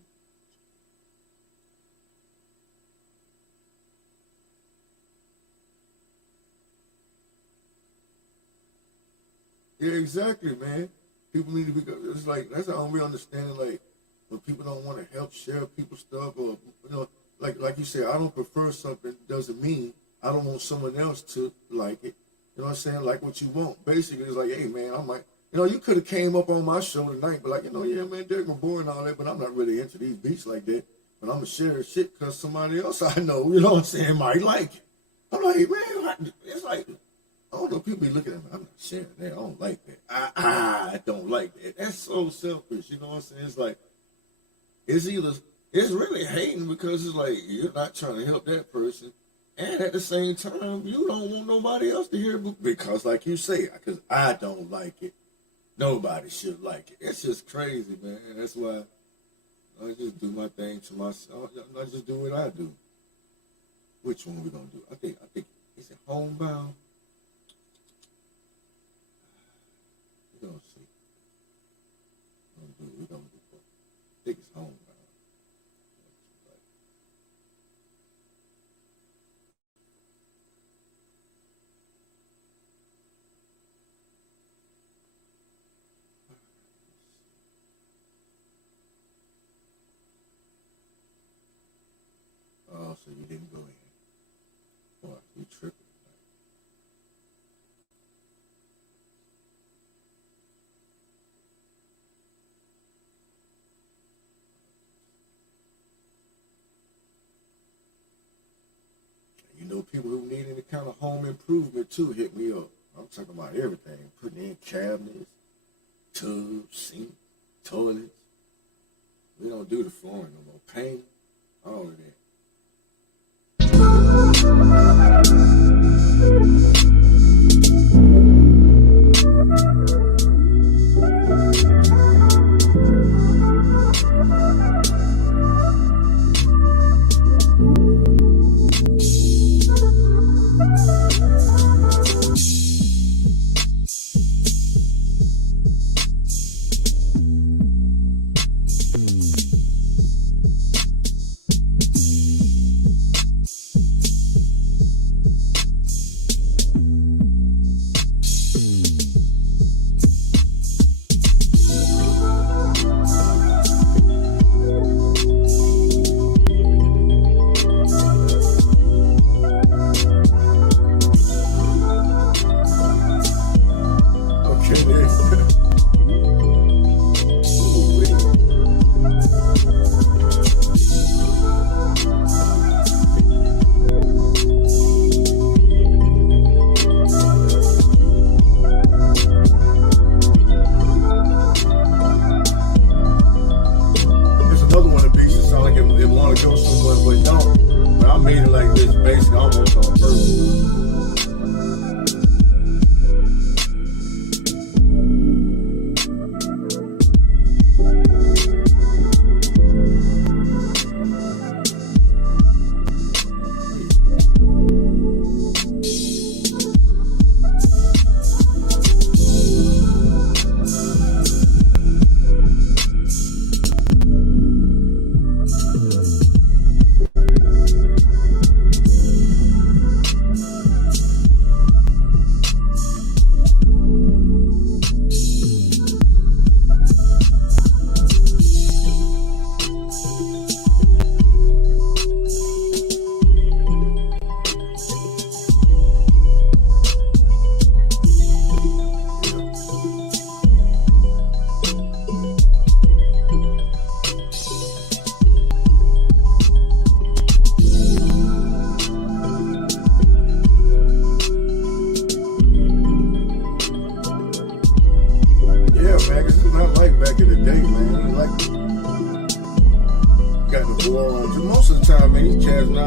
in. Yeah, exactly, man. People need to be. It's like that's the only understanding. Like when people don't want to help share people's stuff, or like you say, I don't prefer something doesn't mean I don't want someone else to like it. You know what I'm saying? Like what you want. Basically, it's like, hey man, I'm like. You could have came up on my show tonight, but yeah, man, Derek McBoy and all that, but I'm not really into these beats like that. But I'm going to share shit because somebody else I know, you know what I'm saying, might like it. I'm like, man, it's like, I don't know, people be looking at me, I'm not sharing that. I don't like that. I don't like that. That's so selfish, you know what I'm saying? It's like, it's really hating because it's like, you're not trying to help that person. And at the same time, you don't want nobody else to hear it because, like you say, because I don't like it. Nobody should like it. It's just crazy, man. That's why I just do my thing to myself. I just do what I do. Which one we gonna do? I think is it homebound? We're gonna see. We're gonna do both. I think it's homebound. Oh, so you didn't go in. Boy, you tripping. People who need any kind of home improvement too, hit me up. I'm talking about everything. Putting in cabinets, tubs, sinks, toilets. We don't do the flooring no more. Paint, all of that.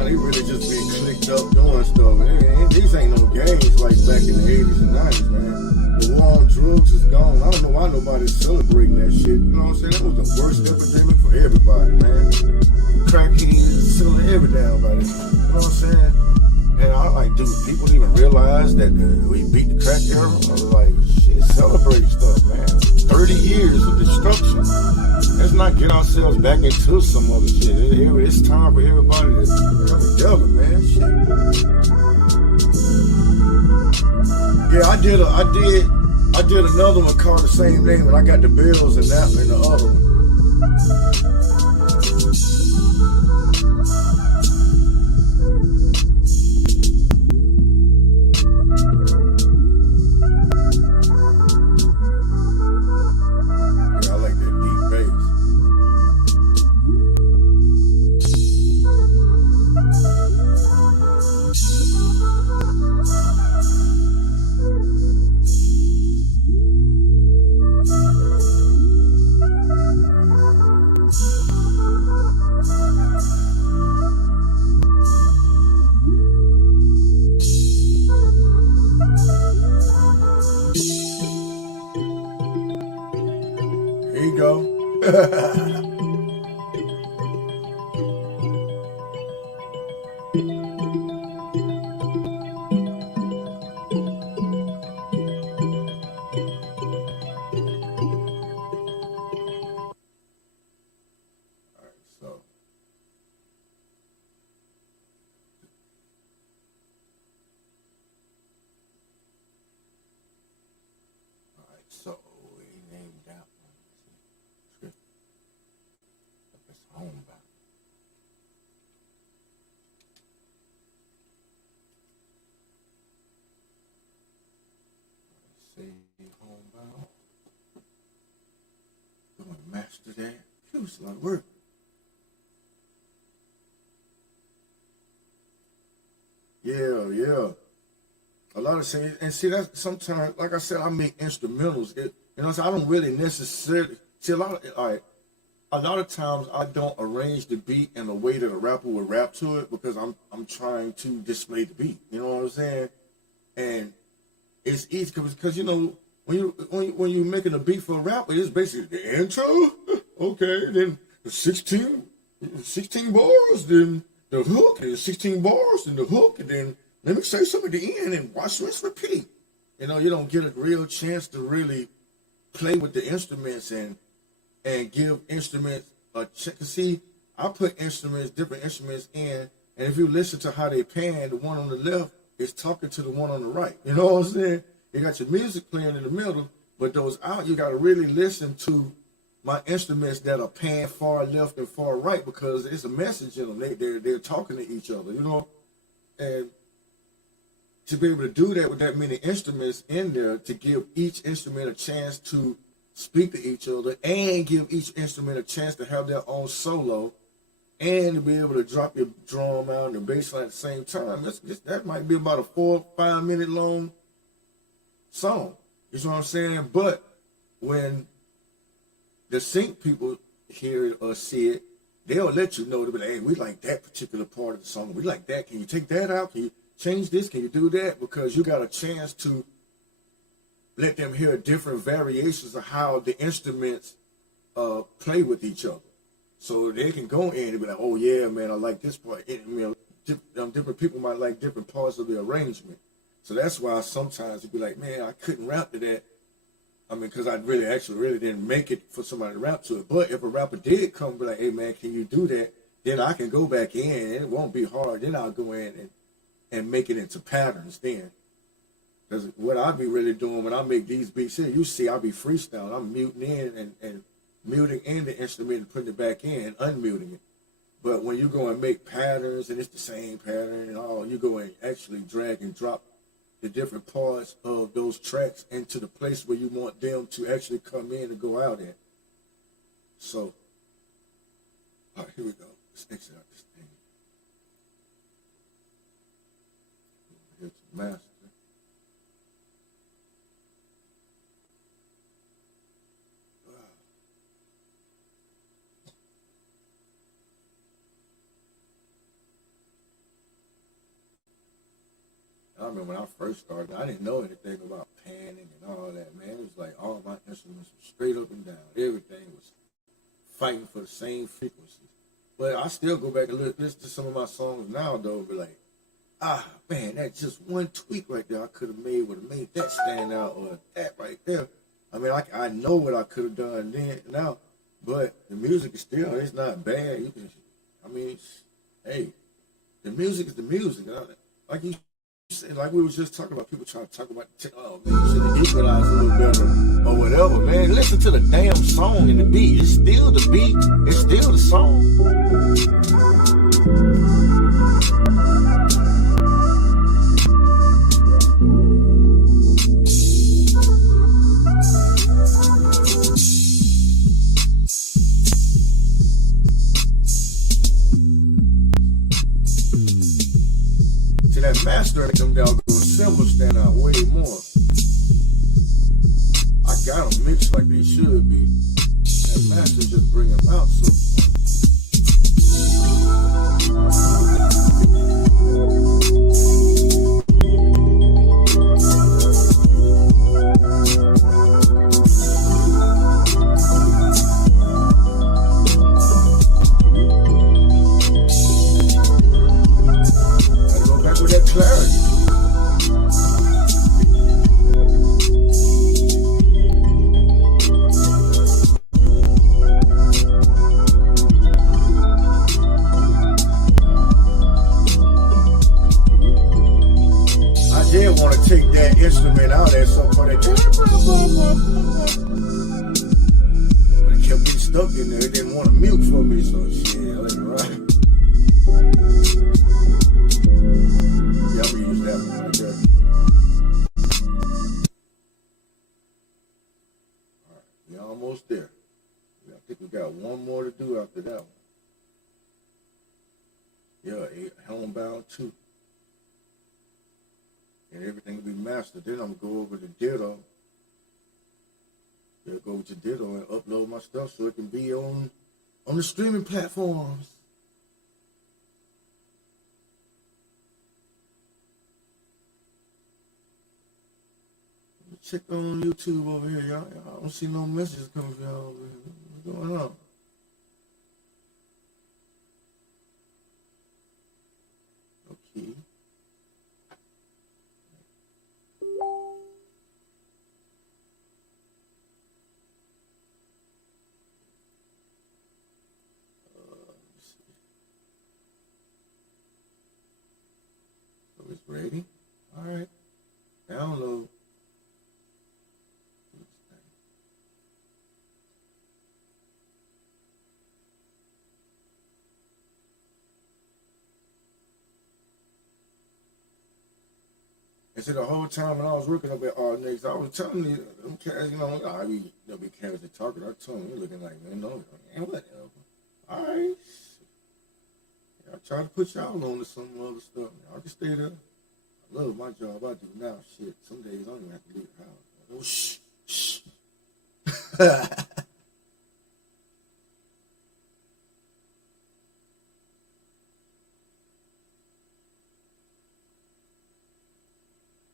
now they really just been clicked up doing stuff. These ain't no games like back in the 80s and 90s, man. The war on drugs is gone. I don't know why nobody's celebrating that shit. You know what I'm saying? That was the worst epidemic for everybody, man. Crackheads selling every damn body. You know what I'm saying? And I like, dude, people even realize that we beat the crack era? I was like, shit, celebrate stuff, man. 30 years of destruction. Let's not get ourselves back into some other shit. It's time for everybody to come together, man. Shit. Yeah, I did another one called the same name, and I got the bills and that and the other one. Here you go. So we named that one. It's homebound. Say homebound. I'm gonna master that. Phew, it's a lot of work. Yeah. A lot of things, and see that sometimes, like I said, I make instrumentals. So I don't really necessarily see a lot of times I don't arrange the beat in a way that a rapper would rap to it because I'm trying to display the beat. You know what I'm saying? And it's easy because when you're making a beat for a rapper, it's basically the intro, okay, then the 16 bars, then the hook, and 16 bars, and the hook, and then let me say something at the end and watch this repeat. You don't get a real chance to really play with the instruments and give instruments a chance. See, I put different instruments in, and if you listen to how they pan, the one on the left is talking to the one on the right. You know what I'm saying? You got your music playing in the middle, but those out, you got to really listen to my instruments that are pan far left and far right because it's a message in them. They're talking to each other, and to be able to do that with that many instruments in there, to give each instrument a chance to speak to each other and give each instrument a chance to have their own solo and to be able to drop your drum out and the bass line at the same time, that might be about a 4 or 5 minute long song. You know what I'm saying? But when the sync people hear it or see it, they'll let you know. They'll be like, hey, we like that particular part of the song. We like that. Can you take that out? Can you change this? Can you do that? Because you got a chance to let them hear different variations of how the instruments play with each other. So they can go in and be like, oh yeah, man, I like this part. Different people might like different parts of the arrangement. So that's why sometimes you'd be like, man, I couldn't rap to that. Because I really didn't make it for somebody to rap to it. But if a rapper did come and be like, hey man, can you do that? Then I can go back in and it won't be hard. Then I'll go in and make it into patterns then. Because what I be really doing when I make these beats here, you see I be freestyling. I'm muting in and muting in the instrument and putting it back in and unmuting it. But when you go and make patterns and it's the same pattern and all, you go and actually drag and drop the different parts of those tracks into the place where you want them to actually come in and go out at. So, all right, here we go. Let's exit out this thing. Over here to the master. remember when I first started, I didn't know anything about panning and all that, man. It was like all my instruments were straight up and down. Everything was fighting for the same frequencies. But I still go back and listen to some of my songs now, though, and be like, man, that's just one tweak right there I could have made, would have made that stand out, or that right there. I mean, I know what I could have done then now, but the music is still, it's not bad. You can, I mean, hey, the music is the music. Like you said, like we was just talking about, people trying to talk about, oh man, you should have equalized a little better or whatever. Man, listen to the damn song and the beat. It's still the beat. It's still the song. That master and them down cymbals stand out way more. I got them mixed like they should be. That master just bring them out so clarity. I did want to take that instrument out at some point, but it kept getting stuck in there. It didn't want to mute for me, so shit, I let it ride. Yeah, I'm gonna use that one right there. Alright, we're almost there. I think we got one more to do after that one. Yeah, Homebound 2. And everything will be mastered. Then I'm gonna go over to Ditto. Yeah, go over to Ditto and upload my stuff so it can be on the streaming platforms. Check on YouTube over here, y'all. I don't see no messages coming from y'all over here. What's going on? Okay. Let's see. So it's ready. All right. Download. And so the whole time when I was working up at All Next, I was telling you, them cats, you know, they'll be cats that talking. I told them, you're looking like, man, no, man, whatever. All right. Yeah, I try to put y'all on to some other stuff. I can stay there. I love my job. I do now. Shit, some days I don't even have to leave the house. Oh, shh, shh.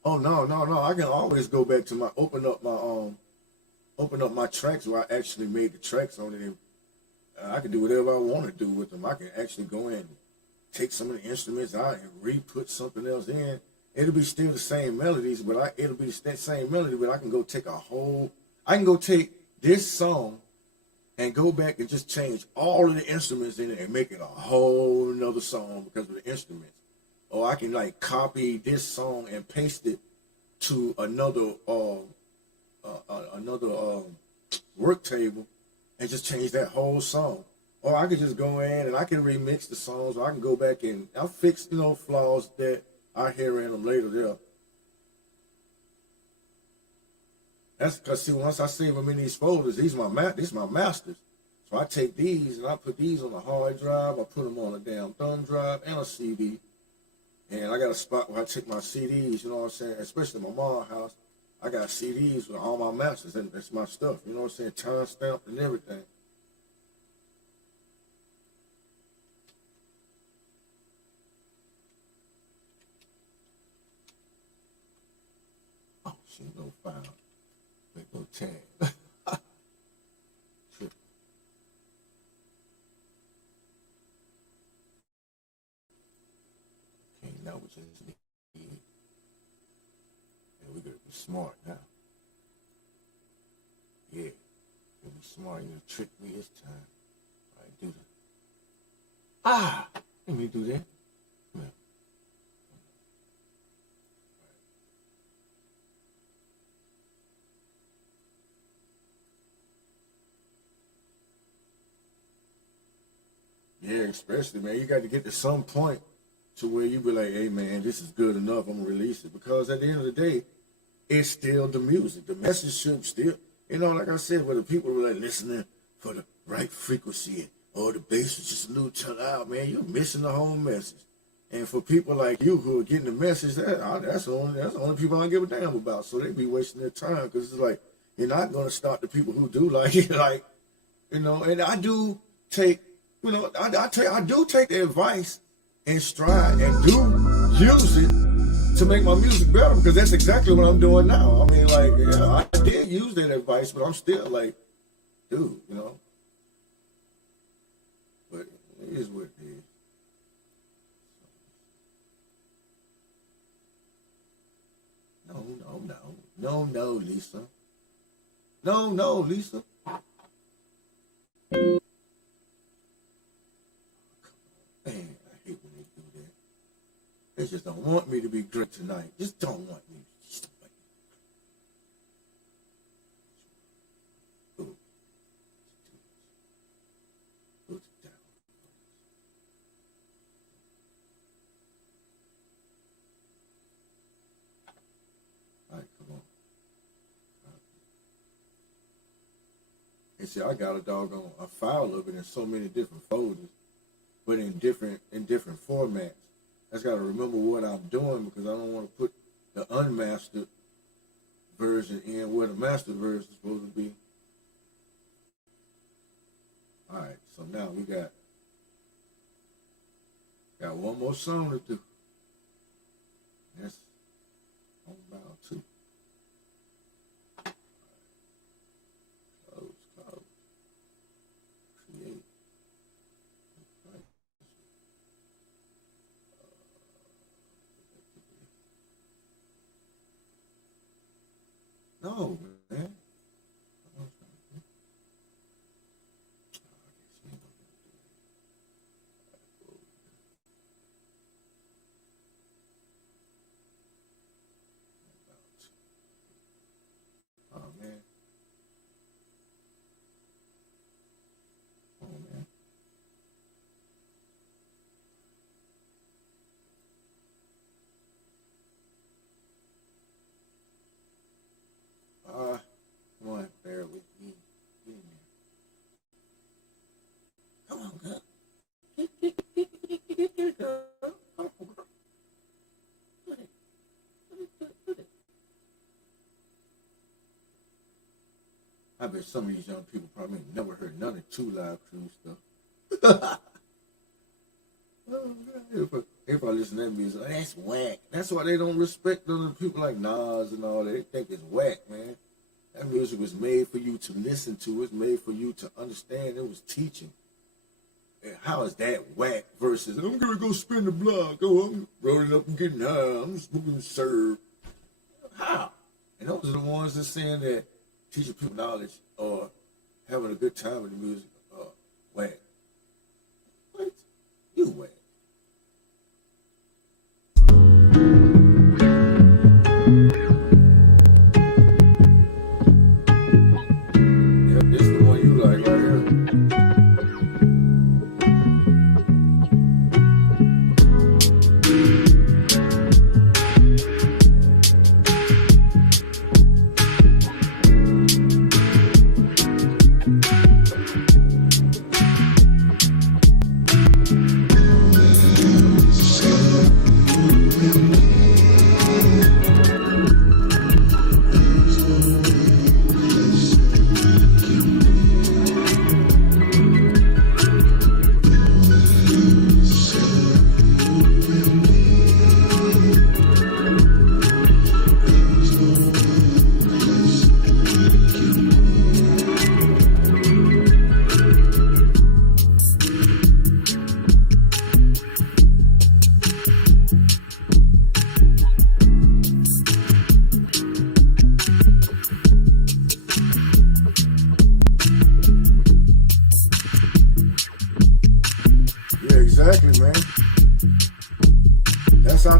Oh no! I can always go back to my open up my tracks where I actually made the tracks on it, and I can do whatever I want to do with them. I can actually go in and take some of the instruments out and re-put something else in. It'll be still the same melodies, but it'll be that same melody. But I can go take this song and go back and just change all of the instruments in it and make it a whole nother song because of the instruments. Or I can like copy this song and paste it to another work table and just change that whole song. Or I could just go in and I can remix the songs, or I can go back and I'll fix flaws that I hear in them later there. That's because see, once I save them in these folders, these my masters. So I take these and I put these on a hard drive. I put them on a damn thumb drive and a CD. And I got a spot where I take my CDs, you know what I'm saying? Especially in my mom's house, I got CDs with all my masters, and that's my stuff, you know what I'm saying? Time stamped and everything. She no found. Make no tan. Okay, now we just need. And we gotta be smart now. Yeah. You be smart, you trick me this time. All right, do that. Ah! Let me do that. Come here. Yeah, especially, man, you got to get to some point to where you be like, hey, man, this is good enough. I'm going to release it. Because at the end of the day, it's still the music. The message should still, you know, like I said, where the people were like listening for the right frequency or the bass was just a little too loud, man, you're missing the whole message. And for people like you who are getting the message, that's the only people I give a damn about. So they be wasting their time because it's like, you're not going to stop the people who do like it. Like, you know, and I do take, you know, I do take the advice in stride and do use it to make my music better because that's exactly what I'm doing now. I mean, like, yeah, I did use that advice, but I'm still like, dude, you know. But it is what it is. No, Lisa. No, Lisa. Man, I hate when they do that. They just don't want me to be great tonight. Just don't want me. Just don't want me. Ooh. Put it down. All right, come on. And see, I got a doggone a file of it in so many different folders, but in different formats. I just got to remember what I'm doing because I don't want to put the unmastered version in where the mastered version is supposed to be. All right, so now we got one more song to do. That's homebound too. Close. Create. No, man. Oh, man. Come on, bear with me. Get in there. Come on, girl. Get, girl. Come on, girl. Do it. I bet some of these young people probably ain't never heard none of Two Live Crew stuff. If I listen to that music, oh, that's whack. That's why they don't respect other people like Nas and all that. They think it's whack, man. That music was made for you to listen to. It's made for you to understand. It was teaching. And how is that whack versus, I'm going to go spin the block. Oh, I'm rolling up and getting high. I'm smoking serve. How? And those are the ones that saying that teaching people knowledge or having a good time with the music are whack. What? You whack.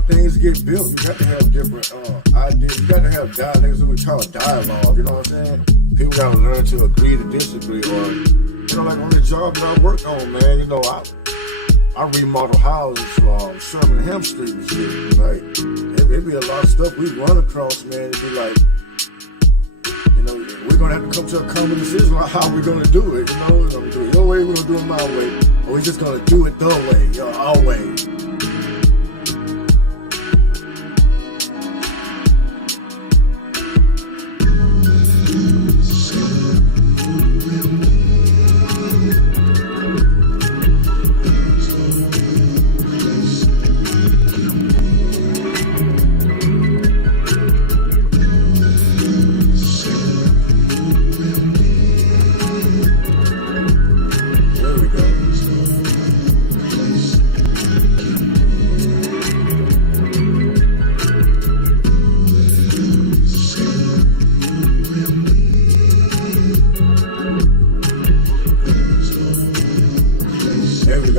things get built, you got to have different ideas. You got to have dialogues, what we call dialogue. You know what I'm saying? People got to learn to agree to disagree. Or, you know, like on the job that I work on, man. You know, I remodel houses from Sherman Hemp Street and shit. Like, it'd be a lot of stuff we run across, man. It'd be like, you know, we're gonna have to come to a common decision on how we're gonna do it. You know, we're gonna do it your way, we're gonna do it my way, or we're just gonna do it the way, our way.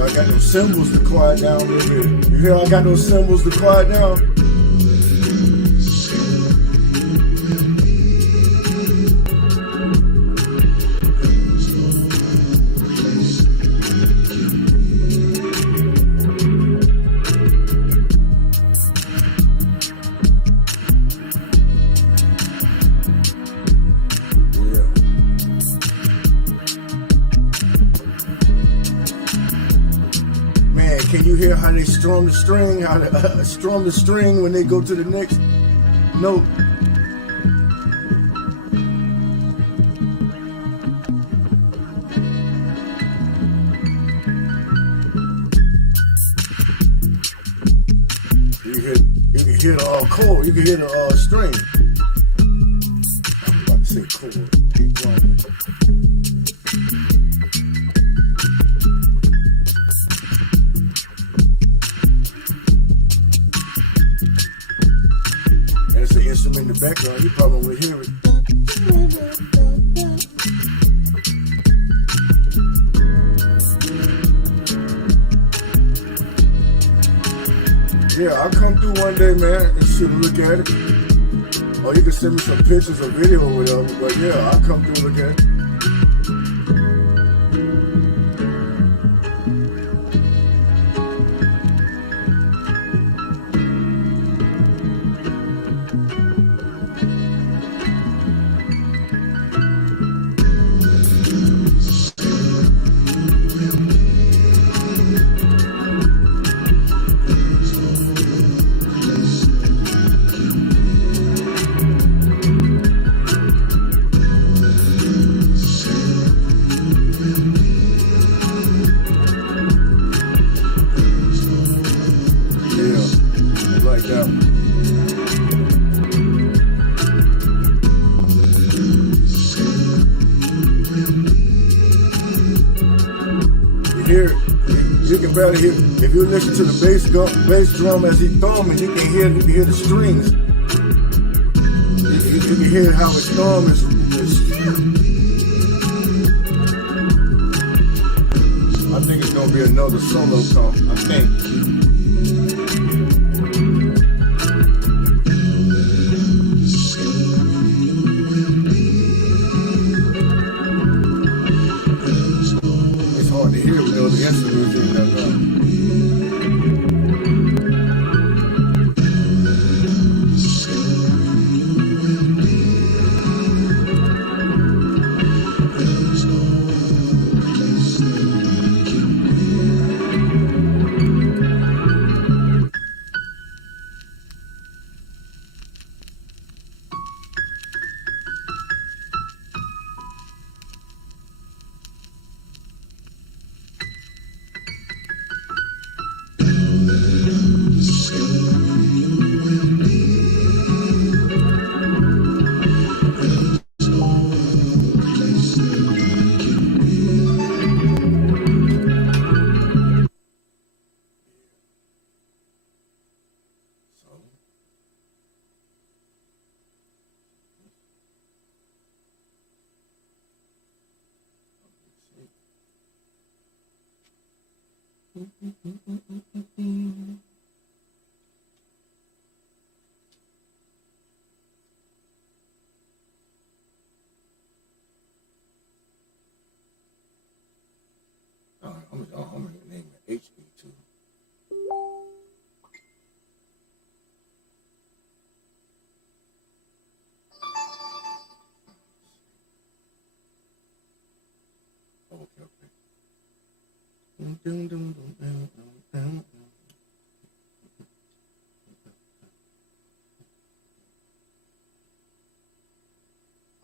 I got those cymbals to quiet down a little bit. You hear I got those cymbals to quiet down? Can you hear how they strum the string? How they strum the string when they go to the next note? You can hear the chord. You can hear the string. I'm about to say chord. Keep going. In the background, you probably will hear it. Yeah, I'll come through one day, man, and shoot a look at it. Or you can send me some pictures or video or whatever. But yeah, I'll come through and look at it. Like that. You hear it. You can barely hear it. If you listen to the bass drum as he thumbing, you can hear the strings. You can hear how his thumb is. I think it's gonna be another solo come. I think. The instruments in that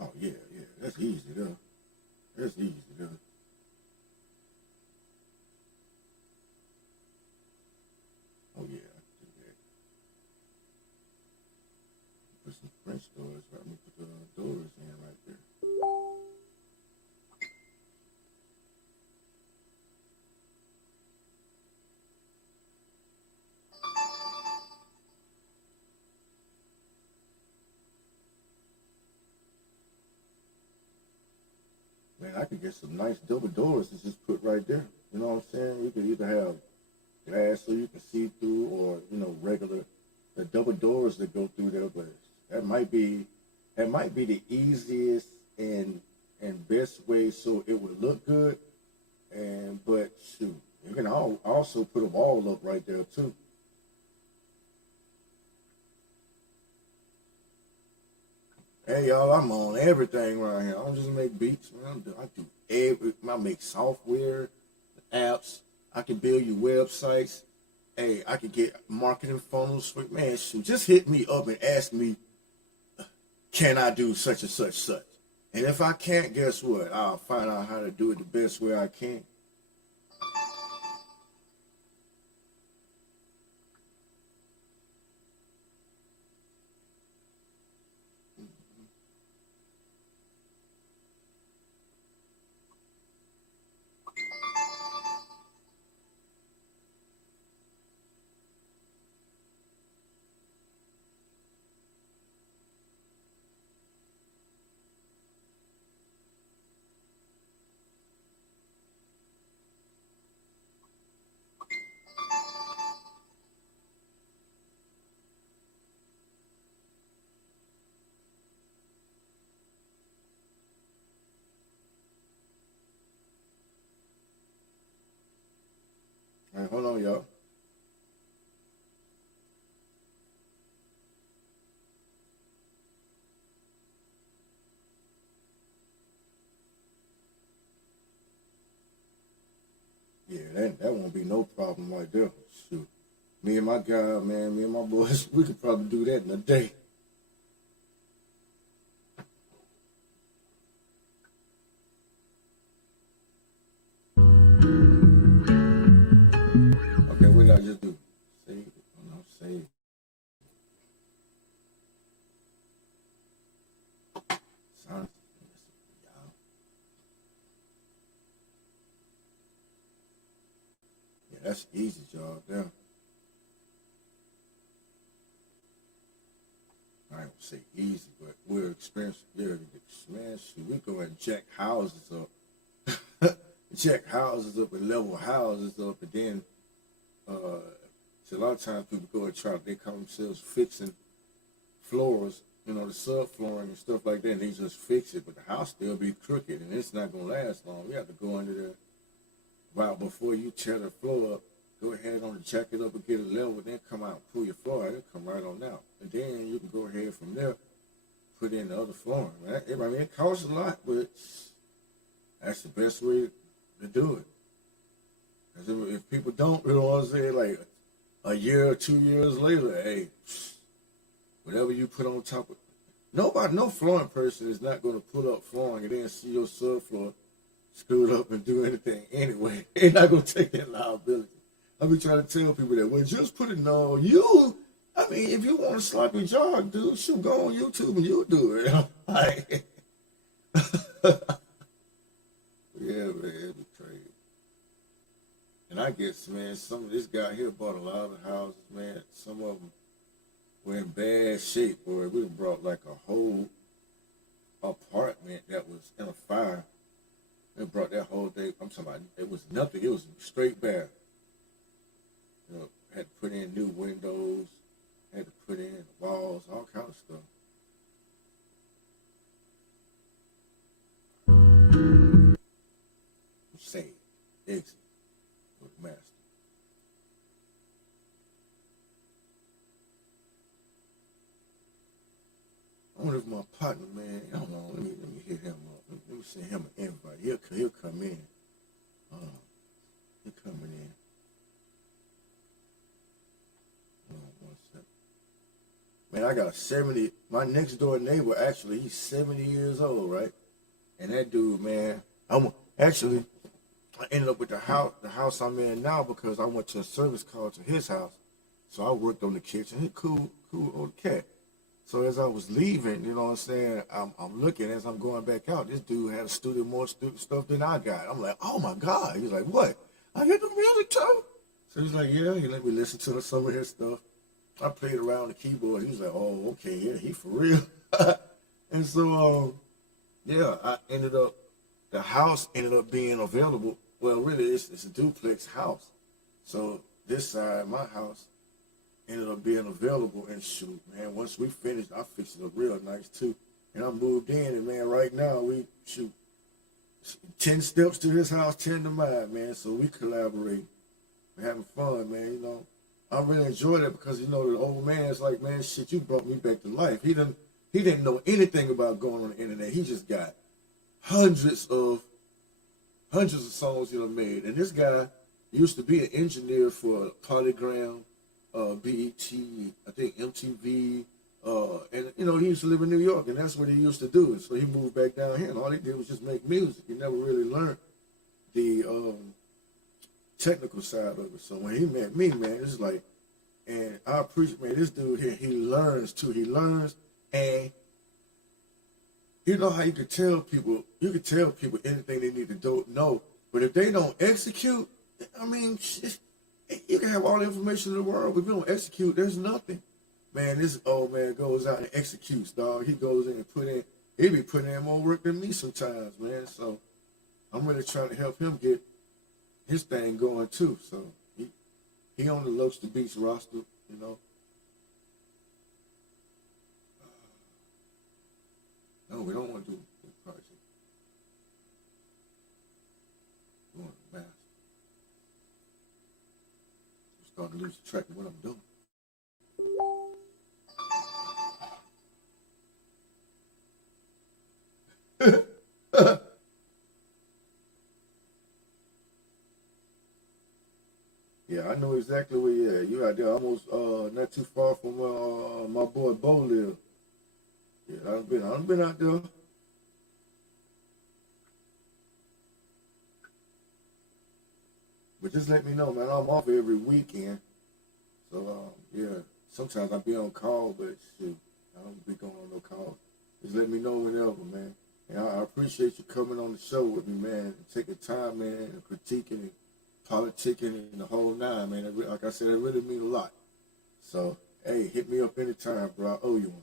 Oh yeah, yeah, that's easy though. That's easy though. Oh yeah, I can do that. Put some French doors. Let me put the doors in right there. Man, I could get some nice double doors to just put right there. You know what I'm saying? You could either have glass so you can see through, or regular the double doors that go through there. But that might be the easiest and best way so it would look good. But shoot, you can also put them all up right there too. Hey y'all, I'm on everything right here. I don't just make beats, man. I make software, apps. I can build you websites. Hey, I can get marketing funnels for, man. Shoot, just hit me up and ask me, can I do such and such such? And if I can't, guess what? I'll find out how to do it the best way I can. All right, hold on, y'all. Yeah, that won't be no problem right there. Shoot. Me and my guy, man, me and my boys, we could probably do that in a day. Okay, what did I just do? Save it. Oh, no, save. Sound. Yeah, that's easy, y'all. There. I don't say easy, but we're experienced. Yeah, man, shoot, we go and jack houses up. Jack houses up and level houses up, and then so a lot of times people go and try, they call themselves fixing floors, the subflooring and stuff like that, and they just fix it, but the house still be crooked, and it's not going to last long. You have to go under there, right before you tear the floor up, go ahead on and jack it up and get it level, then come out and pull your floor out, it'll come right on out. And then you can go ahead from there, put in the other flooring. Right? I mean, it costs a lot, but that's the best way to do it. Because if people don't, like a year or 2 years later, hey, whatever you put on top of, no flooring person is not going to put up flooring and then see your subfloor screwed up and do anything anyway. They're not going to take that liability. I be trying to tell people that, well, just put it on you. I mean, if you want a sloppy job, dude, shoot, go on YouTube and you'll do it. Like, yeah, man, it'd be crazy. And I guess, man, some of this guy here bought a lot of houses, man. Some of them were in bad shape, boy. We brought like a whole apartment that was in a fire. They brought that whole thing. I'm talking about, it was nothing. It was straight bare. Had to put in new windows, had to put in walls, all kind of stuff. Save, exit, go to master. I wonder if my partner, man, I don't know, let me hit him up. Let me send him an invite. He'll come in. He coming in. Hold on 1 second. Man, I got a 70. My next door neighbor, actually, he's 70 years old, right? And that dude, man, I ended up with the house I'm in now because I went to a service call to his house. So I worked on the kitchen. He cool old cat. So as I was leaving, you know what I'm saying, I'm looking as I'm going back out. This dude had a studio more stuff than I got. I'm like, oh my God. He's like, what? I hear the music too? So he's like, yeah. He let me listen to some of his stuff. I played around the keyboard. He was like, oh, okay, yeah, he for real. And so, yeah, the house ended up being available. Well, really, it's a duplex house. So this side, my house, ended up being available. And shoot, man, once we finished, I fixed it up real nice too. And I moved in, and man, right now we shoot 10 steps to his house, 10 to mine, man. So we collaborate. We're having fun, man, you know. I really enjoyed it because, you know, the old man is like, man, shit, you brought me back to life. He didn't know anything about going on the internet. He just got hundreds of songs he done made. And this guy used to be an engineer for Polygram, BET, I think MTV, and you know, he used to live in New York, and that's what he used to do. And so he moved back down here, and all he did was just make music. He never really learned the technical side of it. So when he met me, man, it's like, and I appreciate, man, this dude here, he learns too. He learns, and you know how you can tell people anything they need to know, but if they don't execute, I mean, shit, you can have all the information in the world, but if you don't execute, there's nothing. Man, this old man goes out and executes, dog. He goes in and he be putting in more work than me sometimes, man. So I'm really trying to help him get his thing going too. So he on the Lux the Beats roster, you know. No, we don't want to do this project. We want to master. I'm starting to lose track of what I'm doing. Yeah, I know exactly where you at. You out there almost not too far from my boy Bo live. Yeah, I've been out there. But just let me know, man. I'm off every weekend. So yeah, sometimes I be on call, but shoot, I don't be going on no calls. Just let me know whenever, man. And I appreciate you coming on the show with me, man, and taking time, man, and critiquing and politicking and the whole nine, man. Like I said, it really means a lot. So, hey, hit me up anytime, bro. I owe you one.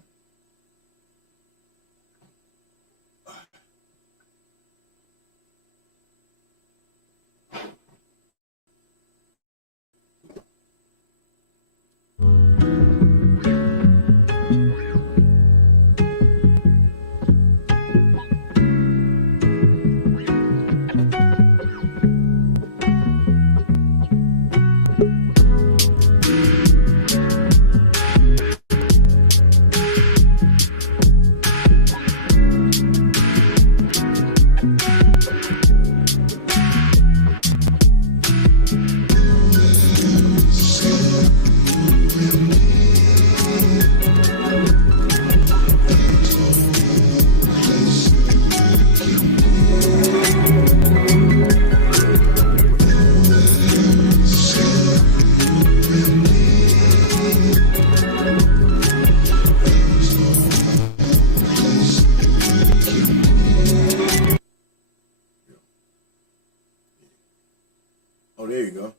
Oh, there you go.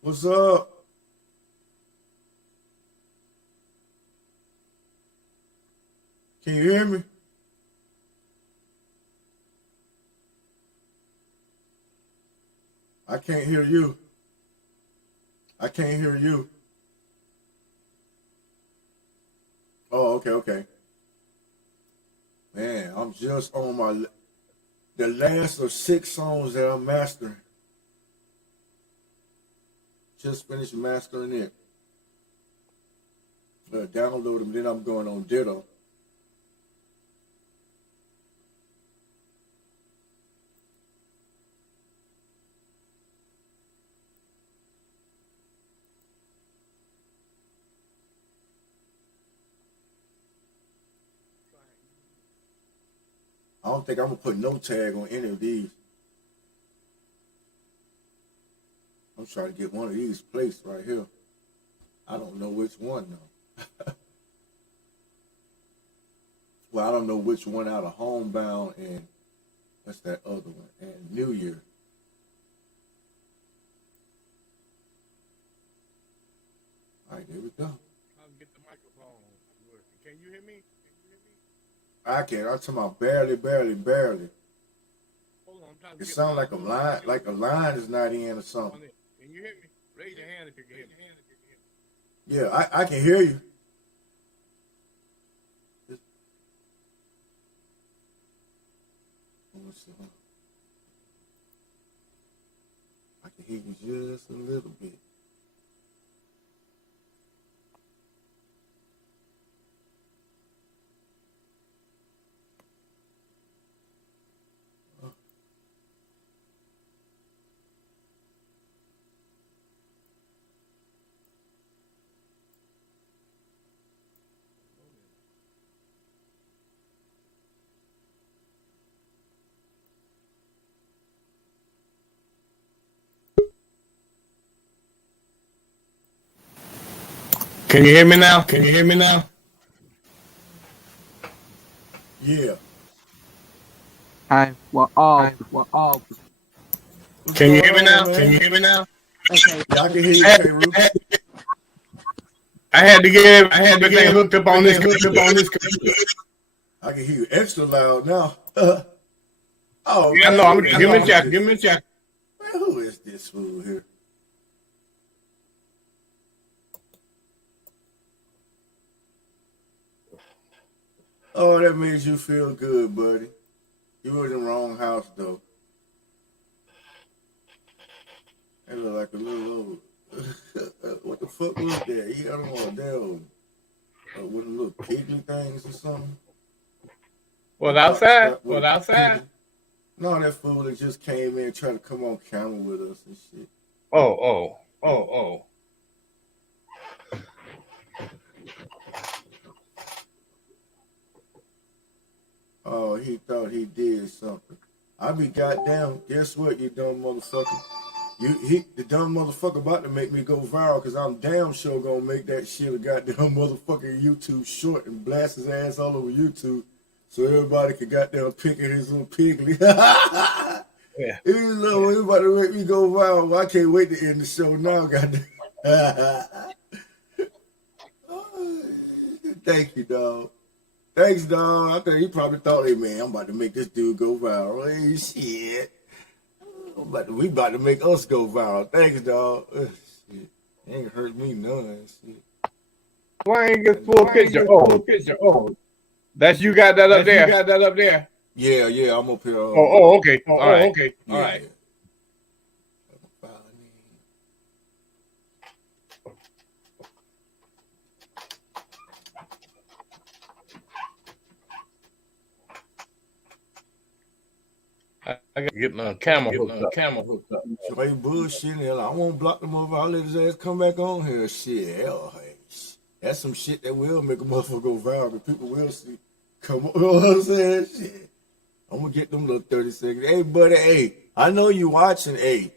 What's up? Can you hear me? I can't hear you. I can't hear you. Oh, okay. Man, I'm just on the last of 6 songs that I'm mastering. Just finished mastering it. Download them, then I'm going on Ditto. don't think I'm gonna put no tag on any of these. I'm trying to get one of these placed right here. I don't know which one though. Well, I don't know which one out of Homebound and what's that other one? And New Year. All right, there we go. I'll get the microphone working. Can you hear me? I can. I'm talking about barely. Hold on, I'm trying to It get sounds like a line is not in or something. Can you hear me? Raise your hand if you can hear me. Yeah, I can hear you. I can hear you just a little bit. Can you hear me now? Can you hear me now? Yeah. Hi, we're all. Can you hear me now? Can you hear me now? Okay. Yeah, I can hear you, K-Roo. I had to get everything hooked up on this computer. I can hear you extra loud now. Oh, Yeah, man. no, give me a check. Man, who is this fool here? Oh, that made you feel good, buddy. You were in the wrong house, though. That looked like a little old. What the fuck was that? He got on a damn, one of the little piggy things or something. Was outside? No, that fool that just came in and tried to come on camera with us and shit. Oh. Oh, he thought he did something. I be goddamn. Guess what, you dumb motherfucker? The dumb motherfucker about to make me go viral because I'm damn sure gonna make that shit a goddamn motherfucking YouTube short and blast his ass all over YouTube so everybody could goddamn pick at his little pigly. Yeah. He's about to make me go viral. Well, I can't wait to end the show now, goddamn. Thank you, dog. Thanks, dog. I think he probably thought, hey, man, I'm about to make this dude go viral. Hey, shit. We about to make us go viral. Thanks, dog. Shit. Ain't hurt me none. Shit. Why ain't get full picture? Oh, that's you got that up there. Yeah, I'm up here. Okay. All right. All right. I gotta get my camera hooked up. So ain't bullshitting. Hell, I won't block them over. I'll let his ass come back on here. Shit, hell, hey, that's some shit that will make a motherfucker go viral. But people will see. Come on, you know what I'm saying? Shit. I'm gonna get them little 30 seconds. Hey, buddy, hey, I know you watching. Hey,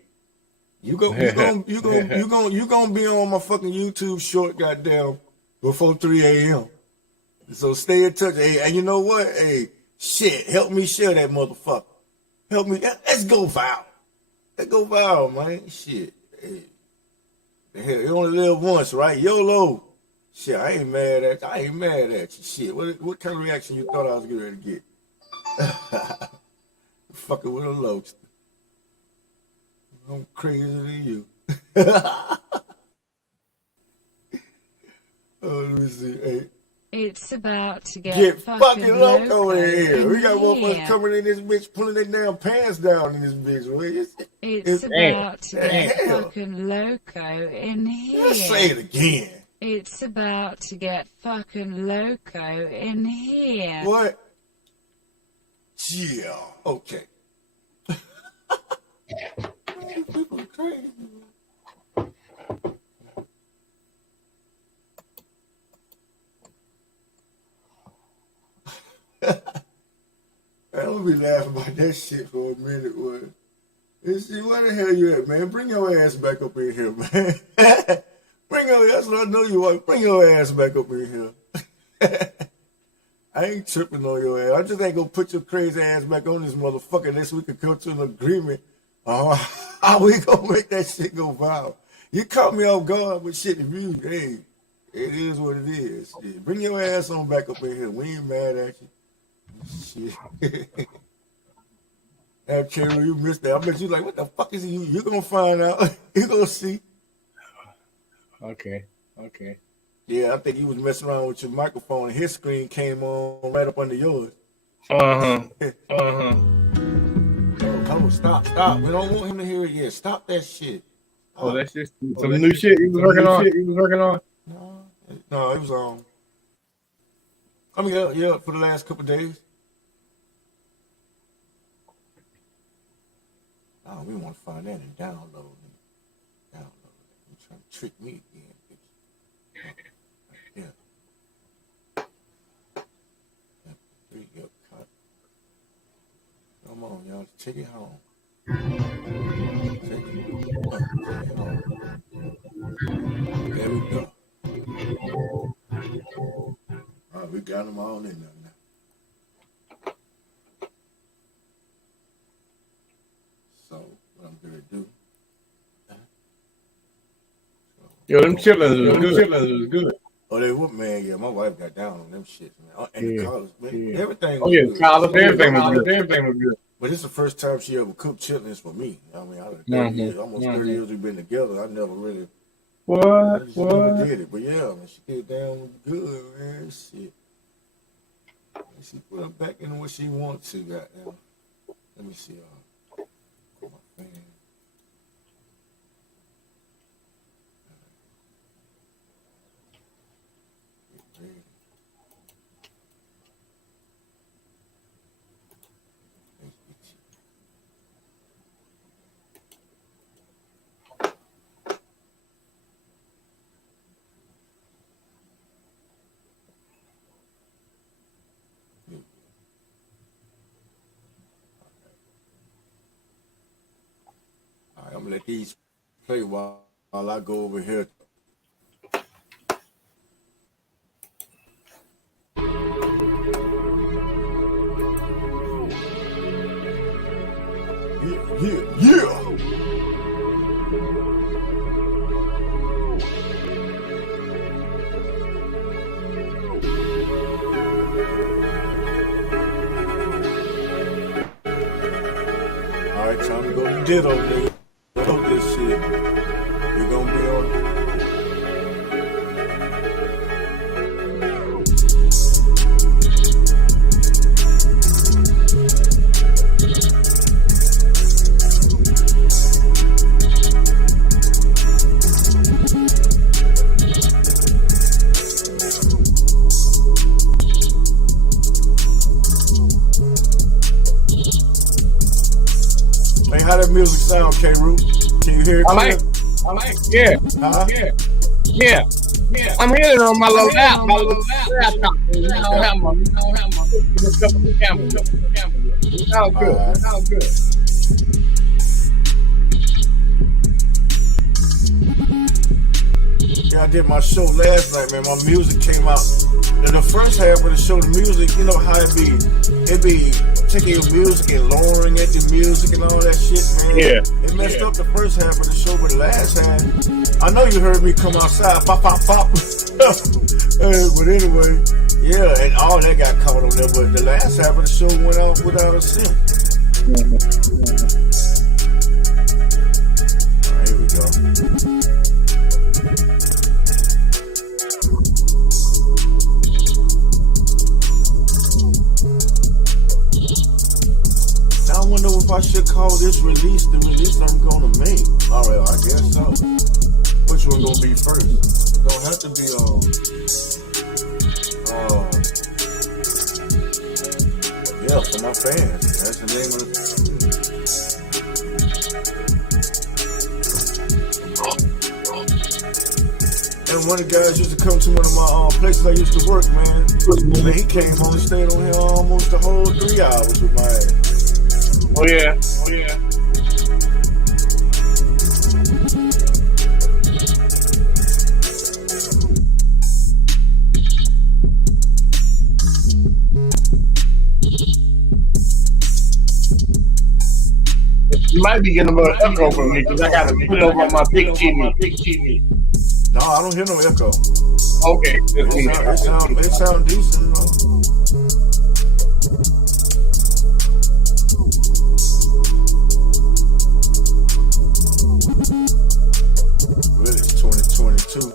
you gonna be on my fucking YouTube short, goddamn, before 3 a.m. So stay in touch. Hey, and you know what? Hey, shit, help me share that motherfucker. Help me. Let's go viral. Let's go viral, man. Shit. Hey. The hell, you only live once, right? YOLO. Shit, I ain't mad at you. Shit, what kind of reaction you thought I was getting ready to get? Fucking with a loach. I'm crazier than you. Oh, let me see. Hey. It's about to get fucking loco in here. We got one motherfuckers coming in this bitch, pulling their damn pants down in this bitch. It's about to get fucking loco in here. Let's say it again. It's about to get fucking loco in here. What? Yeah. Okay. People are crazy. Man, let gonna be laughing about that shit for a minute, boy. And see, where the hell you at, man? Bring your ass back up in here, man. Bring your ass, I know you want. Bring your ass back up in here. I ain't tripping on your ass. I just ain't gonna put your crazy ass back on this motherfucker unless we can come to an agreement. How we gonna make that shit go viral? You caught me off guard with shit if you, hey, it is what it is. Shit. Bring your ass on back up in here. We ain't mad at you. Shit. Hey, Carol, you missed that. I bet you like, what the fuck is he? You're gonna find out. You're gonna see. Okay. Yeah, I think he was messing around with your microphone and his screen came on right up under yours. Uh-huh. Oh, stop. We don't want him to hear it yet. Stop that shit. Oh, that's just some new shit he was working on? No, it was on. I mean, yeah, for the last couple of days. Oh, we want to find that and download it. You trying to trick me again, bitch. Yeah. There you go, cut. Come on, y'all. Take it home. Take it home. There we go. All right, we got them all in there now. So, what I'm going to do. Yo, them chitlins was good. Oh, they were, man. Yeah, my wife got down on them shit, man. And the collars, man. Everything was good. Collars, everything was good. But it's the first time she ever cooked chitlins for me. I mean, almost 30 years we've been together. I never really never did it. But yeah, man, she did down good, man. Shit. And she put her back in what she wants to, goddamn. Let me see. My fan. I'm gonna let these play while I go over here. Yeah. All right, time to go to ditto, nigga. Fuck this shit. We're gonna be on. Hey, how that music sound, K-Root? Can you hear it? I like, yeah. Yeah. I'm hearing it on my little laptop. You don't have my camera. Sounds good. Yeah, I did my show last night, man. My music came out. Now, the first half of the show, the music, you know how it be taking your music and lowering at your music and all that shit, man. Yeah. It messed up the first half of the show, but the last half, I know you heard me come outside, pop. But anyway, yeah, and all that got caught on there, but the last half of the show went off without a cent. All right, here we go. I wonder if I should call this release the release I'm gonna make. All right, I guess so. Which one gonna be first? It don't have to be yeah, for my fans. That's the name of it. And one of the guys used to come to one of my places I used to work, man. Man, he came home and stayed on here almost the whole 3 hours with my ass. Oh yeah, oh yeah. You might be getting a little echo from me because I got to put it over on my big TV. No, I don't hear no echo. Okay, It sound decent, you know. Really, it's 2022.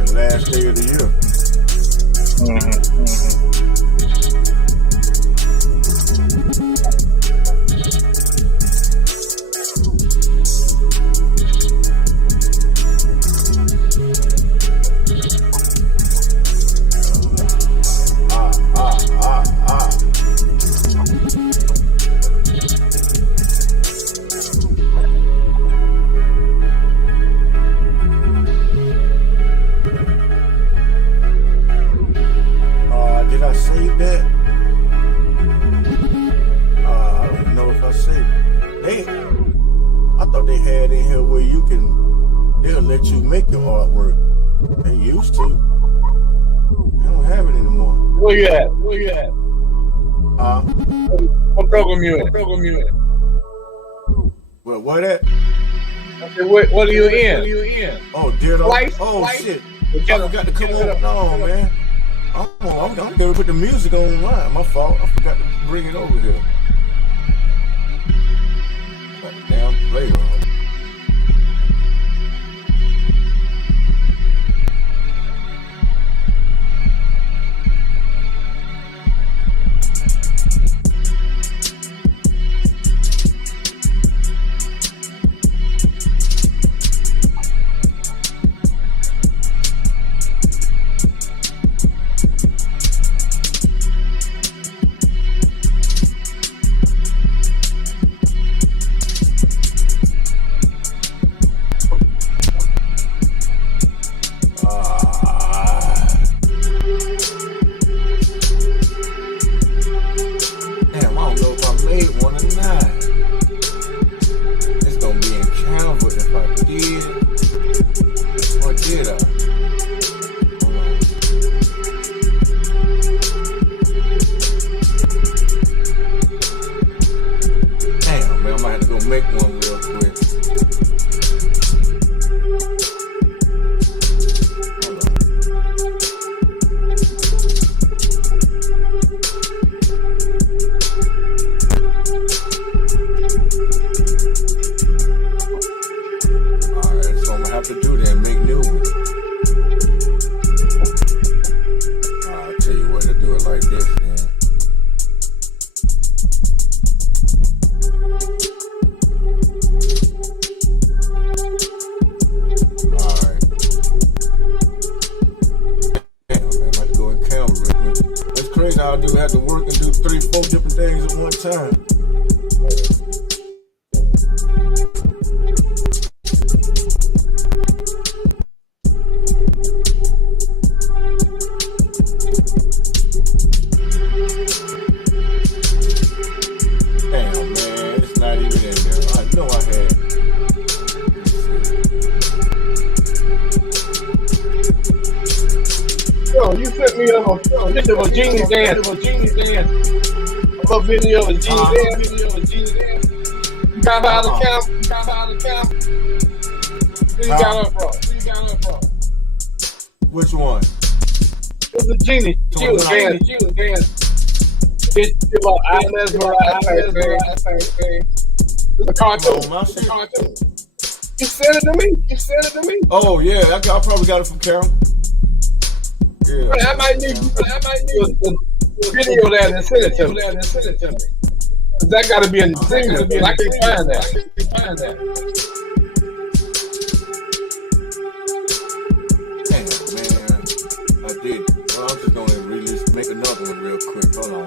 The last day of the year. Did I save that? I don't know if I saved it. I thought they had in here where they'll let you make your artwork. They used to. They don't have it anymore. Where you at? What program you in? Well, what at? I said, what are you in? Oh, Ditto. Splice? Oh, Splice? shit. I forgot to come on. No, man. I'm gonna put the music online. My fault. I forgot to bring it over here. Damn playground. I do have to work and do 3-4 different things at one time. Damn, man, it's not even in there. I know I had. Yo, you sent me a picture of a genie dance. A video of a genie dance. You got out of camp. Where you got up from? Which one? It was a genie. She was dancing. It's about eyeless, it's a cartoon. You sent it to me. Oh yeah, I probably got it from Carol. Yeah. I might need the video there and send it to me. That got to be in the single. I can't find that. Damn, man, I did. Well, I'm just gonna make another one real quick. Hold on.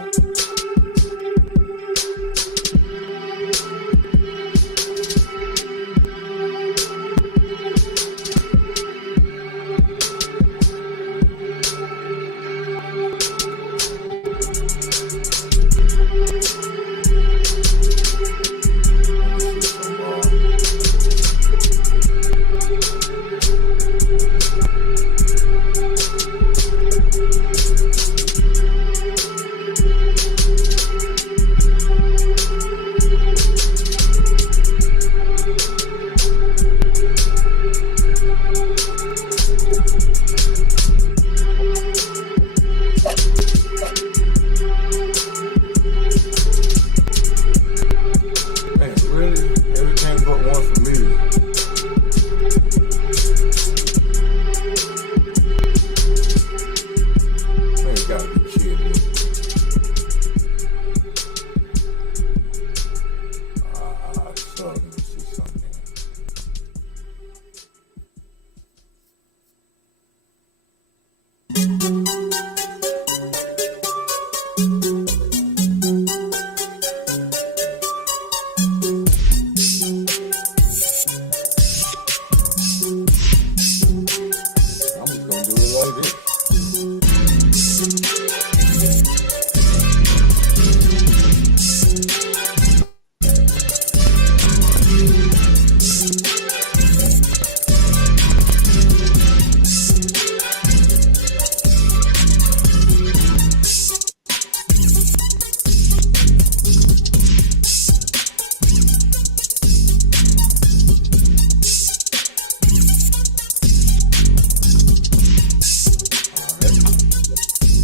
Let me see something. I'm just gonna do it like this.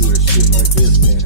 Do this shit like this, man.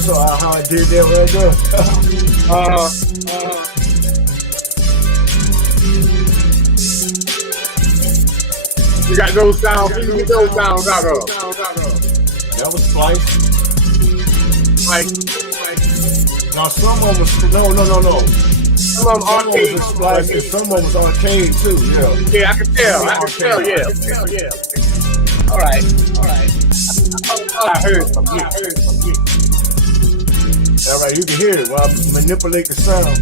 So how I did that right there. You got those sounds. You get those sounds out of. That was Splice. Like, Now some of them was no. some of them Some of them arcade. was Splice and some of them was arcade too. Yeah. Yeah, I can tell. Yeah. All right. I heard from you. All right, you can hear it while I manipulate the sound.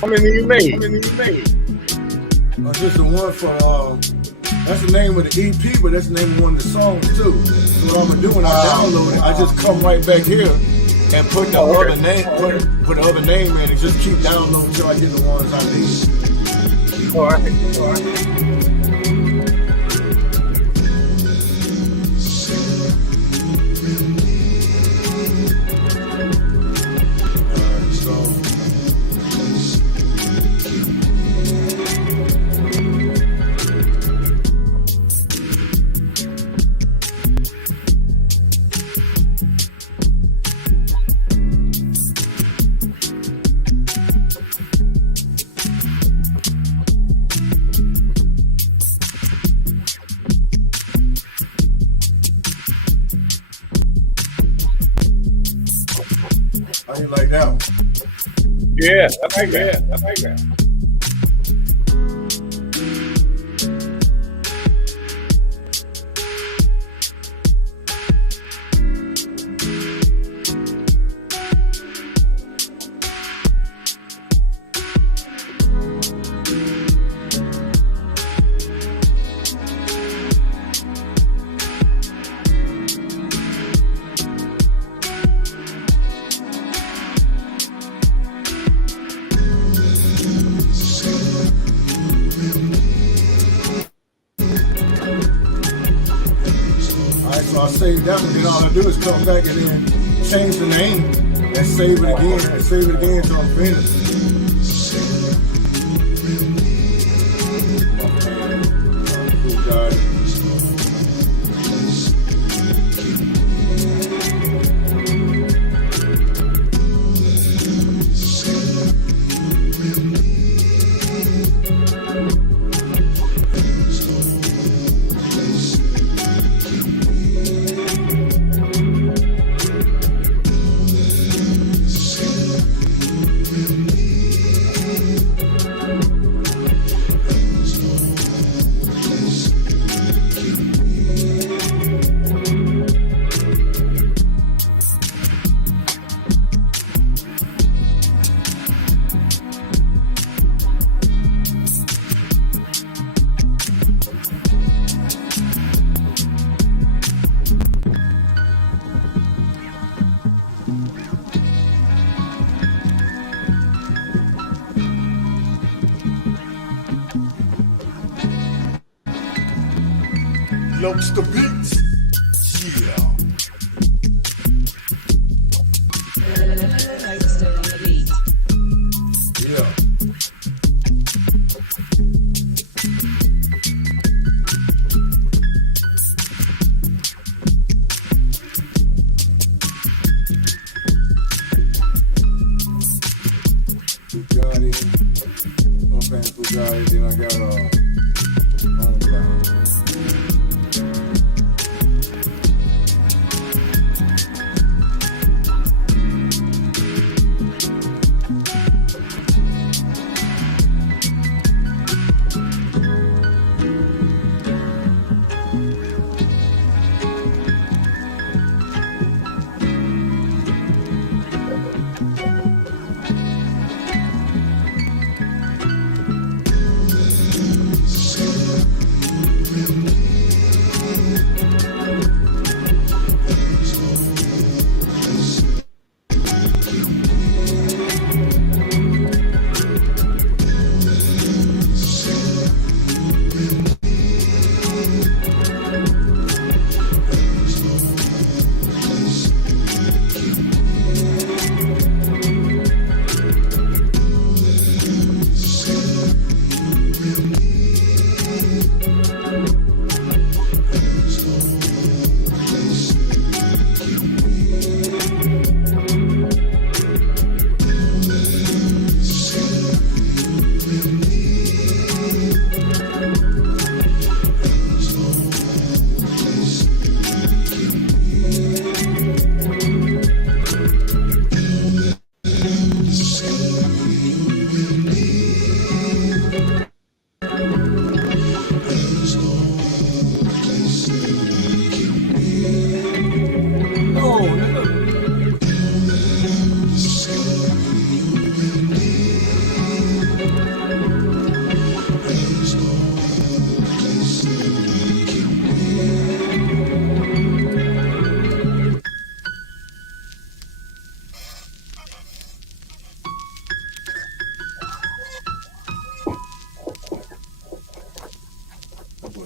How many you made? Just the one for that's the name of the EP, but that's the name of one of the songs too. So what I'm gonna do when I download it, I just come right back here and put the other name, put the other name in, and just keep downloading until I get the ones I need. All right. How you like that one? Yeah, I like that. I like that. So I saved that one, then all I do is come back and then change the name and save it again until I'm finished. Cool guy. Looks the beats. Yeah. Yeah. Bugatti. I'm saying Bugatti, then I got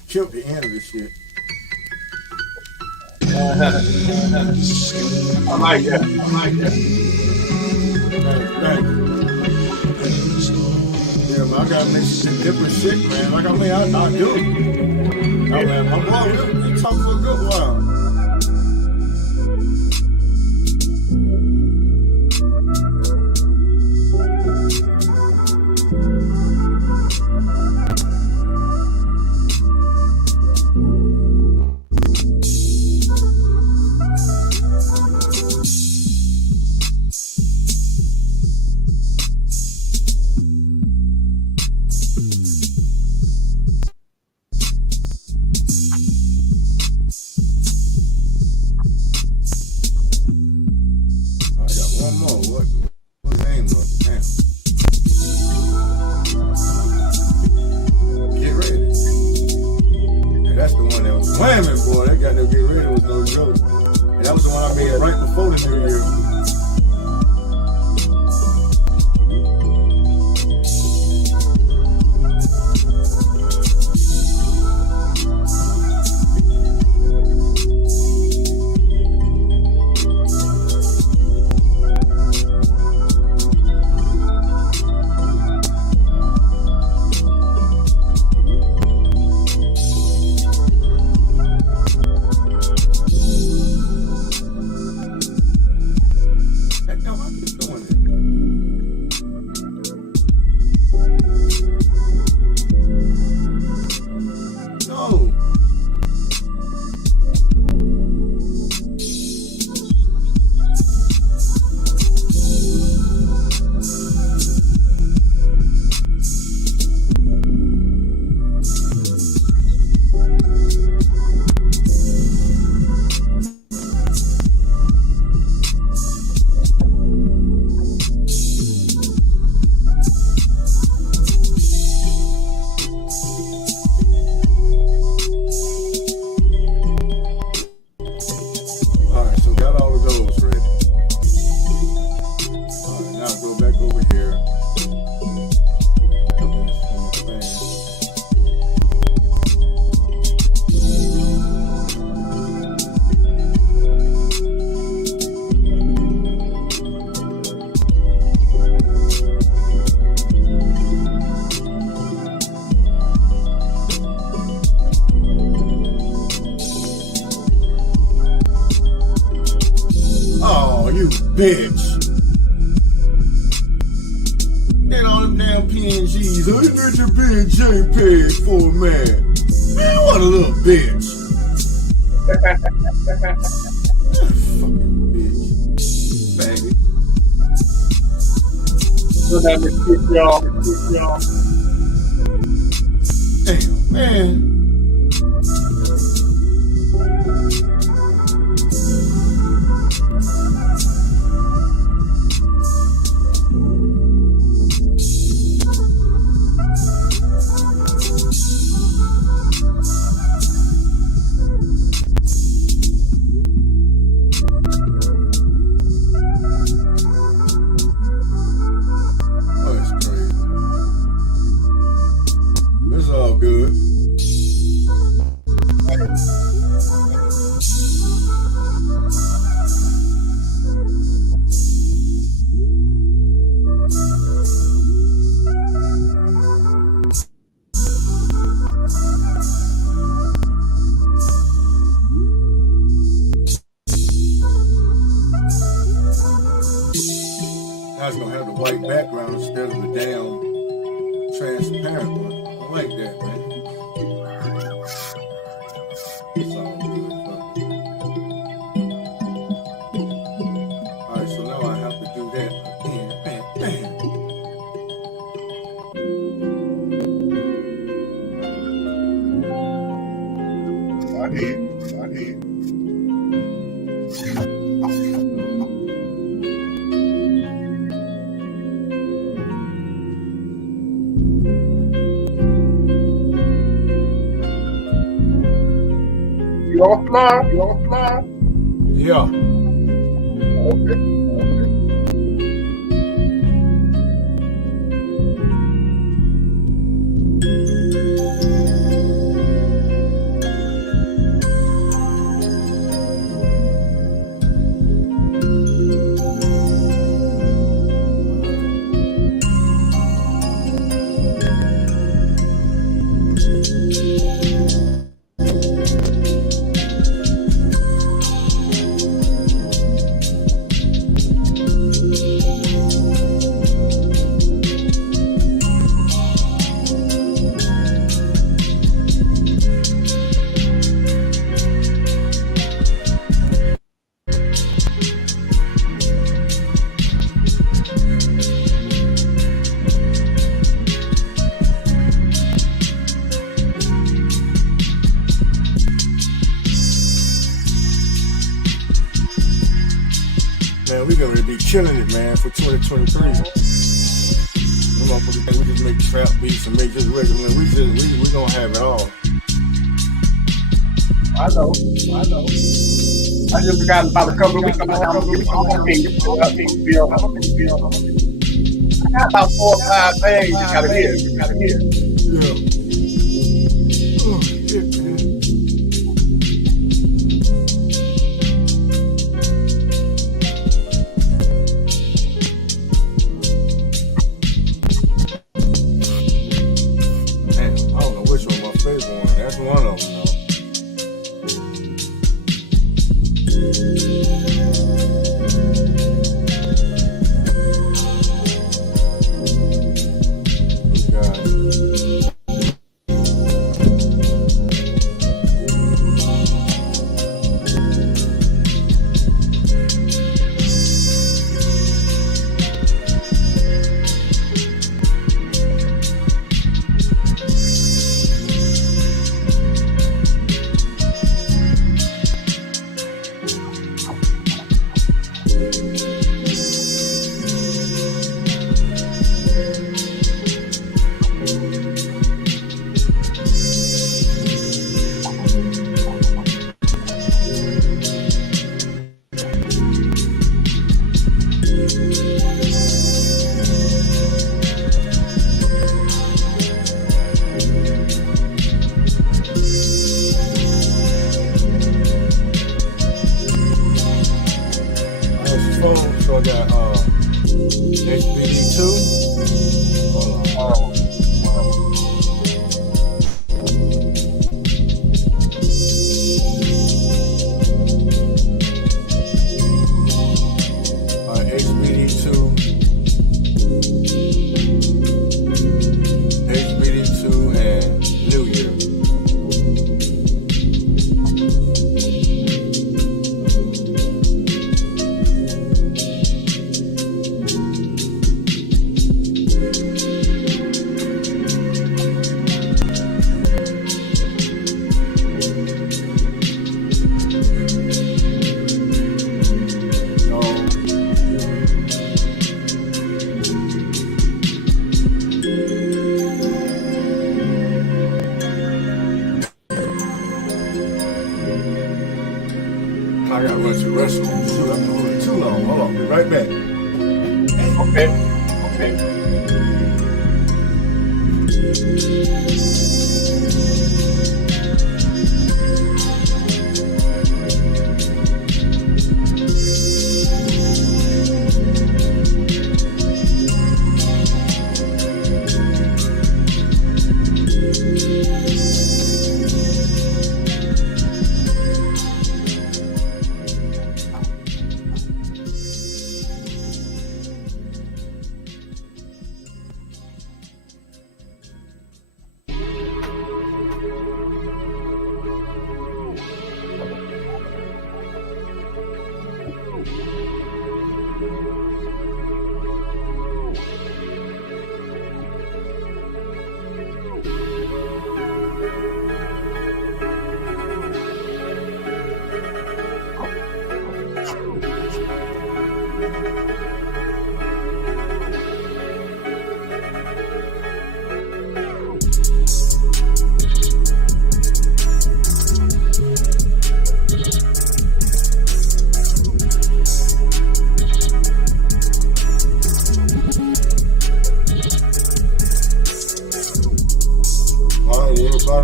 killed the end of this shit. I like that. I like that. Thanks. Yeah, man, I gotta make some different shit, man. Like, I mean, I do. I mean, my boy, we talked for a good while. Really. And that was the one I made right before the New Year. You bitch. And all them damn PNGs. Oh, you made your big JPEG for a man. Man, what a little bitch. Fucking bitch. Faggot. We'll have to keep y'all. Damn, man. Good. Now it's gonna have the white background instead of the damn transparent one. I like that, man. It's all good, huh? Alright, so now I have to do that again. Bam, bam. I did. You on fly? Yeah. Okay. Man, we gonna be killing it, man, for 2023. We just make trap beats and make just regular. We gonna have it all. I know. I just forgot about a couple of weeks. I got about 4 or 5 things you gotta hear. Yeah. Oh, shit, man. Man, I don't know which one my favorite one. That's one of them, though. So I got HBD2. Hold on. HBD2, and New Year. I gotta run to the restroom. I've been holding too long. Hold on, be right back. Okay.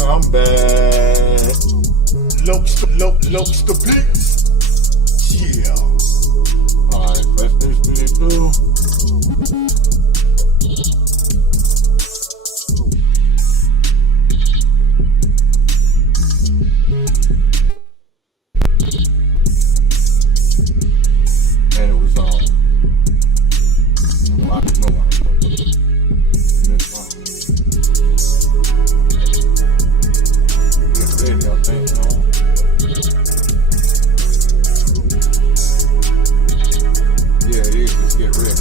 I'm back. Lopes the beats. Yeah. Alright, first HBD2. And it was on. I don't know why. Yeah, it is. Let's get ready.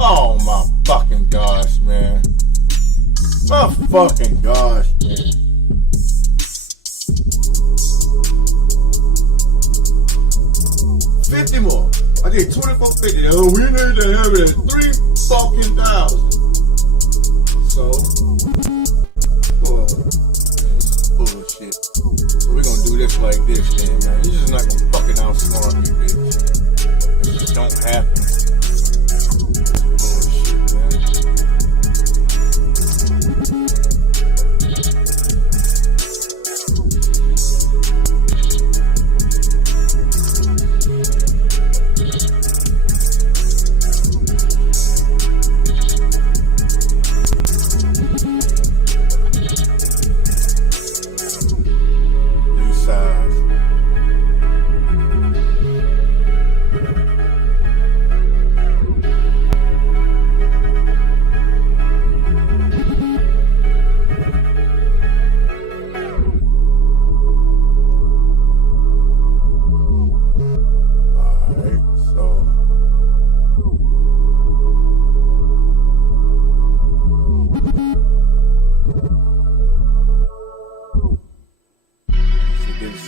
Oh my fucking gosh, man. My fucking gosh, man. $50 more. I did $24.50. Oh, we need to have it at $3,000. So, bullshit. So we're gonna do this like this, then, man. You're just not gonna fucking outsmart me, bitch. It just don't happen. Bullshit, man.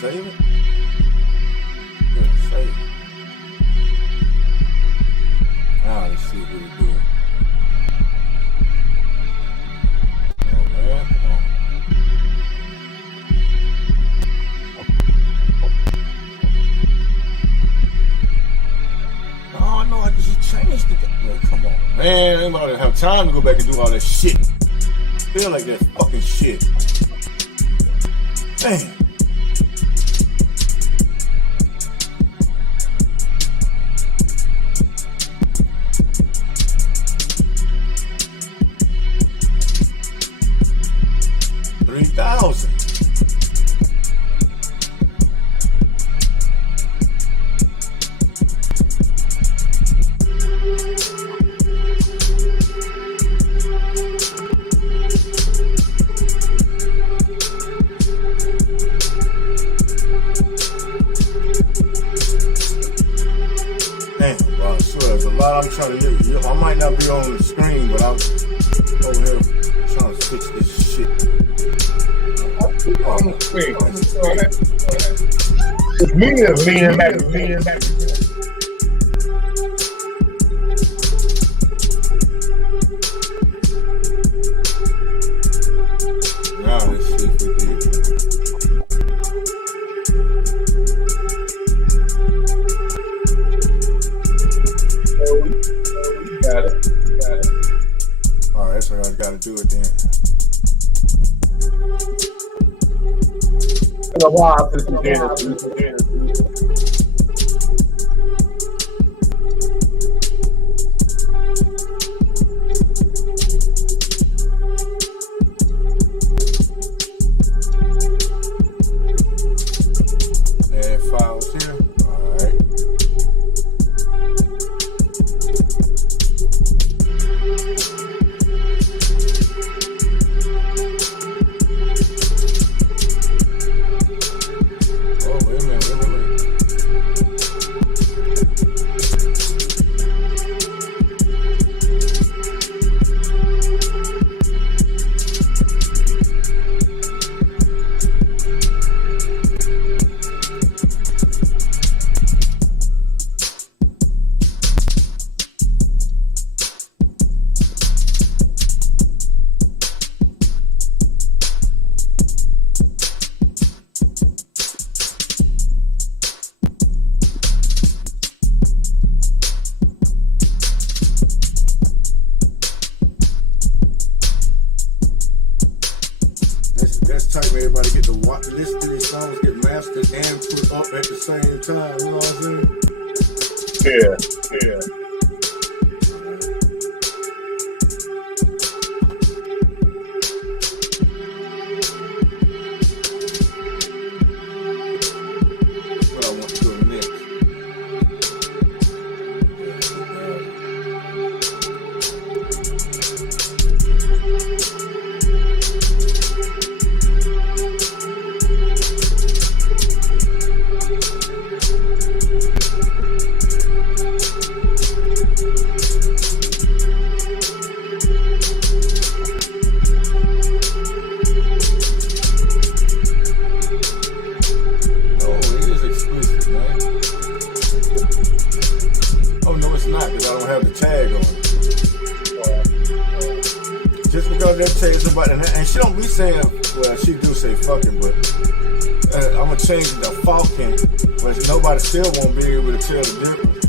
Save it? Yeah, save it. Now let's see if we can do it. Oh man, oh no, I just changed it. Man, come on, man. I don't have time to go back and do all that shit. Feel like that fucking shit. Man. $3,000. Damn, well, I swear there's a lot I'm trying to do. I might not be on the screen, but I'm over here trying to fix this shit. On the screen. It's me that's leaning back. Now let's see if we did. Got it. Alright, so I gotta do it then. In a while since we did it. Add files here. Alright. That's tight, man. Everybody get to watch, listen to these songs, get mastered and put up at the same time. You know what I'm saying? Yeah. What I want to do next. girl that tell you somebody, and she don't be saying, well, she do say fucking, but I'm gonna change the falcon, but nobody still won't be able to tell the difference.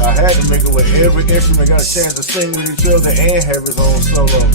I had to make it where every instrument got a chance to sing with each other and have its own solo.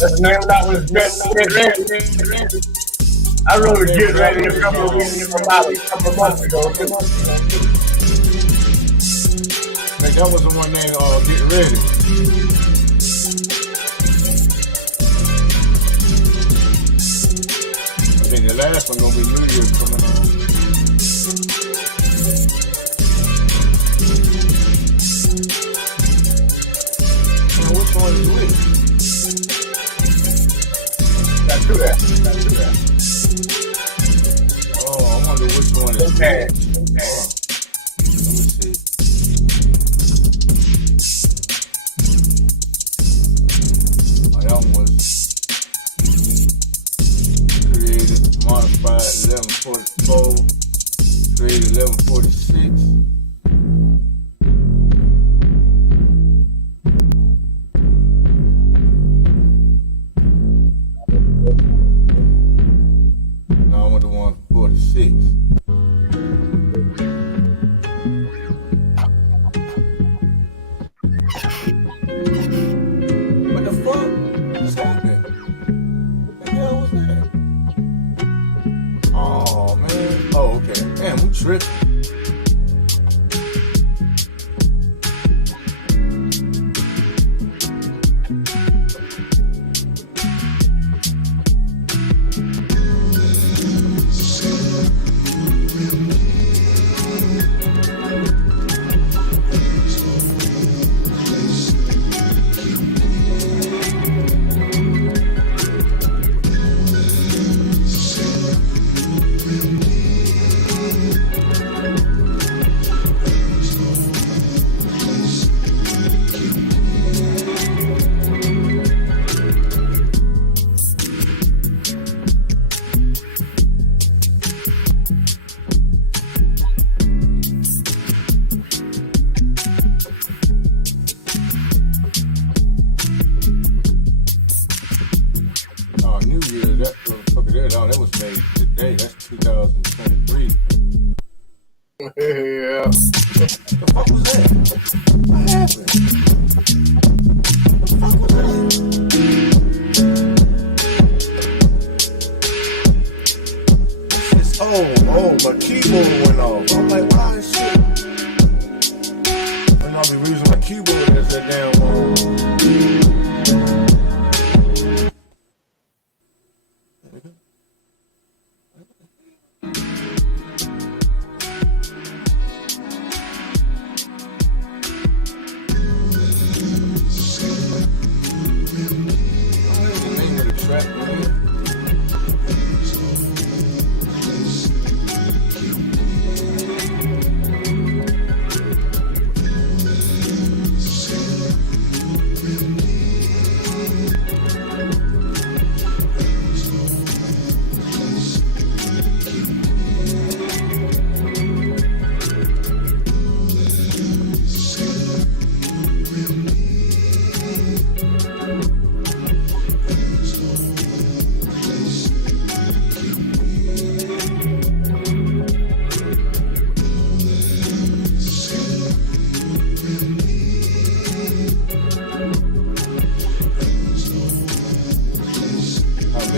That's the name of that was Get Ready. I wrote Get Ready a couple of months ago. Man, that was the one named Get Ready. I think the last one gonna be New Year's coming on. Which one is which? Got to that. Oh, I wonder which one is okay. Let me see. Oh, that one was created, modified 1144, created 1146. What the fuck? What's happening? What the hell was that? Oh man. Oh, okay. Damn, I'm tripping. made today. That's 2023. Yeah. The fuck was that? What happened? The fuck was that? Oh, my keyboard went off. I'm like, why is shit? And I'll be using my keyboard as that damn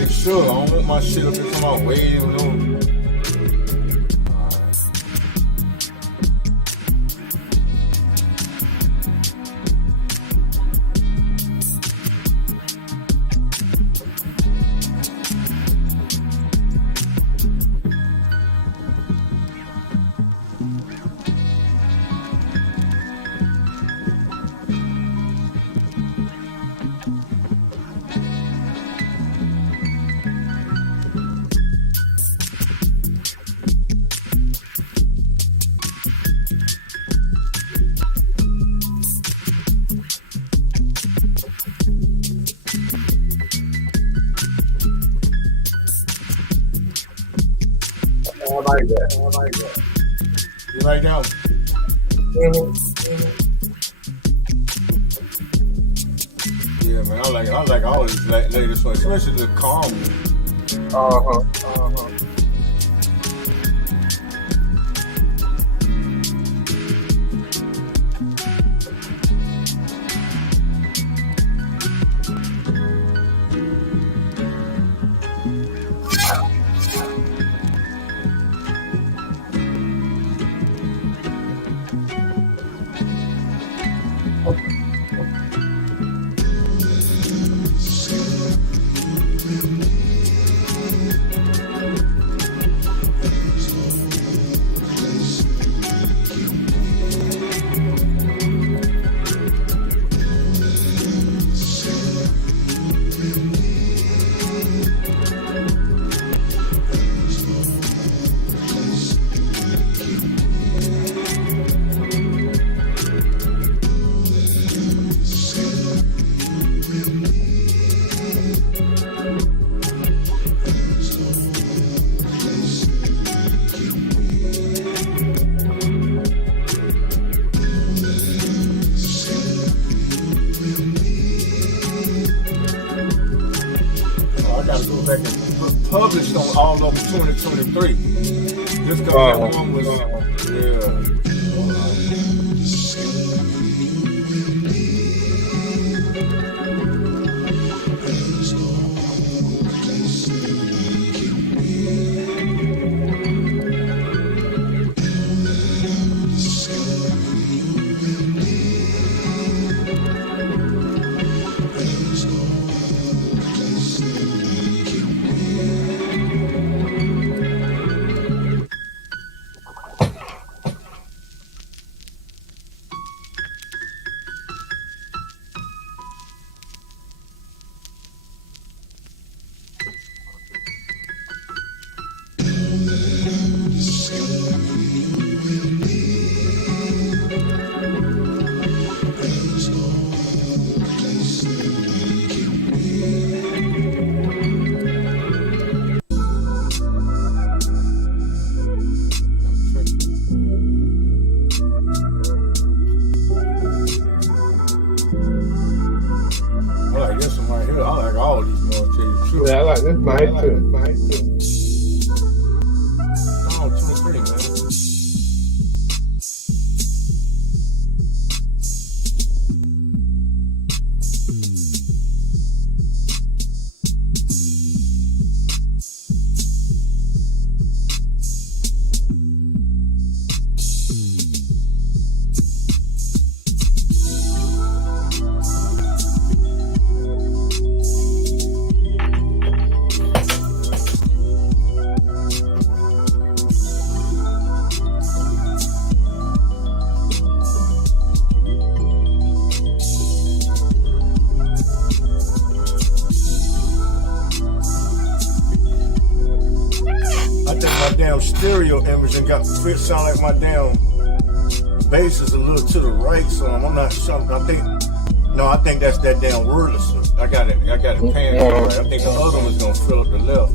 sure, I don't want my shit up to come out way low. I like that. You like that one? Yeah, man, I like all these latest ones, especially the calm one. Back and published on all of 2023. Just because that one was, I like this one right here. I like all these more too. Yeah, I like this mic too. stereo image and got fit sound like my damn bass is a little to the right, so I'm not sure. I think that's that damn wordless. I got it panned right. I think the other one's gonna fill up the left.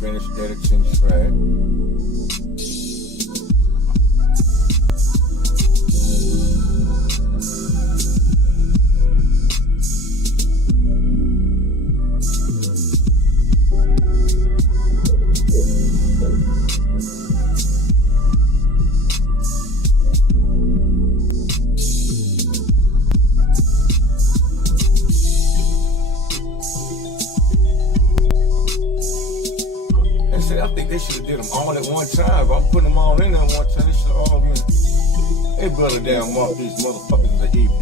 Finish editing track. I think they should have did them all at one time. If I'm putting them all in there one time, they should have all been. They better damn mark these motherfuckers as an EP.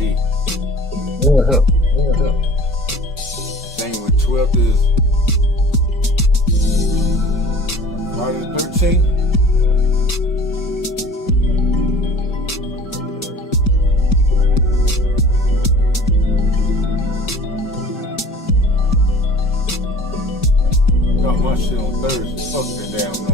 Same with 12th is Friday the 13th. Got my shit on Thursday. Fuck that damn no.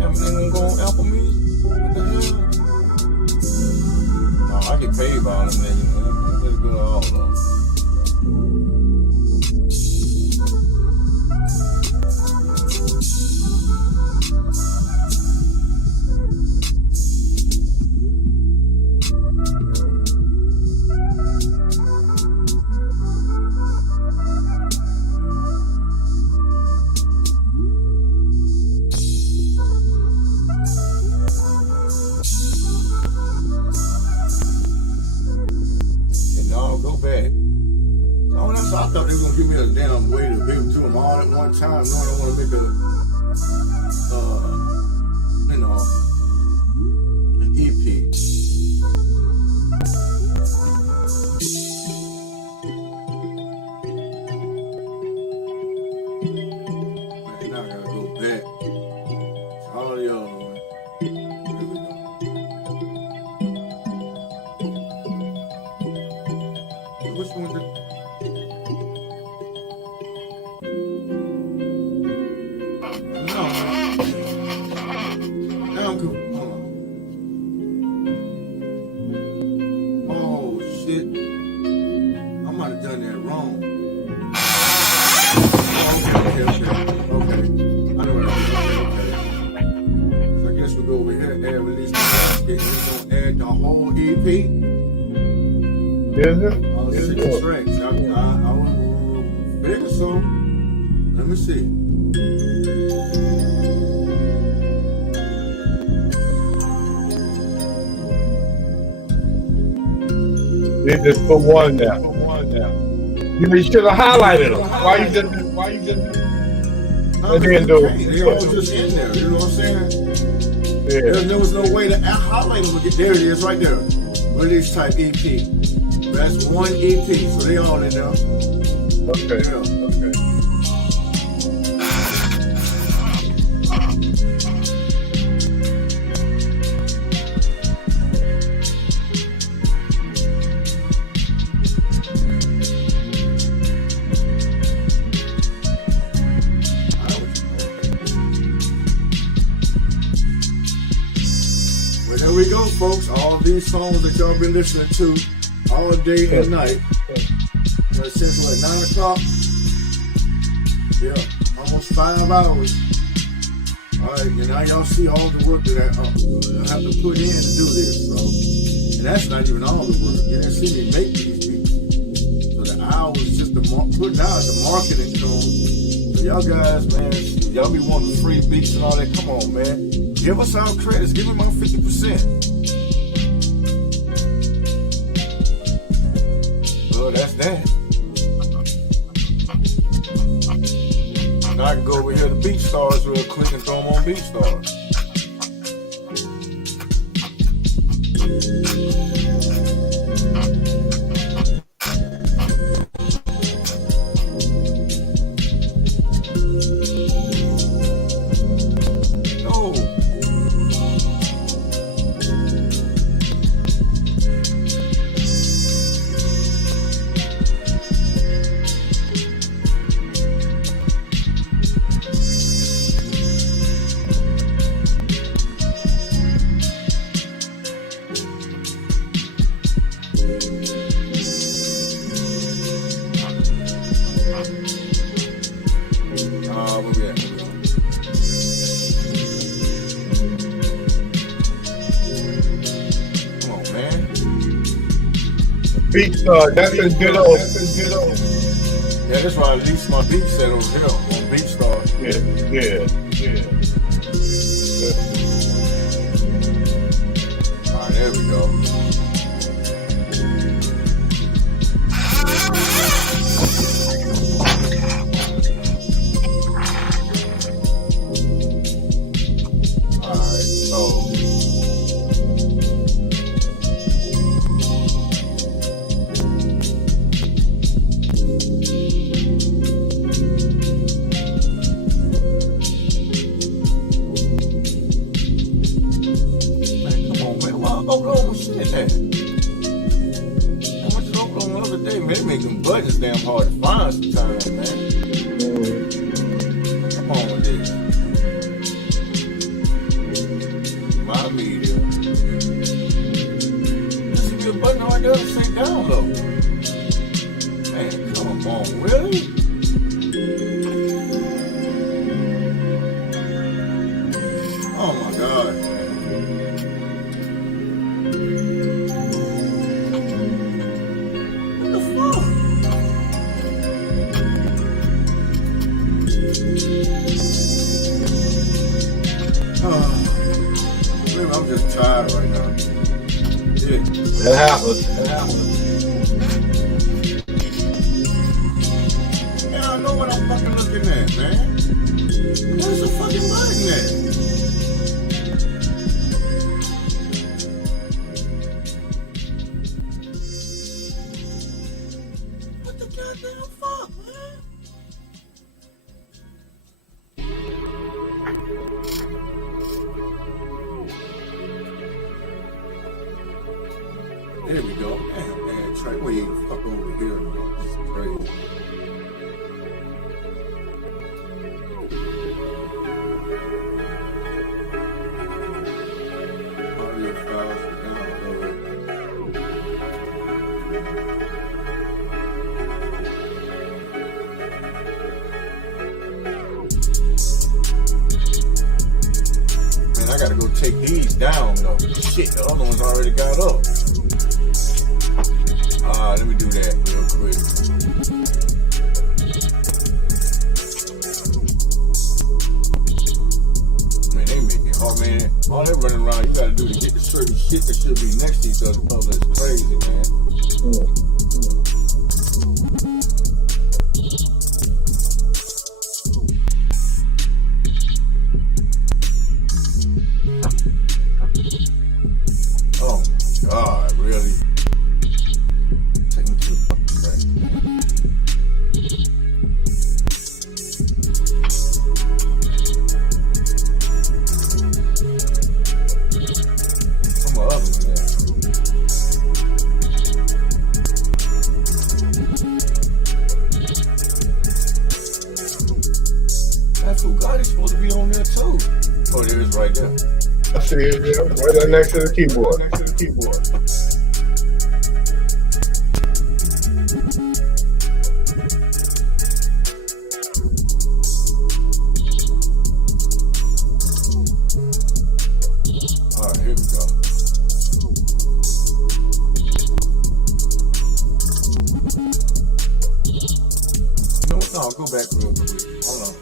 Everything gonna go on Apple Music? What the hell? Oh, I get paid by all them niggas, man. Let's go all of them. Go back. Oh, that's I thought they were gonna give me a damn way to be able to do them all at one time, knowing I want to make an EP. Man, now I gotta go back to all the other ones. Here we go. Which one did? No. Now I'm good. Hold on. Oh shit. I might have done that wrong. Okay. I know what I'm doing. Okay. So I guess we go over here and add release the basket. We're gonna add the whole EP. Is it? Six tracks. I will figure so. Let me see. They just put one down. You should have highlighted them. Why you just? And then do it. They all just in there. You know what I'm saying? Yeah. There was no way to highlight them. There it is, right there. Release type EP. That's one EP, so they all in there. Okay. Yeah. Okay. Well, there we go, folks. All these songs that y'all been listening to all day and night. Since what, 9 o'clock? Yeah, almost 5 hours. Alright, and now y'all see all the work that I have to put in to do this. So, and that's not even all the work. You didn't see me make these beats. So the hours just putting out the marketing to them. So y'all guys, man, y'all be wanting free beats and all that. Come on, man. Give us our credits. Give me my 50%. that. Now I can go over here to Beach Stars real quick and throw them on Beach Stars. Beach Star, that's a good old. Yeah, that's why I leased my beach set over here on Beach Star. Yeah. Alright, there we go. Buttons damn hard to find sometimes, man. Come on with this. My media. This is a good button right there to say download. Man, come on, really? Oh my God. I'm just tired right now. Yeah. That happens. Man, I know what I'm fucking looking at, man. Where's the fucking button at? What the goddamn fuck, man? There we go. Damn, man. Trey, wait, fuck over here, man. This is crazy. Audio files for download. Man, I gotta go take these down, though. Shit, the other ones already got up. Let me do that real quick. Man, they make it hard, man. All that running around you gotta do to get the certain shit that should be next to each other. Oh, that's crazy, man. Oh, God, really? Fugazi's supposed to be on there too. Oh, there it is right there. I see it, yeah. Right there next to the keyboard. Alright, here we go. You know what? No, I'll go back real quick. Hold on.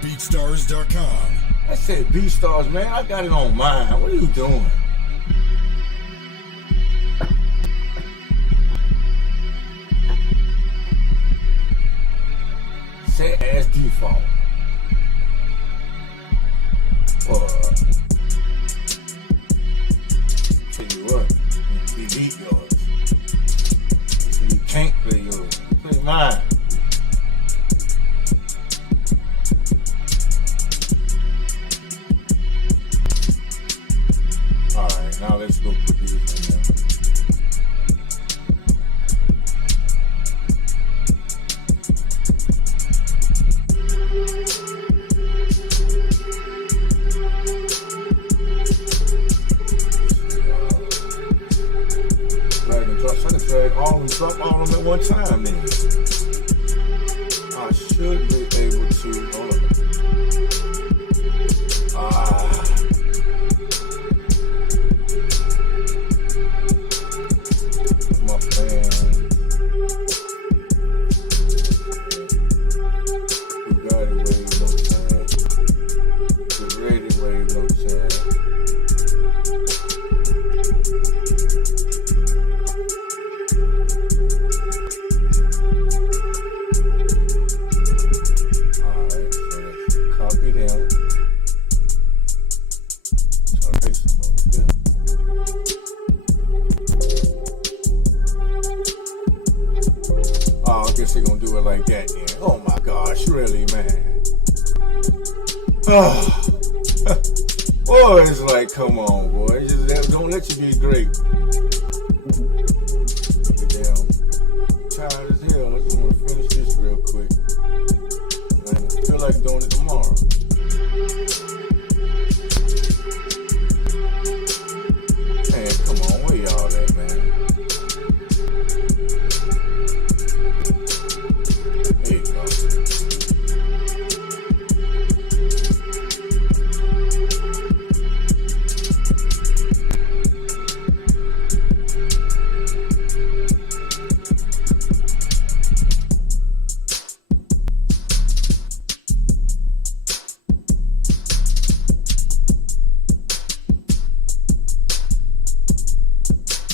BeatStars.com. I said BeatStars, man. I got it on mine. What are you doing? Set as default. Tell you what, delete yours. You can't play yours. Play mine. Alright, now let's go put these in there. Drag and drop. So I can drag all and drop all of them at one time then. I should be able to. Hold on. My fan. Bugatti wave no tag. Ferrari wave no tag. Alright, so let's copy them. So I paste them over here. Oh, I guess they're gonna do it like that then. Oh my gosh, really, man. Oh. Boy, it's like, come on, boy. Just don't let you be great. Damn. Tired as hell. I just want to finish this real quick. I feel like doing it tomorrow. Man, come on, where y'all at, man? There you go.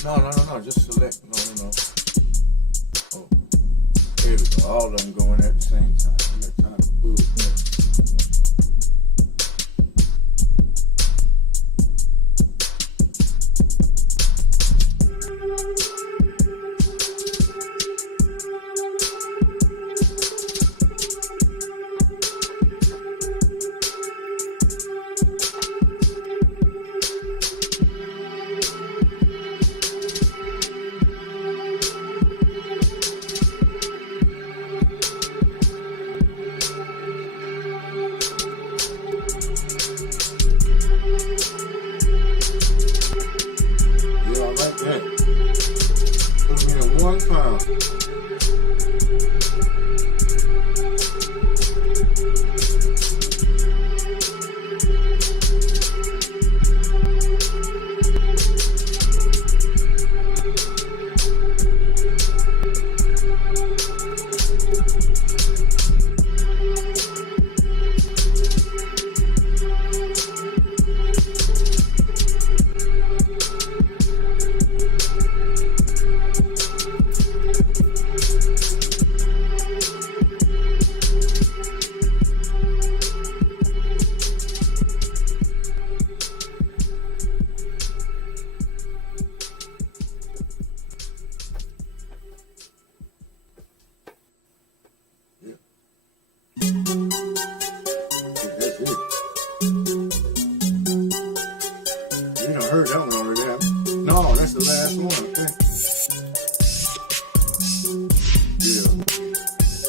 No, just select. No. Oh, here we go. All of them going at the same time. I got time to move.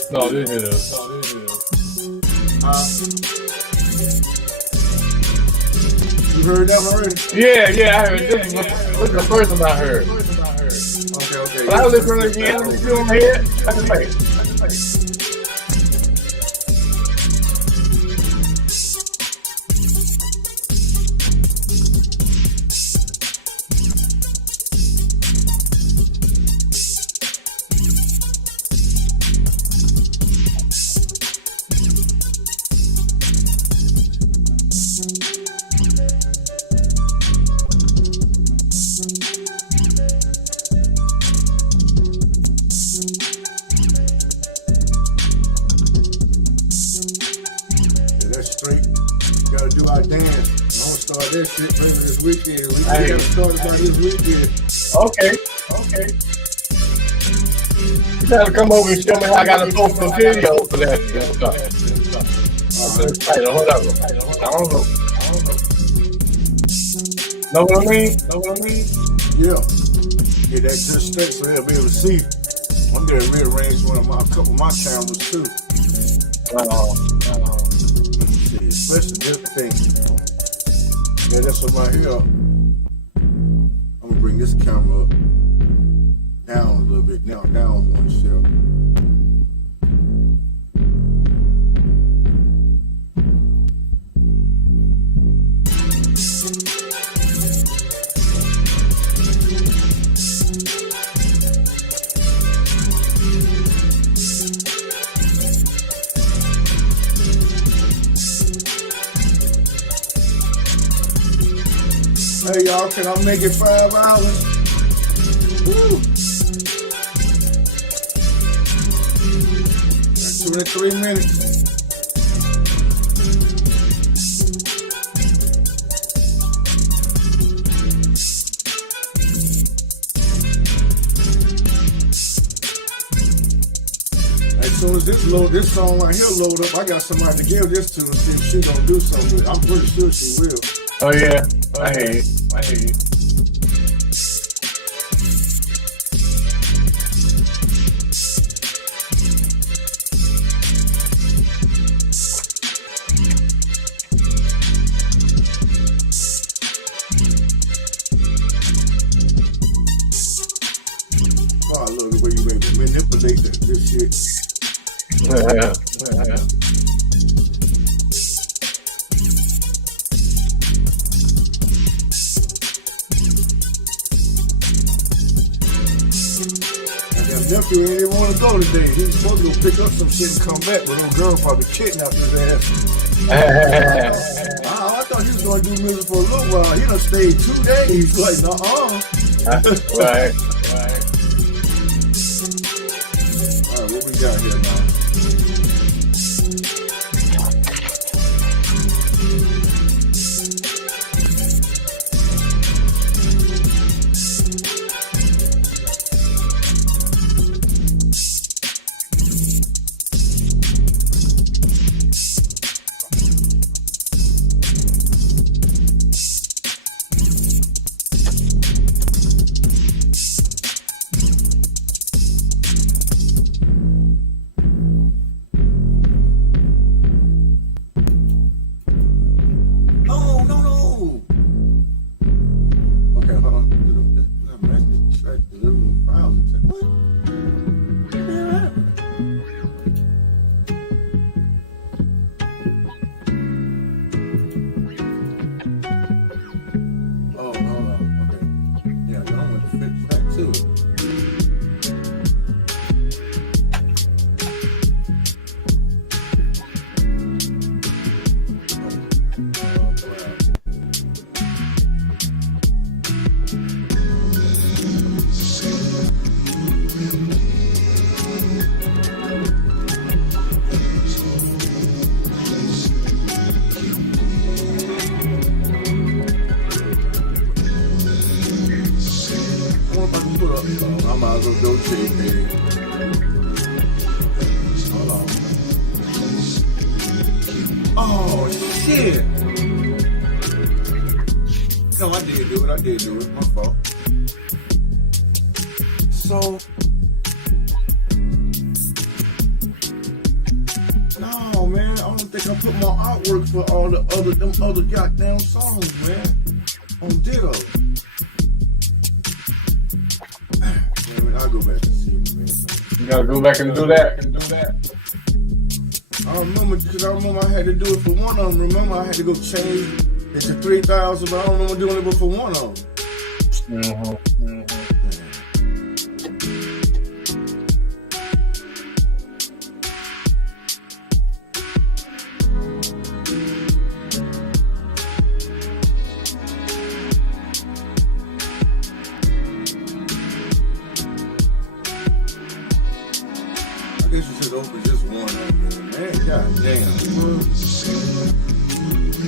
No, this is. You heard that one already? Yeah, I heard this. This is the first one I heard. Okay. But I listen again. You don't hear it? I can play it. Do our dance. I'm gonna start that shit maybe this weekend. We haven't started by this weekend. Okay. You gotta come over and show me how I gotta post some videos for that stuff. Hold up. I don't know. Know what I mean? Yeah. Get that just straight so they'll be able to see. I'm gonna rearrange a couple of my cameras too. Especially this thing. Yeah, that's right here. I'm gonna bring this camera up down a little bit. Now down one shelf. Hey y'all, can I make it 5 hours? Woo! 23 minutes. As soon as this song right here load up, I got somebody to give this to and see if she gonna do something with it. I'm pretty sure she will. Oh yeah, I hear you. Oh, I love the way you manipulate this shit. Yeah. Nephew ain't even want to go today. He was supposed to go pick up some shit and come back, but little girl probably kidnapped his ass. I thought he was going to do music for a little while. He done stayed 2 days. Like, Right. All right, what we got here now? I might as well go check, man. Hold on. Oh, shit. No, I did do it. My fault. So, I put my artwork for all them other goddamn songs, man. On Ditto. Man, I'll go back and see it, man. You gotta go back and do that. I remember I had to do it for one of them. Remember, I had to go change it to 3,000, but I don't remember doing it but for one of them. I guess you should open just one of them, man. God damn.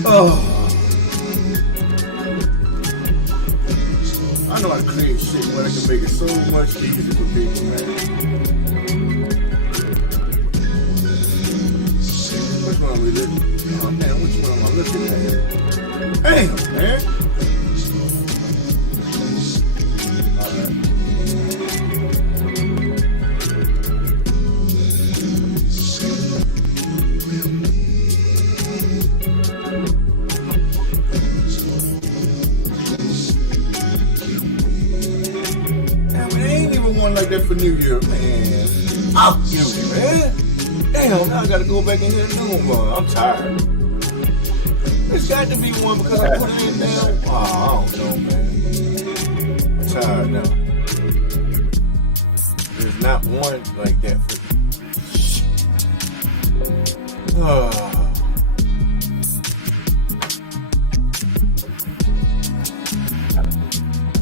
Oh. I know how to create shit where I can make it so much easier for people, man. Which one are we looking at? Oh, damn, which one am I looking at? Damn, man. All right. One like that for New Year, man. I'll give it, man. Damn, now I gotta go back in here and do one. I'm tired. There's got to be one because I put it in now. Oh, I don't know, man. I'm tired now. There's not one like that for me.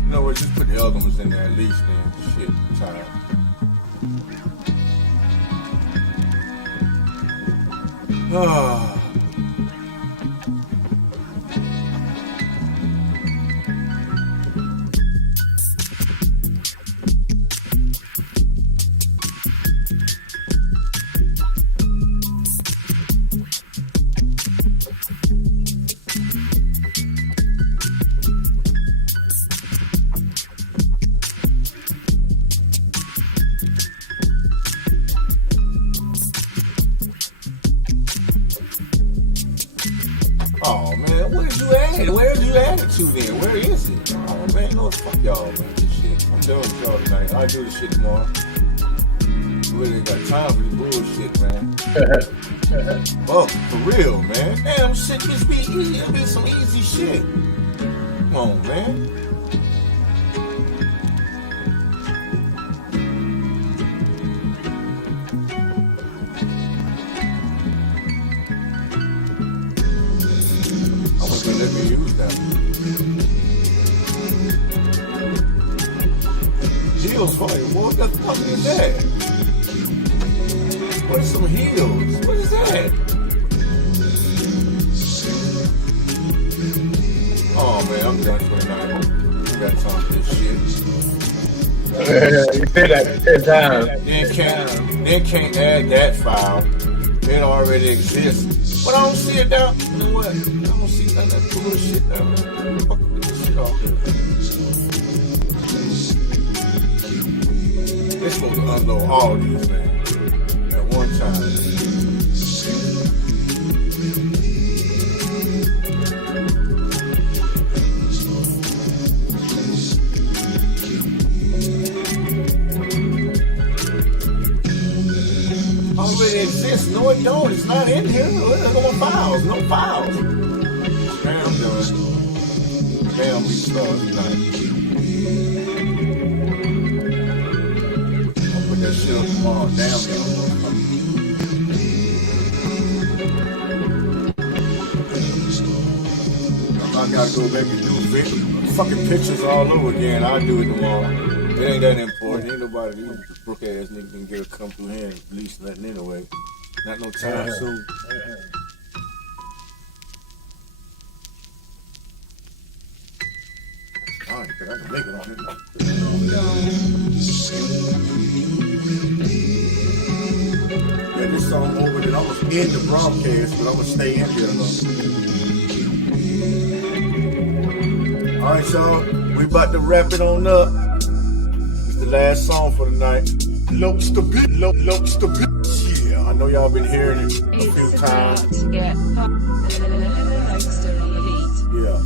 You know what? Just put the other ones in there at least, man. Shit, I'm tired. Oh man, where did you add it? Where did you add it to then? Where is it? Oh man, no, fuck y'all, man. This shit. I'm done with y'all tonight. I'll do this shit tomorrow. Really ain't got time for this bullshit, man. Fuck, for real, man. Damn, shit just be easy. It'll be some easy shit. Come on, man. Let me use that. Heels fire. What the fuck is that? What is some heels? What is that? Oh man, I'm done for tonight. You got time for this shit. You said that 10 times. Then can't add that file. It already exists. But I don't see it down. You know what? I don't see none of that bullshit down there. Fuck this shit off there. They're supposed to unload all these, man. At one time. Already exists. No, it don't. It's not in here. There's no files. No files. Damn, done. Damn, we started tonight. I'll put that shit up tomorrow. Damn, I gotta go back and do fucking pictures all over again. I'll do it tomorrow. It ain't that important. Ain't nobody, these brook ass niggas can get a come through here and release nothing anyway. Not no time soon. Alright, I can make it on this. Yeah, this song over, then I was in the broadcast, but I'm gonna stay in here though. Alright, y'all, we about to wrap it on up. The last song for the night. Looks the beat. Yeah, I know y'all been hearing it a few It's about times. to get fucking heat. Yeah.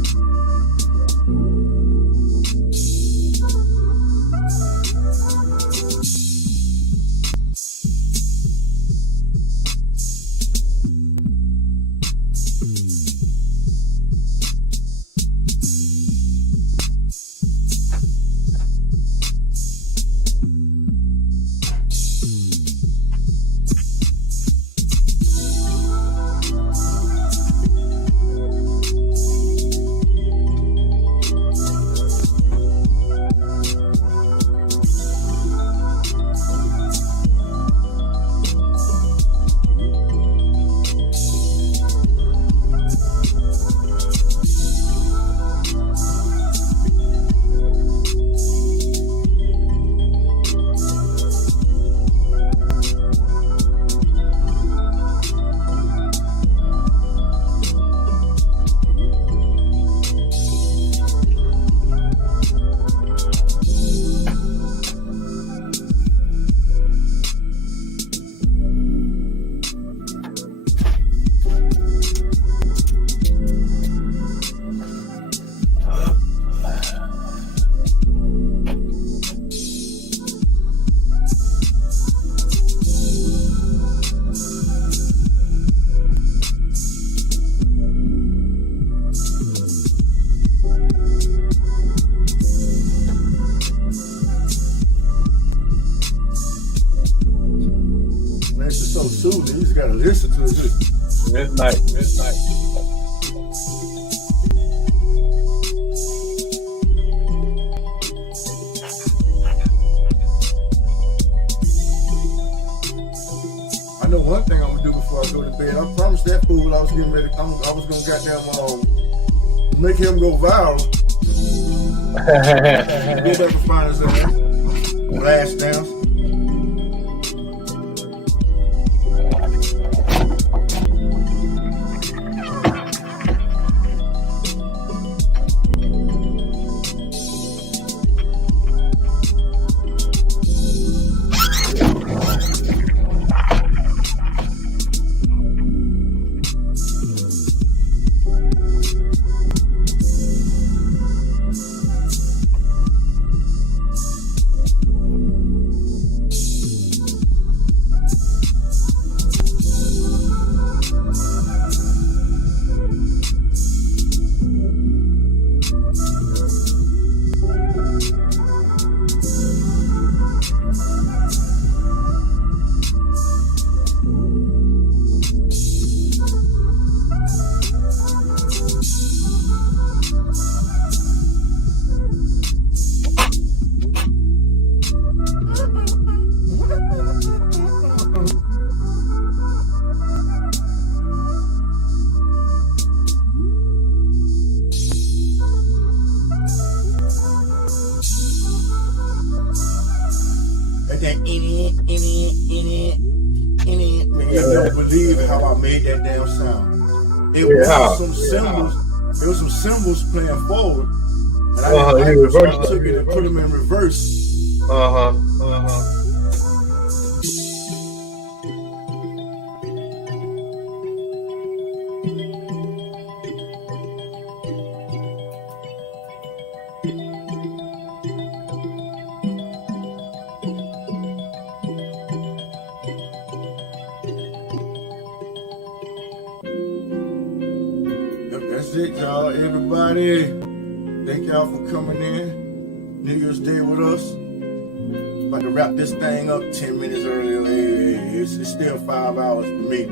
Man, it's just so soothing. You just gotta listen to it. Midnight. I know one thing I'm gonna do before I go to bed. I promised that fool I was getting ready. I was gonna goddamn make him go viral. Go back and find his last dance. Man, you don't believe it how I made that damn sound. It was some symbols. There was some symbols playing forward, and I took it and put them in reverse. That's it, y'all. Everybody, thank y'all for coming in. New Year's Day with us. About to wrap this thing up 10 minutes earlier. It's still 5 hours for me.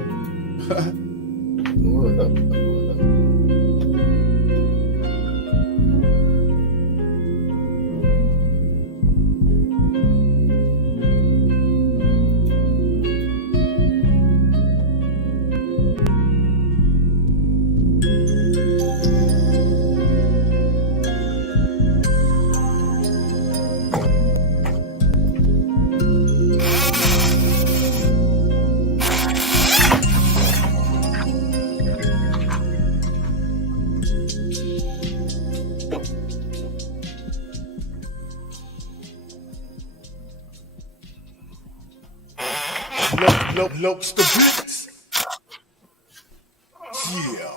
Lokes the beats. Yeah.